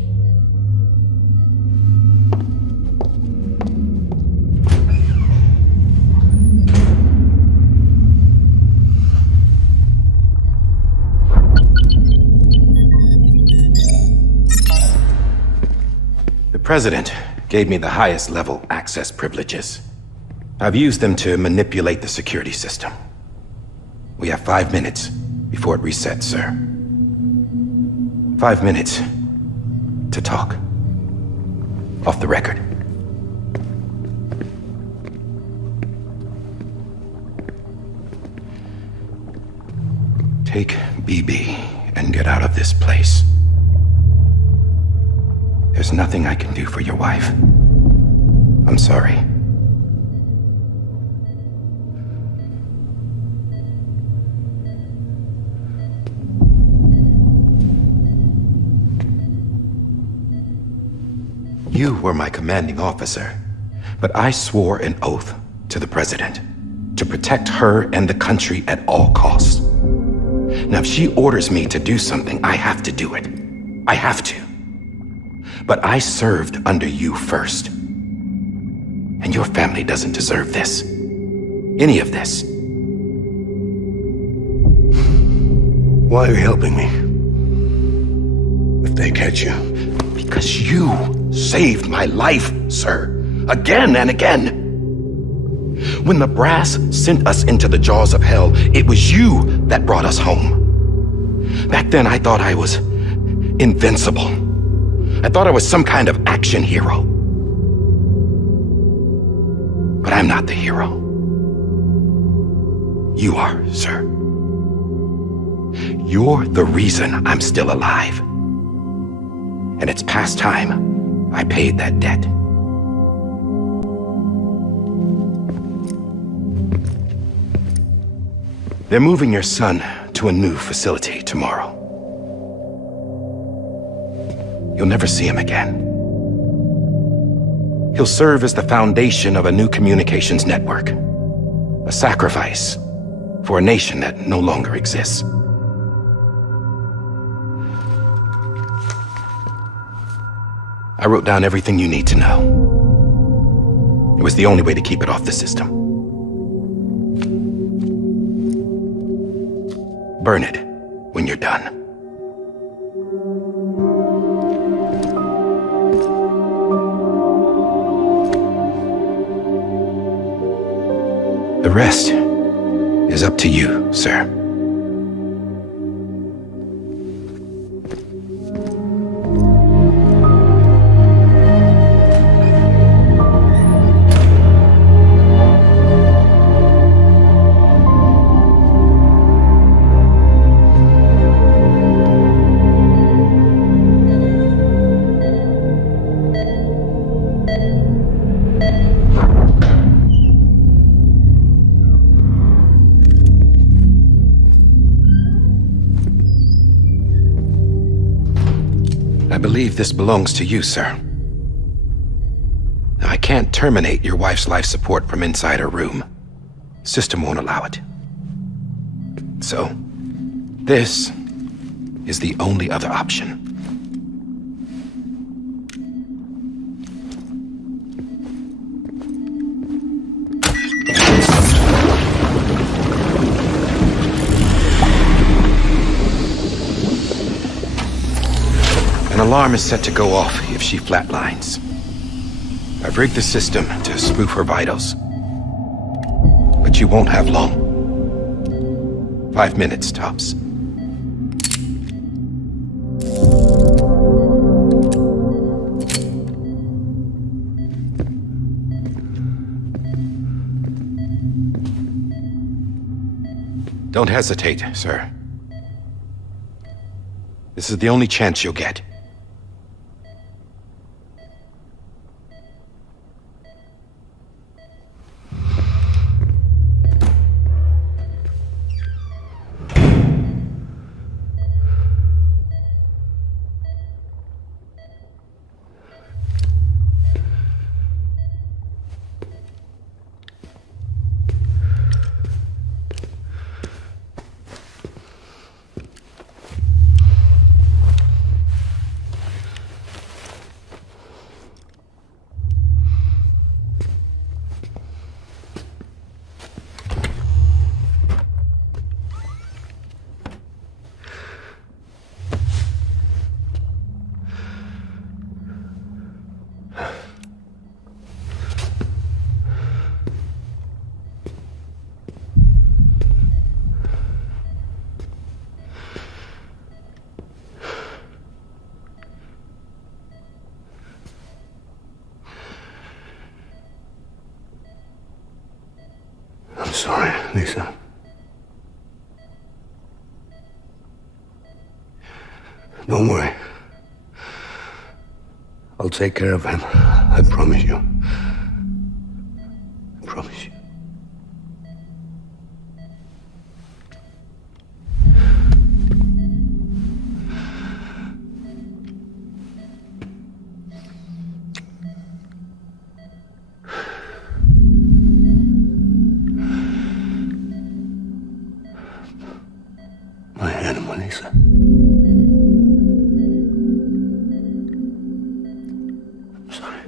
The President gave me the highest level access privileges. I've used them to manipulate the security system. We have 5 minutes before it resets, sir. 5 minutes to talk. Off the record. Take BB and get out of this place. There's nothing I can do for your wife. I'm sorry. You were my commanding officer, but I swore an oath to the President to protect her and the country at all costs. Now, if she orders me to do something, I have to do it. I have to. But I served under you first. And your family doesn't deserve this. Any of this. Why are you helping me? If they catch you. Because you saved my life, sir. Again and again. When the brass sent us into the jaws of hell, it was you that brought us home. Back then, I thought I was invincible. I thought I was some kind of action hero. But I'm not the hero. You are, sir. You're the reason I'm still alive. And it's past time I paid that debt. They're moving your son to a new facility tomorrow. You'll never see him again. He'll serve as the foundation of a new communications network. A sacrifice for a nation that no longer exists. I wrote down everything you need to know. It was the only way to keep it off the system. Burn it when you're done. The rest is up to you, sir. I believe this belongs to you, sir. I can't terminate your wife's life support from inside her room. System won't allow it. So, this is the only other option. An alarm is set to go off if she flatlines. I've rigged the system to spoof her vitals. But you won't have long. 5 minutes, tops. Don't hesitate, sir. This is the only chance you'll get. I'm sorry, Lisa. Don't worry. I'll take care of him. I promise you. I promise you. My animal, Lisa. I'm sorry.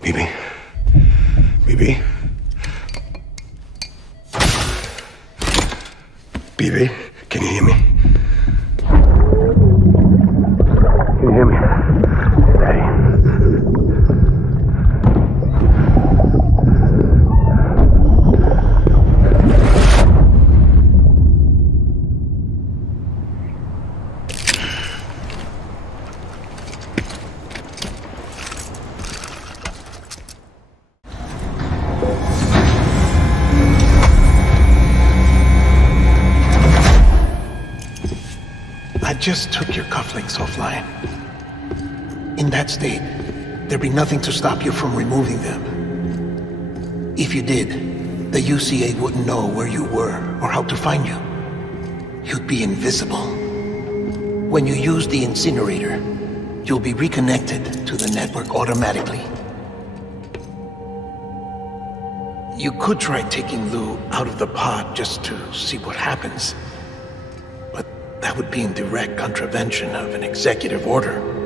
BB? BB, can you hear me? Can you hear me? Daddy. just took your cufflinks offline. In that state, there'd be nothing to stop you from removing them. If you did, the UCA wouldn't know where you were or how to find you. You'd be invisible. When you use the incinerator, you'll be reconnected to the network automatically. You could try taking Lou out of the pod just to see what happens. But that would be in direct contravention of an executive order.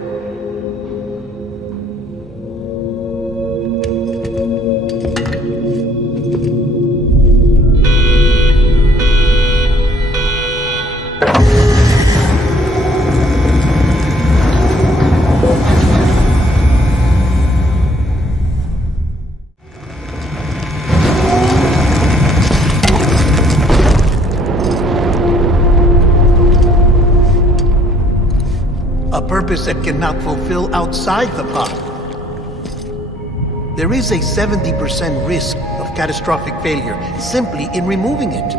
That cannot fulfill outside the pod. There is a 70% risk of catastrophic failure simply in removing it.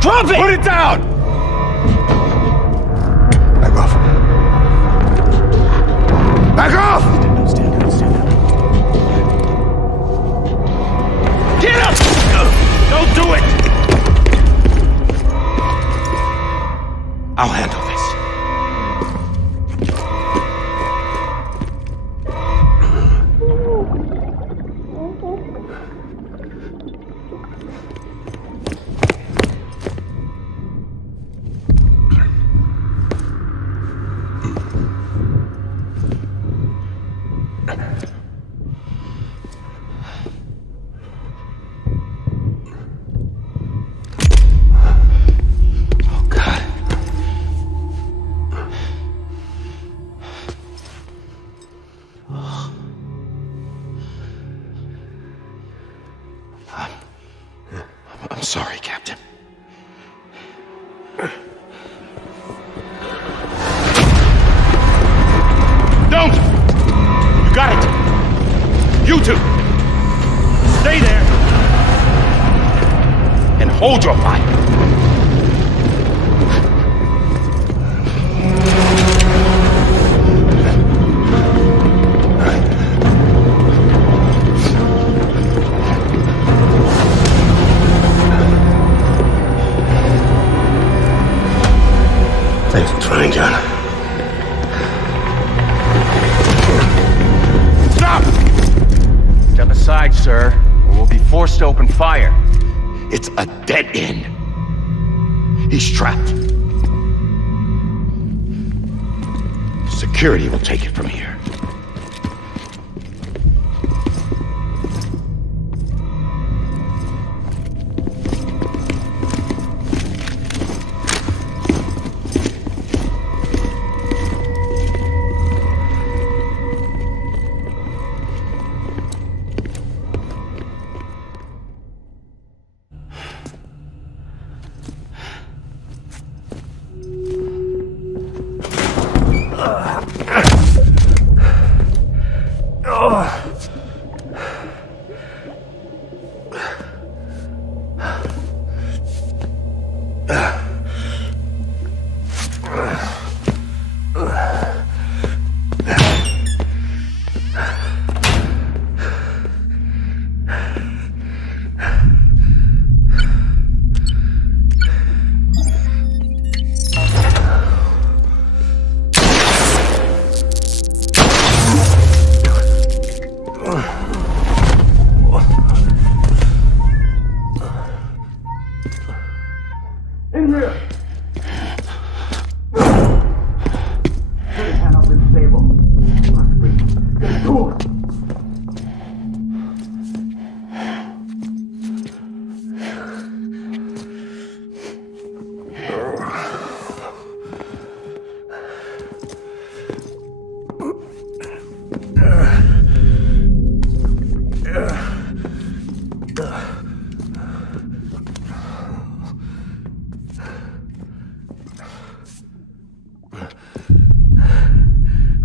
Drop it! Put it down! Back off. Back off! Stand down. Get up! Don't do it! I'll handle this. I'm sorry, Captain. Don't! You got it! You two! Stay there! And hold your fire! Thanks for trying, John. Stop! Step aside, sir, or we'll be forced to open fire. It's a dead end. He's trapped. Security will take it from here.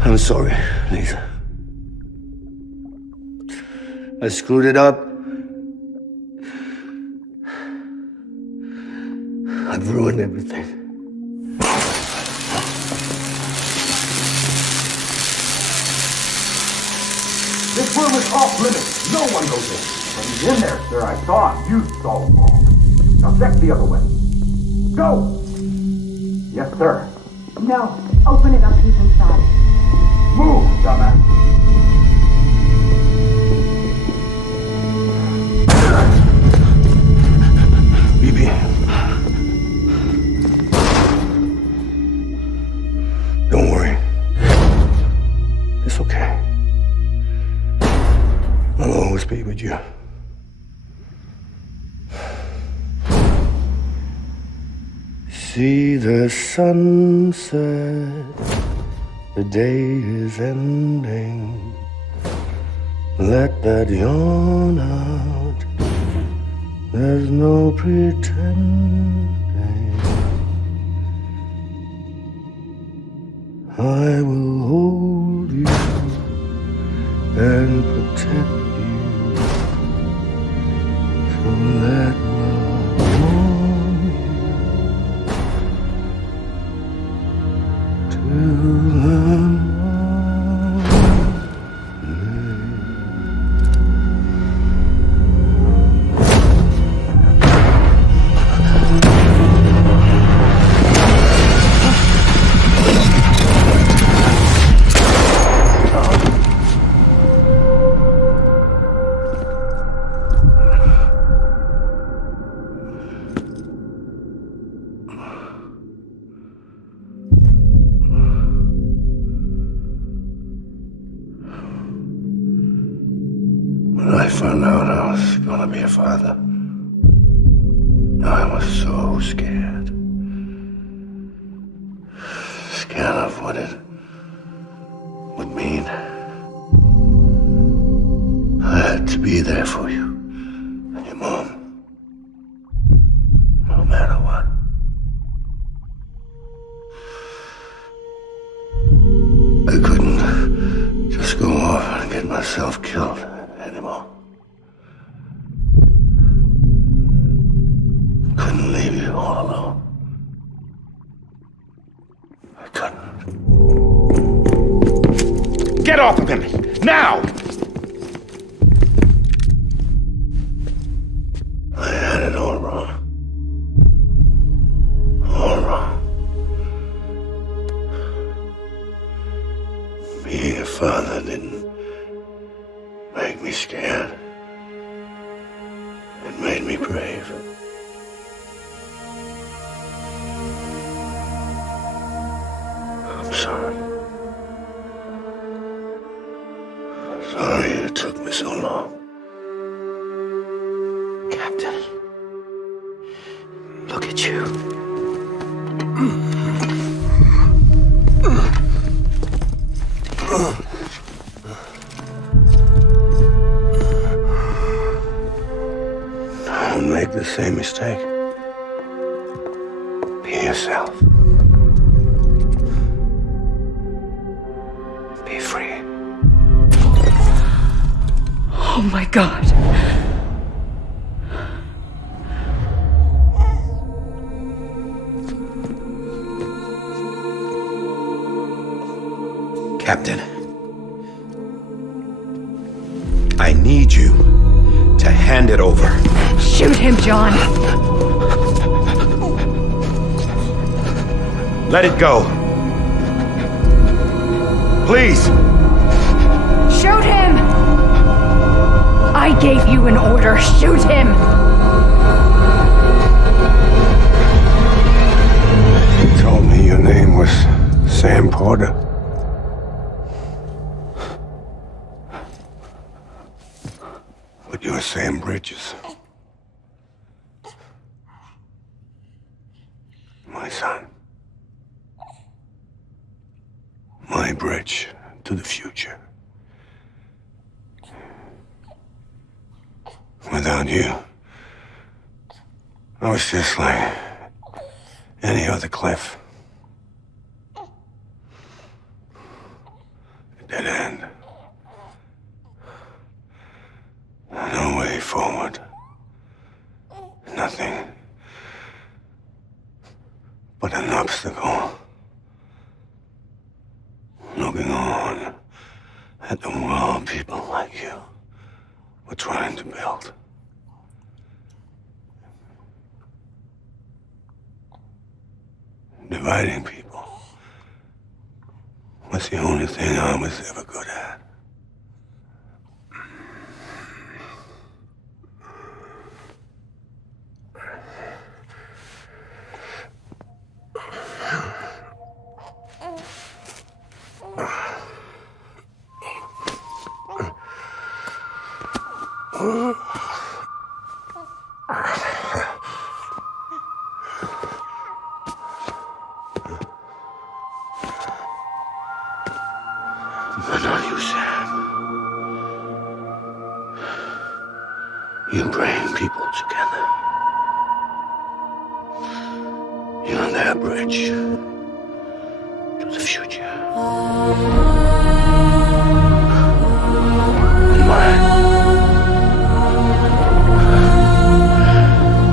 I'm sorry, Lisa. I screwed it up. I've ruined everything. This room is off limits. No one goes in. But he's in there, sir. I saw him. You saw him wrong. Now check the other way. Go! Yes, sir. No. Open it up. He's inside. Move, dumbass. Bibi. Don't worry. It's okay. I'll always be with you. See the sunset, the day is ending. Let that yawn out, there's no pretending. I will hold you and protect you, so let love warm you till the When I found out I was gonna be a father, I was so scared. Scared of what it would mean. I had to be there for you and your mom, no matter what. I couldn't just go off and get myself killed anymore. Couldn't leave you all alone. I couldn't. Get off of him! Now! I had it all wrong. All wrong. Being a father didn't make me scared. It made me brave. I'm sorry. Sorry it took me so long. Captain. Look at you. Don't make the same mistake. Be yourself. Be free. Oh my God. Captain, I need you to hand it over. Shoot him, John. Let it go. Please. Shoot him! I gave you an order. Shoot him! You told me your name was Sam Porter. But you're Sam Bridges. My son. My bridge to the future. Without you, I was just like any other Cliff. dead end. No way forward. Nothing but an obstacle. Looking on at the world people like you were trying to build. Dividing people was the only thing I was ever good at. But are you, Sam? You bring people together. You're their bridge to the future. And mine.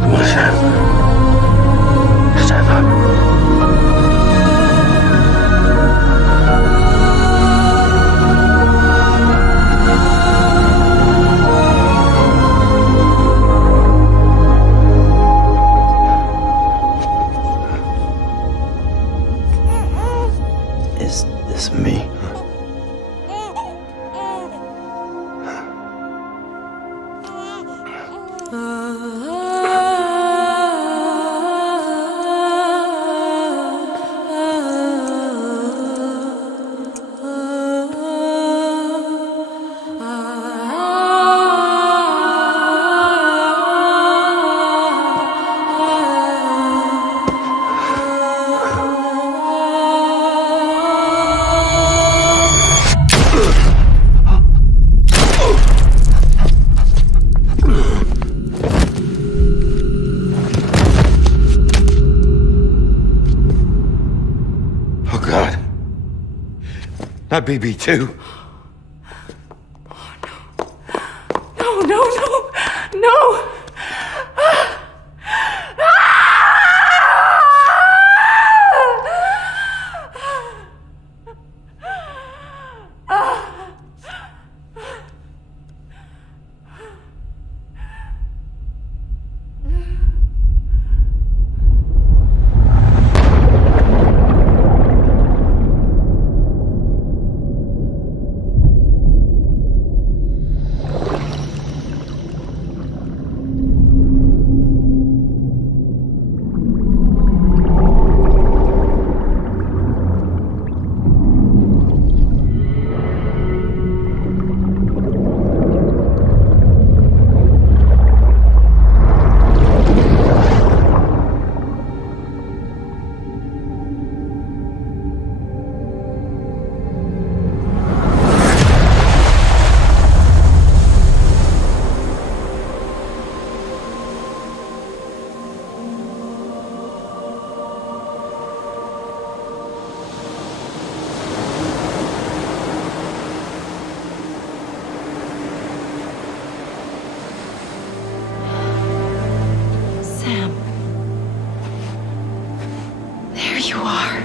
Come on, Sam. Stand up. Is this me? Oh, God. Not BB2. No, no, no, no! Sam. There you are.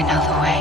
I know the way.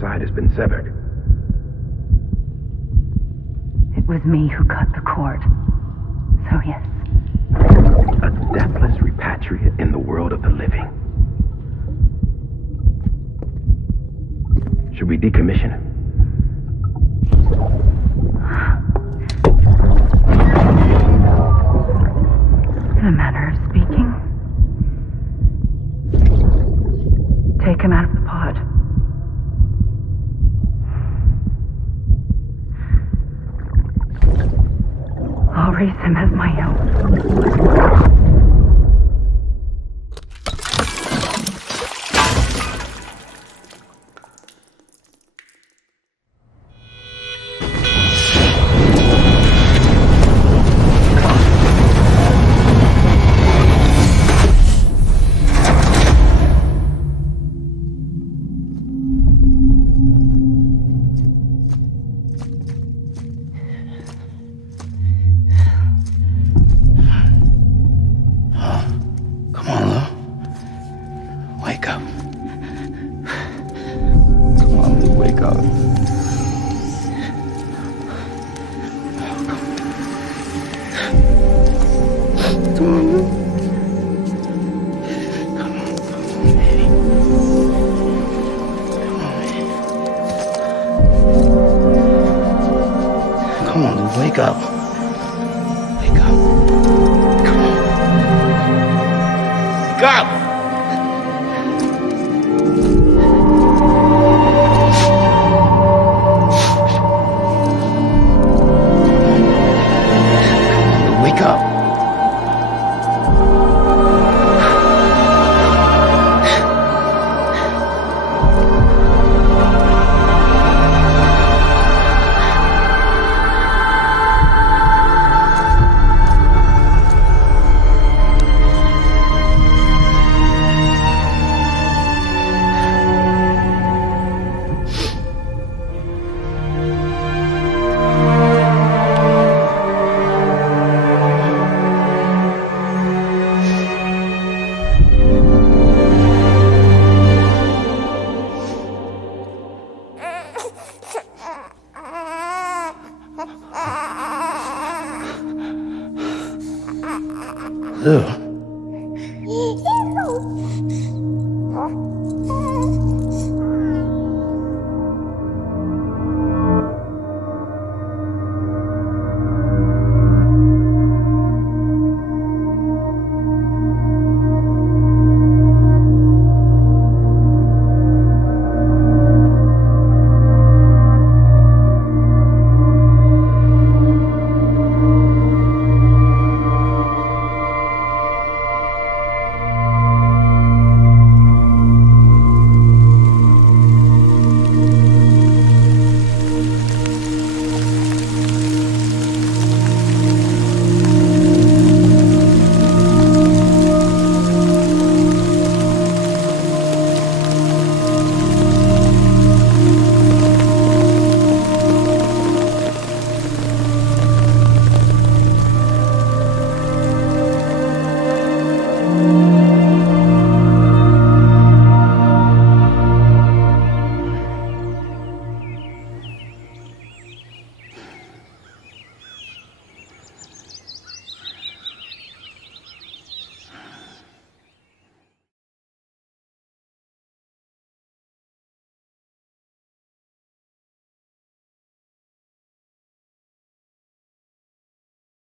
Side has been severed. It was me who cut the cord. So yes. A deathless repatriate in the world of the living. Should we decommission him? In a manner of speaking. Take him out of the pod. I'll raise him as my own. Wake up. Wake up. Come on. Wake up! Wake up. Ugh.